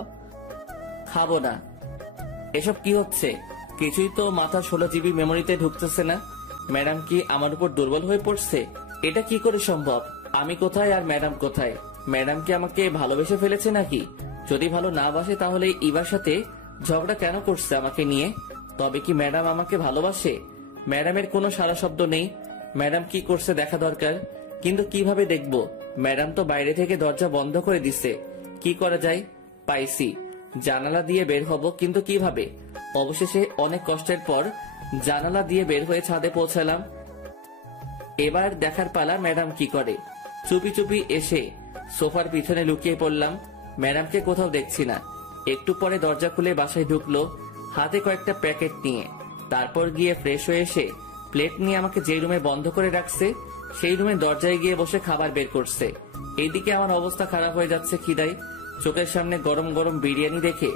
খাবো না। এসব কি হচ্ছে? কিছুই তো মাথা 16 জিবি মেমোরিতে ঢুকতেছে না। ম্যাডাম কি আমার উপর দুর্বল হয়ে পড়ছে? এটা কি করে সম্ভব? আমি কোথায় আর ম্যাডাম কোথায়? ম্যাডাম কি আমাকে ভালোবেসে ফেলেছে নাকি? যদি ভালো না বাসে তাহলে ইবার সাথে ঝগড়া কেন করছে আমাকে নিয়ে? তবে কি ম্যাডাম আমাকে ভালোবাসে? ম্যাডামের কোনো সারা শব্দ নেই। ম্যাডাম কি করছে দেখা দরকার, কিন্তু কিভাবে দেখবো? ম্যাডাম তো বাইরে থেকে দরজা বন্ধ করে দিচ্ছে। কি করা যায়? পাইছি, জানালা দিয়ে বের হব, কিন্তু কিভাবে? অবশেষে অনেক কষ্টের পর জানালা দিয়ে বের হয়ে ছাদে পৌঁছালাম। এবার দেখার পালা ম্যাডাম কি করে। চুপি চুপি এসে সোফার পিছনে লুকিয়ে পড়লাম। ম্যাডামকে কোথাও দেখছি না। একটু পরে দরজা খুলে বাসায় ঢুকলো হাতে কয়েকটা প্যাকেট নিয়ে। তারপর গিয়ে ফ্রেশ হয়ে এসে প্লেট নিয়ে আমাকে যে রুমে বন্ধ করে রাখছে সেই রুমে দরজায় গিয়ে বসে খাবার বের করছে। এইদিকে আমার অবস্থা খারাপ হয়ে যাচ্ছে খিদায়। চোখের সামনে গরম গরম বিরিয়ানি দেখে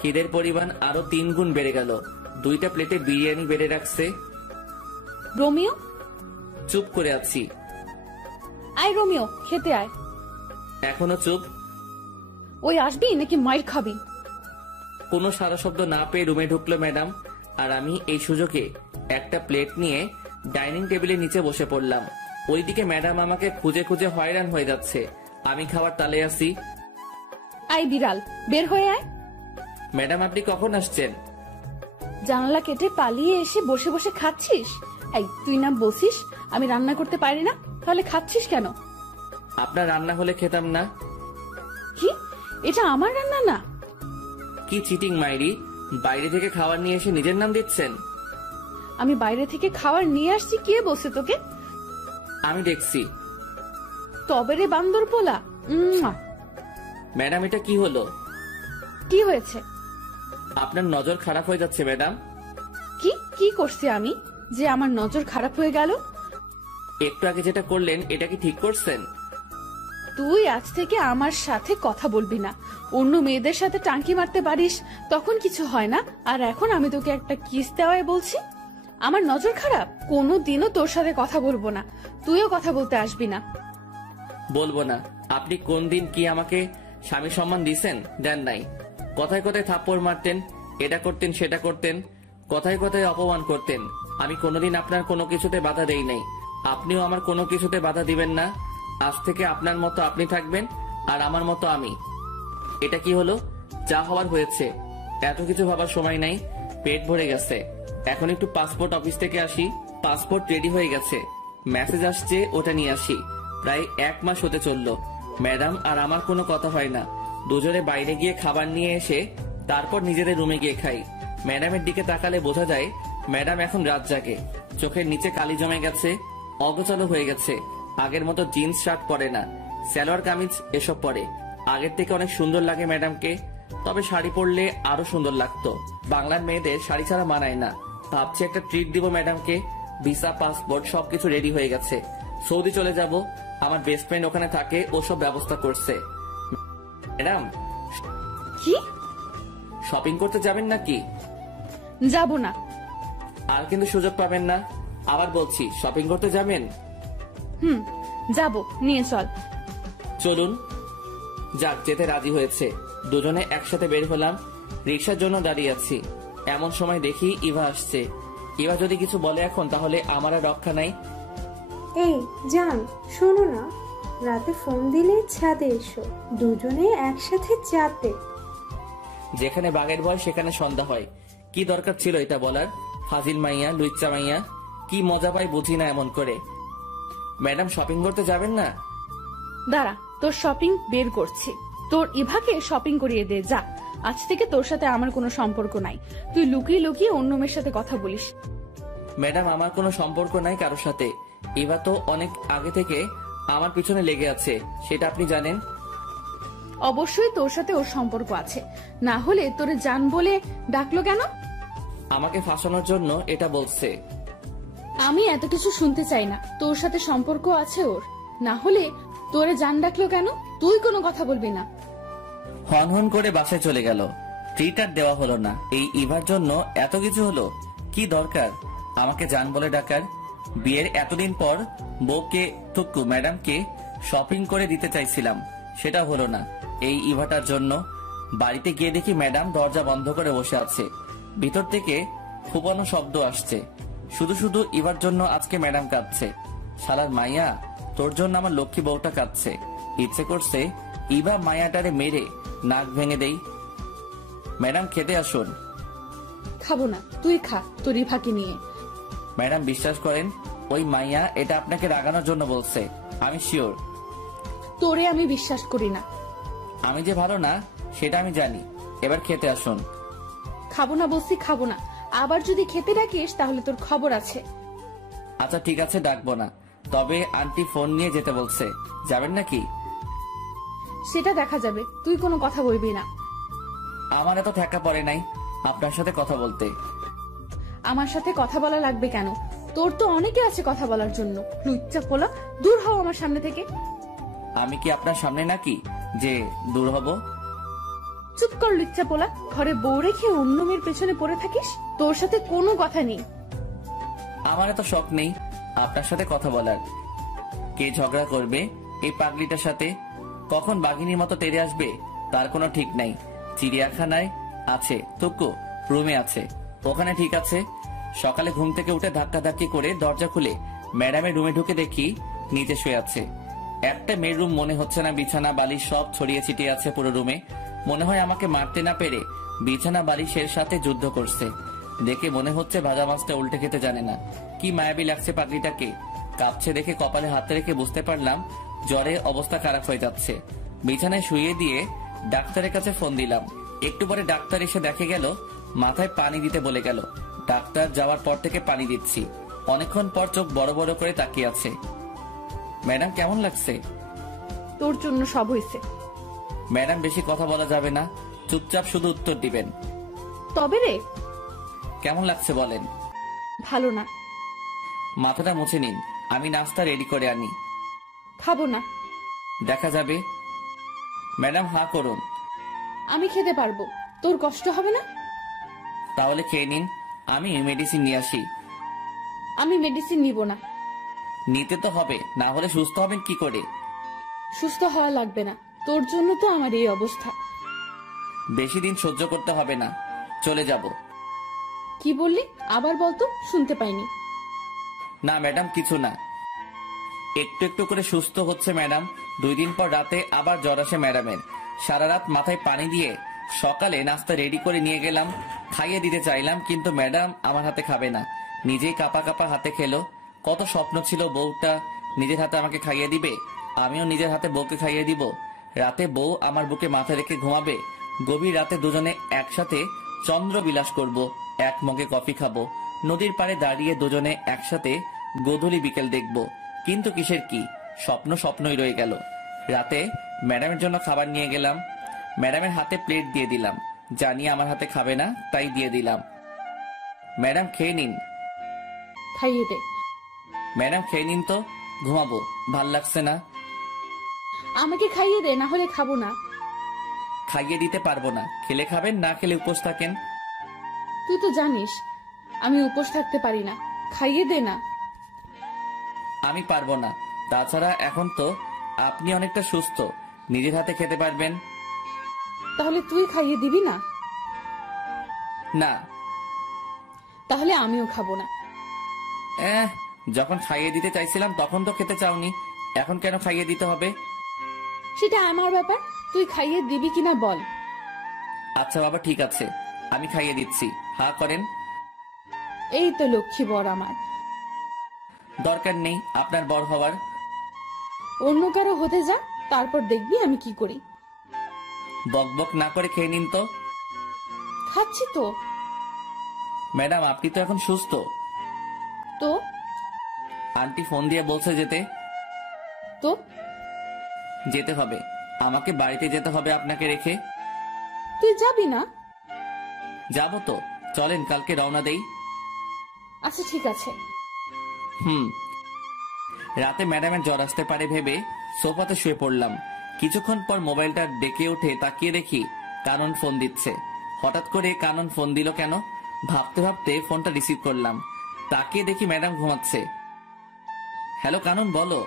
খিদের পরিমাণ আরো 3 গুণ বেড়ে গেল। 2টা প্লেটে বিরিয়ানি বেড়ে রাখছে। রোমিও, চুপ করে আছি। আয় রোমিও, খেতে আয়। এখনো চুপ? ওই আসবি নাকি মাইর খাবি? কোনো সারা শব্দ না পেয়ে রুমে ঢুকলো ম্যাডাম, আর আমি এই সুযোগে একটা প্লেট নিয়ে ডাইনিং টেবিলের নিচে বসে পড়লাম। ওইদিকে ম্যাডাম আমাকে খুঁজে খুঁজে হয়রান হয়ে যাচ্ছে। আমি খাবার তালে আছি। আয় বিড়াল, বের হয়ে আয়। ম্যাডাম আপনি কখন আসছেন? জানালা কেটে পালিয়ে এসে বসে বসে খাচ্ছিস? এই তুই না বসিস আমি রান্না করতে পারি না, তাহলে খাচ্ছিস কেন? আপনার রান্না হলে খেতাম না। কি, এটা আমার রান্না না? কি চিটিং মাইরি, বাইরে থেকে খাবার নিয়ে এসে নিজের নাম দিচ্ছেন। আমি বাইরে থেকে খাবার নিয়ে আসছি, কে বসে তোকে? আমি দেখছি। তবে রে বান্দর পোলা। ম্যাডাম এটা কি হলো? কি হয়েছে? আপনার নজর খারাপ হয়ে যাচ্ছে ম্যাডাম। কি কি করছি আমি যে আমার নজর খারাপ হয়ে গেল? একটু আগে যেটা করলেন এটা কি ঠিক করছেন? তুই আজ থেকে আমার সাথে কথা বলবি না। অন্য মেয়েদের সাথে টাঙ্কি মারতে পারিস তখন কিছু হয় না, আর এখন আমি তোকে একটা কিস দেওয়াই বলছি। আমার নজর খারাপ? কোনোদিনও তোর সাথে কথা বলবো না, তুইও কথা বলতে আসবি না। বলবো না? আপনি কোন দিন কি আমাকে স্বামী সম্মান দিছেন? দেন নাই। কথায় কথায় থাপ্পড় মারতেন, এটা করতেন সেটা করতেন, কথায় কথায় অপমান করতেন। আমি কোনোদিন আপনার কোনো কিছুতে বাধা দেই নাই, আপনিও আমার কোনো কিছুতে বাধা দিবেন না। আজ থেকে আপনার মতো আপনি থাকবেন আর আমার মতো আমি। এটা কি হলো? যা হওয়ার হয়েছে, এত কিছু ভাবার সময় নাই। পেট ভরে গেছে, এখন একটু পাসপোর্ট অফিস থেকে আসি। পাসপোর্ট রেডি হয়ে গেছে, মেসেজ আসছে, ওটা নিয়ে আসি। প্রায় 1 মাস হতে চললো, ম্যাডাম আর আমার কোনো কথা হয় না। দুজনে বাইরে গিয়ে খাবার নিয়ে এসে তারপর নিজেদের রুমে গিয়ে খাই। ম্যাডামের দিকে তাকালে বোঝা যায় ম্যাডাম এখন রাত জাগে। চোখের নিচে কালি জমে গেছে, অগোছালো হয়ে গেছে। আগের মতো জিন্স শার্ট পরে না, সালোয়ার কামিজ এসব পরে। আগের থেকে অনেক সুন্দর লাগে ম্যাডামকে, তবে শাড়ি পরলে আরো সুন্দর লাগতো। বাংলার মেয়েদের শাড়ি ছাড়া মানায় না। ভাবছি একটা ট্রিট দিব ম্যাডামকে। ভিসা, পাসপোর্ট সবকিছু রেডি হয়ে গেছে। সৌদি চলে যাব, আমার বেস্ট ফ্রেন্ড ওখানে থাকে, ও সব ব্যবস্থা করছে। ম্যাডাম, কি শপিং করতে যাবেন নাকি? যাব না। আর কিন্তু সুযোগ পাবেন না। আবার বলছি, শপিং করতে যাবেন? যাব, নিয়ে চল। চলুন। যাক, যেতে রাজি হয়েছে। দুজনে একসাথে বের হলাম। রিক্সার জন্য দাঁড়িয়ে আছি, এমন সময় দেখি ইভা আসছে। ইভা যদি কিছু বলে এখন, তাহলে আমার আর রক্ষা নাই। এই জান, শোনো না, রাতে ফোন দিলে ছাদে এসো, দুজনে একসাথে যাতে। যেখানে বাঘের ভয় সেখানে সন্ধ্যা হয়। কি দরকার ছিল এটা বলার? ফাজিল মাইয়া, লুচ্চা মাইয়া, কি মজা পাই বুঝি না এমন করে। ম্যাডাম, শপিং করতে যাবেন না? দাঁড়া, তোর শপিং বের করছি। তোর ইভাকে শপিং করিয়ে দে যা। আজ থেকে তোর সাথে আমার কোনো সম্পর্ক নাই। তুই লুকিয়ে লুকিয়ে অন্য মেয়ের সাথে কথা বলিস। ম্যাডাম, আমার কোনো সম্পর্ক নাই কারোর সাথে। ইভা তো অনেক আগে থেকে আমার পিছনে লেগে আছে, সেটা আপনি জানেন। অবশ্যই তোর সাথে ওর সম্পর্ক আছে, না হলে তোরে জান বলে ডাকলো কেন? আমাকে ফাঁসানোর জন্য এটা বলছে। আমি এত কিছু শুনতে চাই না। তোর সাথে সম্পর্ক আছে ওর, না হলে তোরে জান ডাকলো কেন? তুই কোনো কথা বলবি না। হন হন করে বাসায় চলে গেল। ট্রিট আর দেওয়া হলো না। এই ইভার জন্য এত কিছু হলো। কি দরকার আমাকে জান বলে ডাকার? বিয়ের এতদিন পর বউকে থুক্কু ম্যাডামকে শপিং করে দিতে চাইছিলাম, সেটা হলো না এই ইভাটার জন্য। বাড়িতে গিয়ে দেখি ম্যাডাম দরজা বন্ধ করে বসে আছে। ভিতর থেকে ফুপানো শব্দ আসছে। শুধু শুধু ইভার জন্য আজকে ম্যাডাম কাঁদছে। শালার মাইয়া, তোর জন্য আমার লক্ষ্মী বউটা কাঁদছে। ইচ্ছে করছে ইভা মায়াটারে মেরে নাক ভেঙে দেই। ম্যাডাম, খেতে আসুন। খাবো না, তুই খা তোর ইভাকে নিয়ে। ম্যাডাম, বিশ্বাস করেন ওই মাইয়া এটা আপনাকে রাগানোর জন্য বলছে, আমি শিওর। তোরে আমি বিশ্বাস করি না। আমি যে ভালো না সেটা আমি জানি। এবার খেতে আসুন। খাবো না বলছি, খাবো না। আবার যদি খেতে ডাকিস তাহলে তোর খবর আছে। আচ্ছা ঠিক আছে, ডাকবো না। তবে আন্টি ফোন নিয়ে যেতে বলছে, যাবেন নাকি? সেটা দেখা যাবে, তুই কোনো কথা বলবি না। আমার এত ঠেকা পড়ে নাই আপনার সাথে কথা বলতে। আমার সাথে কথা বলা লাগবে কেন? তোর তো অনেকে আছে কথা বলার জন্য। লুচ্চা পোলা, দূর হও আমার সামনে থেকে। আমি কি আপনার সামনে নাকি যে দূর হব? চুপ কর লুচ্চা পোলা, ঘরে বউ রেখে অন্য মেয়ের পেছনে পড়ে থাকিস? তোর সাথে কোনো কথা নেই। আমার এত শখ নেই আপনার সাথে কথা বলার। কে ঝগড়া করবে এই পাগলিটার সাথে, কখন বাঘিনীর মতো তেড়ে আসবে তার কোনো ঠিক নাই। চিড়িয়াখানায় আছে টুকু, রুমে আছে, ওখানে ঠিক আছে। সকালে ঘুম থেকে উঠে ধাক্কাধাক্কি করে দরজা খুলে ম্যাডামের রুমে ঢুকে দেখি নিচে শুয়ে আছে। একটা মেয়ের রুম মনে হচ্ছে না, বিছানা বালিশ সব ছড়িয়ে ছিটিয়ে আছে পুরো রুমে। মনে হয় আমাকে মারতে না পেরে বিছানা বালিশের সাথে যুদ্ধ করছে। দেখে মনে হচ্ছে ভাজা মাছটা উল্টে খেতে জানে না। কি মায়াবী লাগছে পাগলিটাকে। কাঁপছে দেখে কপালে হাত রেখে বুঝতে পারলাম জ্বরে অবস্থা খারাপ হয়ে যাচ্ছে। বিছানায় শুয়ে দিয়ে ডাক্তারের কাছে ফোন দিলাম। একটু পরে ডাক্তার এসে দেখে গেল মাথায় পানি দিতে বলে গেল। ডাক্তার যাওয়ার পর থেকে পানি দিচ্ছি। অনেকক্ষণ পর চোখ বড় বড় করে তাকিয়ে আছে। ম্যাডাম কেমন লাগছে? তোর জন্য সব হয়েছে। ম্যাডাম বেশি কথা বলা যাবে না, চুপচাপ শুধু উত্তর দিবেন। তবে রে, কেমন লাগছে বলেন। ভালো না। মাথাটা মুছে নিন, আমি নাস্তা রেডি করে আনি। খাবো না। দেখা যাবে। ম্যাডাম হাঁ করুন। আমি খেতে পারবো, তোর কষ্ট হবে না? তাহলে খেয়ে নিন, আমি মেডিসিন নিয়ে আসি। আমি মেডিসিন নিব না। নিতে তো হবে, না হলে সুস্থ হবেন কি করে? সুস্থ হওয়া লাগবে না, তোর জন্য তো আমার এই অবস্থা। বেশি দিন সহ্য করতে হবে না, চলে যাব। কি বললি আবার বলতো, শুনতে পাইনি। না ম্যাডাম কিছু না, একটু একটু করে সুস্থ হচ্ছে ম্যাডাম। 2 দিন পর রাতে আবার জ্বর আসে ম্যাডামের। সারা রাত মাথায় পানি দিয়ে সকালে নাস্তা রেডি করে নিয়ে গেলাম, খাইয়ে দিতে চাইলাম, কিন্তু ম্যাডাম আমার হাতে খাবে না, নিজেই কাপা কাপা হাতে খেলো। কত স্বপ্ন ছিল বউটা নিজের হাতে আমাকে খাইয়ে দিবে, আমিও নিজের হাতে বউকে খাইয়ে দিব। রাতে বউ আমার বুকে মাথা রেখে ঘুমাবে, গভীর রাতে দুজনে একসাথে চন্দ্র বিলাস করব, এক মগে কফি খাবো, নদীর পাড়ে দাঁড়িয়ে দুজনে একসাথে গোধূলি বিকেল দেখব। কিন্তু কিসের কি, স্বপ্ন স্বপ্নই রয়ে গেল। রাতে ম্যাডামের জন্য খাবার নিয়ে গেলাম, ম্যাডামের হাতে প্লেট দিয়ে দিলাম, জানি আমার হাতে খাবে না তাই দিয়ে দিলাম। ম্যাডাম খেয়ে নিন। খাইয়ে দে। ম্যাডাম খেয়ে নিন তো, ঘুমাবো, ভাল লাগছে না। আমাকে খাইয়ে দে, না হলে খাবো না। খাইয়ে দিতে পারবো না, খেলে খাবেন, না খেলে উপোস থাকেন। তুই তো জানিস আমি উপোস থাকতে পারি না, খাইয়ে দে না। আমি পারবো না, তাছাড়া এখন তো আপনি অনেকটা সুস্থ, নিজের হাতে খেতে পারবেন। তাহলে তুই খাইয়ে দিবি না? না। তাহলে আমিও খাবো না। যখন খাইয়ে দিতে চাইছিলাম তখন তো খেতে চাওনি, এখন কেন খাইয়ে দিতে হবে? সেটা আমার ব্যাপার, তুই খাইয়ে দিবি কিনা বল। আচ্ছা বাবা ঠিক আছে, আমি খাইয়ে দিচ্ছি, হা করেন। এই তো লক্ষ্মী বর আমার। দরকার নেই আপনার বর হওয়ার। অন্য কারো হতে যা, তারপর দেখবি আমি কি করি। বকবক না করে খেয়ে নিন তো। খাচ্ছি তো। ম্যাডাম আপনি তো এখন সুস্থ। তো আন্টি ফোন দিয়ে বলছে যেতে। তো যেতে হবে, আমাকে বাড়িতে যেতে হবে আপনাকে রেখে। তুই যাবি না? যাবো তো, চলেন কালকে রওনা দেই। আচ্ছা ঠিক আছে। রাতে ম্যাডামের জ্বর আসতে পারে ভেবে সোফাতে শুয়ে পড়লাম। কিছুক্ষণ পর মোবাইলটা ডেকে উঠে তাকিয়ে দেখি কানন ফোন দিচ্ছে। হঠাৎ করে কানন ফোন দিল কেন ভাবতে ভাবতে ফোনটা রিসিভ করলাম। তাকিয়ে দেখি ম্যাডাম ঘুমাচ্ছে। হ্যালো কানন, বলো।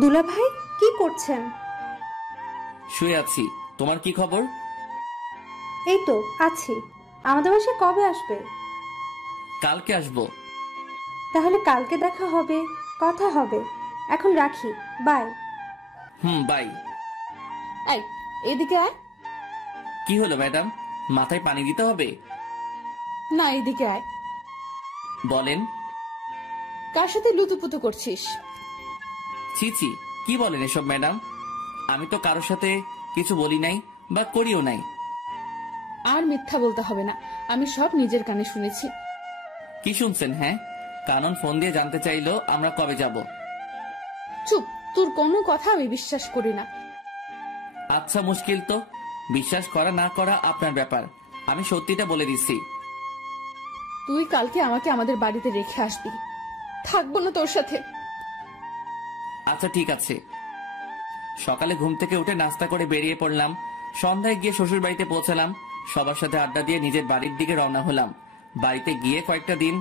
দুলা ভাই কি করছেন? শুয়ে আছি, তোমার কি খবর? এই তো আছি। আমাদের বাসায় কবে আসবে? কালকে আসবো। তাহলে কালকে দেখা হবে, কথা হবে। এখন রাখি, বাই। বাই। এই এদিকে আয়। কি হলো ম্যাডাম, মাথায় পানি দিতে হবে? না এদিকে আয়। বলেন। কার সাথে লুতুপুতু করছিস? ছি ছি, কি বলেন এসব ম্যাডাম? আমি তো কারোর সাথে কিছু বলি নাই বা করিও নাই। আর মিথ্যা বলতে হবে না, আমি সব নিজের কানে শুনেছি। কি শুনছেন? হ্যাঁ, কানন ফোন দিয়ে জানতে চাইলো আমরা কবে যাব। চুপ, তোর কোনো কথা আমি বিশ্বাস করি না। আচ্ছা মুশকিল তো, বিশ্বাস করা না করা আপনার ব্যাপার, আমি সত্যিটা বলে দিচ্ছি। তুই কালকে আমাকে আমাদের বাড়িতে রেখে আসবি, থাকবো না তোর সাথে। আচ্ছা ঠিক আছে। সকালে ঘুম থেকে উঠে নাস্তা করে বেরিয়ে পড়লাম। সন্ধ্যায় গিয়ে শ্বশুর বাড়িতে পৌঁছালাম। সবার সাথে আড্ডা দিয়ে নিজের বাড়ির দিকে রওনা হলাম। বাড়িতে গিয়ে কয়েকটা দিন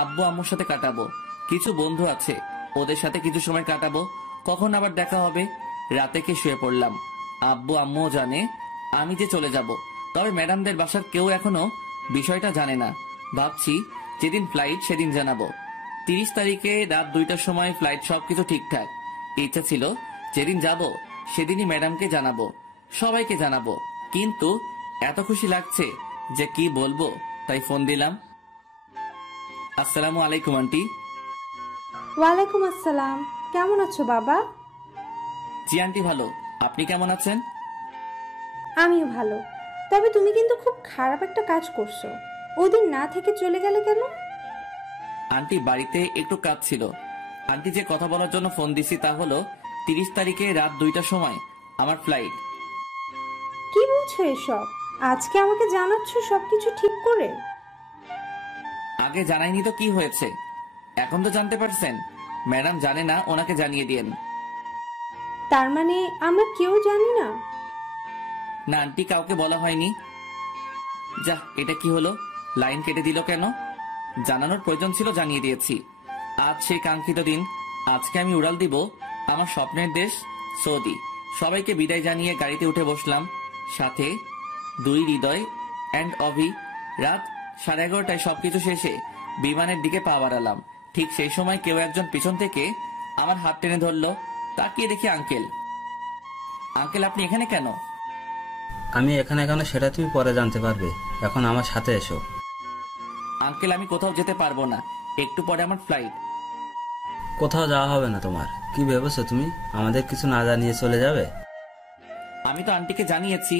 আব্বু আম্মুর সাথে কাটাবো। কিছু বন্ধু আছে, ওদের সাথে কিছু সময় কাটাবো। কখন আবার দেখা হবে। রাতে কে শুয়ে পড়লাম। আব্বু আম্মুও জানে আমি যে চলে যাব, তবে ম্যাডামদের বাসার কেউ এখনো বিষয়টা জানে না। ভাবছি যেদিন ফ্লাইট সেদিন জানাবো। 30 তারিখে রাত 2টার সময় ফ্লাইট, সবকিছু ঠিকঠাক। ইচ্ছা ছিল যেদিন যাব সেদিনই ম্যাডামকে জানাবো, সবাইকে জানাবো। কিন্তু এত খুশি লাগছে যে কি বলবো, তাই ফোন দিলাম। আসসালামু আলাইকুম আন্টি। ওয়ালাইকুম আসসালাম। কেমন আছো বাবা? জি আন্টি ভালো, আপনি কেমন আছেন? আমিও ভালো। তবে তুমি কিন্তু খুব খারাপ একটা কাজ করছো। ওদিন না থেকে চলে গেলে কেন? আন্টি বাড়িতে একটু কাজ ছিল। আন্টি যে কথা বলার জন্য ফোন দিছি তা হলো 30 তারিখে রাত 2টার সময় আমার ফ্লাইট। কি বলছো এসব? আজকে আমাকে জানাচ্ছ সবকিছু ঠিক করে? আগে জানাইনি তো কি হয়েছে, এখন তো জানতে পারছেন। ম্যাডাম জানে না, ওনাকে জানিয়ে দিয়েন। তার মানে আমরা কেউ জানি না? না আন্টি, কাউকে বলা হয়নি। যা, এটা কি হলো? লাইন কেটে দিল কেন? জানানোর প্রয়োজন ছিল, জানিয়ে দিয়েছি। আজ সেই কাঙ্ক্ষিত দিন। আজকে আমি উড়াল দিব আমার স্বপ্নের দেশ সৌদি। সবাইকে বিদায় জানিয়ে গাড়িতে উঠে বসলাম। সাথে 2 হৃদয় অ্যান্ড অভি। রাত 11:30টায় সবকিছু শেষে বিমানের দিকে পা বাড়ালাম। ঠিক সেই সময় কেউ একজন পিছন থেকে আমার হাত টেনে ধরলো। তাকিয়ে দেখি আঙ্কেল। আঙ্কেল আপনি এখানে কেন? আমি এখানে কেন সেটা তুমি পরে জানতে পারবে, এখন আমার সাথে এসো। আঙ্কেল আমি কোথাও যেতে পারবো না, একটু পরে আমার ফ্লাইট। কোথাও যাওয়া হবে না তোমার। কি ভেবেছো তুমি আমাদের কিছু না জানিয়ে চলে যাবে? আমি তো আন্টিকে জানিয়েছি।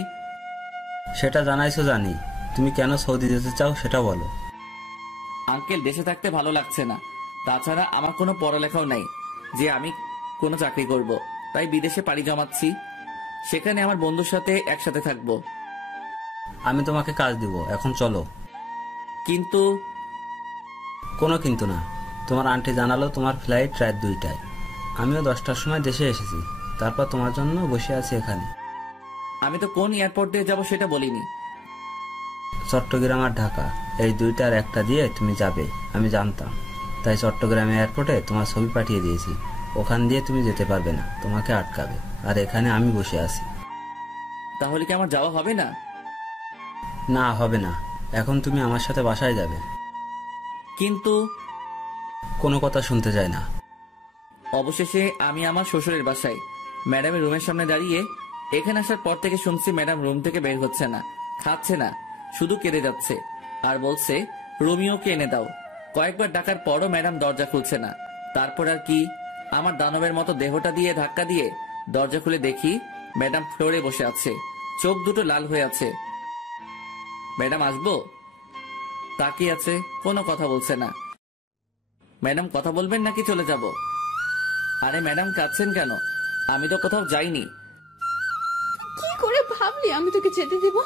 সেটা জানাইছো জানি, তুমি কেন সৌদি যেতে চাও সেটা বলো। আঙ্কেল দেশে থাকতে ভালো লাগছে না। তাছাড়া আমার কোনো পড়ালেখাও নাই যে আমি কোনো চাকরি করব, তাই বিদেশে পাড়ি জমাচ্ছি। সেখানে আমার বন্ধুর সাথে একসাথে থাকবো। আমি তোমাকে কাজ দিব, এখন চলো। কিন্তু কোনো কিন্তু না। তোমার আন্টি জানালো তোমার ফ্লাইট রাত 2টায়। আমিও 10টার সময় দেশে এসেছি, তারপর তোমার জন্য বসে আছি এখানে। আমি তো কোন এয়ারপোর্ট দিয়ে যাবো সেটা বলিনি। চট্টগ্রাম আর ঢাকা, এই 2টার একটা দিয়ে তুমি যাবে আমি জানতাম, তাই চট্টগ্রাম এয়ারপোর্টে তোমার ছবি পাঠিয়ে দিয়েছি। ওখান দিয়ে তুমি যেতে পারবে না, তোমাকে আটকাবে। আর এখানে আমি বসে আছি। তাহলে কি আমার যাওয়া হবে না? না, হবে না। এখন তুমি আমার সাথে বাসায় যাবে। কিন্তু কোনো কথা শুনতে চাই না। অবশেষে আমি আমার শ্বশুরের বাসায় ম্যাডামের রুমের সামনে দাঁড়িয়ে। এখানে আসার পর থেকে শুনছি ম্যাডাম রুম থেকে বের হচ্ছে না, খাচ্ছে না, শুধু কেঁদে যাচ্ছে আর বলছে রোমিওকে এনে দাও। কয়েকবার ডাকার পরও ম্যাডাম দরজা খুলছে না। তারপর আর কি, আমার দানবের মতো দেহটা দিয়ে ধাক্কা দিয়ে দরজা খুলে দেখি ম্যাডাম ফ্লোরে বসে আছে, চোখ দুটো লাল হয়ে আছে। ম্যাডাম আসবো তাকিয়ে আছে, কোনো কথা বলছে না। ম্যাডাম কথা বলবেন নাকি চলে যাব? আরে ম্যাডাম কাঁদছেন কেন? আমি তো কোথাও যাইনি। কি করে ভাবলি আমি তোকে যেতে দিব?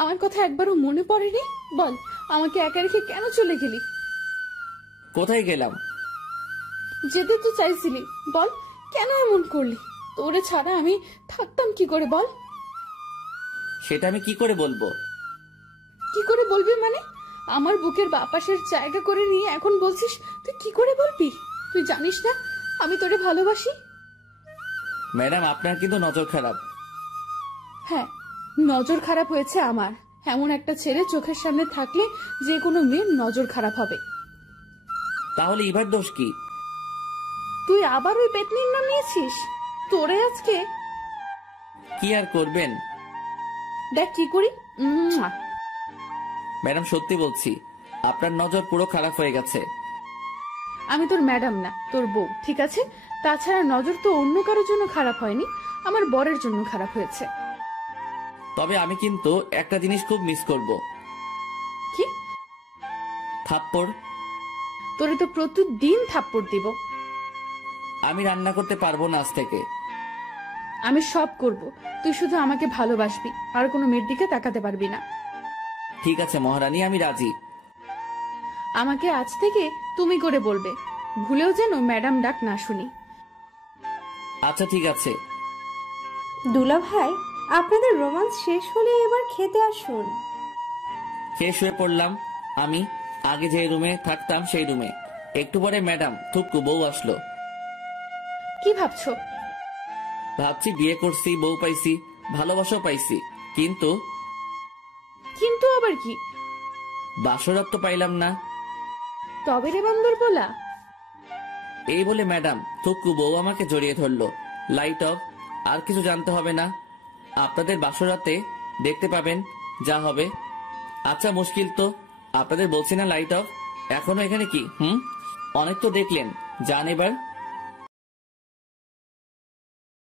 আমার কথা একবারও মনে পড়েনি? বল, আমাকে একা রেখে কেন চলে গেলি? কোথায় গেলাম? যেতে তো চাইছিলি, বল কেন এমন করলি? তোরে ছাড়া আমি থাকতাম কি করে বল? সেটা আমি কি করে বলবো? কি করে বলবি মানে? আমার বুকের বাপাসের জায়গা করে নিয়ে এখন বলছিস তুই কি করে বলবি? তুই জানিস না আমি তোরে ভালোবাসি? ম্যাডাম আপনার কিন্তু নজর খারাপ। হ্যাঁ, নজর খারাপ হয়েছে আমার। এমন একটা ছেলে চোখের সামনে থাকলে যে কোনো মেয়ের নজর খারাপ হবে। তাহলে এবার দোষ কি? তুই আবার ওই পেতনির নাম নিয়েছিস? তোরে আজকে কি আর করবেন? দেখ কি করি। ম্যাডাম সত্যি বলছি, আপনার নজর পুরো খারাপ হয়ে গেছে। আমি তোর ম্যাডাম না, তোর বউ, ঠিক আছে? তাছাড়া নজর তো অন্য কারোর জন্য খারাপ হয়নি, আমার বরের জন্য খারাপ হয়েছে। তবে আমি কিন্তু একটা জিনিস খুব মিস করব। কি? থাপ্পড়। তোরে তো প্রতিদিন থাপ্পড় দিব। আমি রান্না করতে পারবো না আজ থেকে। আমি সব করব, তুই শুধু আমাকে ভালোবাসবি, আর কোনো মেয়ের দিকে তাকাতে পারবি না। ঠিক আছে মহারানী, আমি রাজি। আমাকে আজ থেকে তুমি করে বলবে, ভুলেও যেন ম্যাডাম ডাক না শুনি। আচ্ছা ঠিক আছে। দুলা ভাই, আপনাদের রোমান্স শেষ হলে এবার খেতে আসুন। খেয়ে শুয়ে পড়লাম। আমি আগে যে রুমে থাকতাম সেই রুমে। একটু পরে ম্যাডাম থুকু বউ আসলো। কি ভাবছো? ভাবছি বিয়ে করছি, বউ পাইছি, ভালোবাসাও পাইছি, কিন্তু কিন্তু আবার কি? বাসরাত তো পাইলাম না। তবে রে বান্দর বলা। এই বলে ম্যাডাম থুকু বউ আমাকে জড়িয়ে ধরলো। Light off. আর কিছু জানতে হবে না, আপনাদের বাসরাতে দেখতে পাবেন যা হবে। আচ্ছা মুশকিল তো, আপনাদের বলছি না লাইট অফ, এখনো এখানে কি? অনেক তো দেখলেন, যান এবার।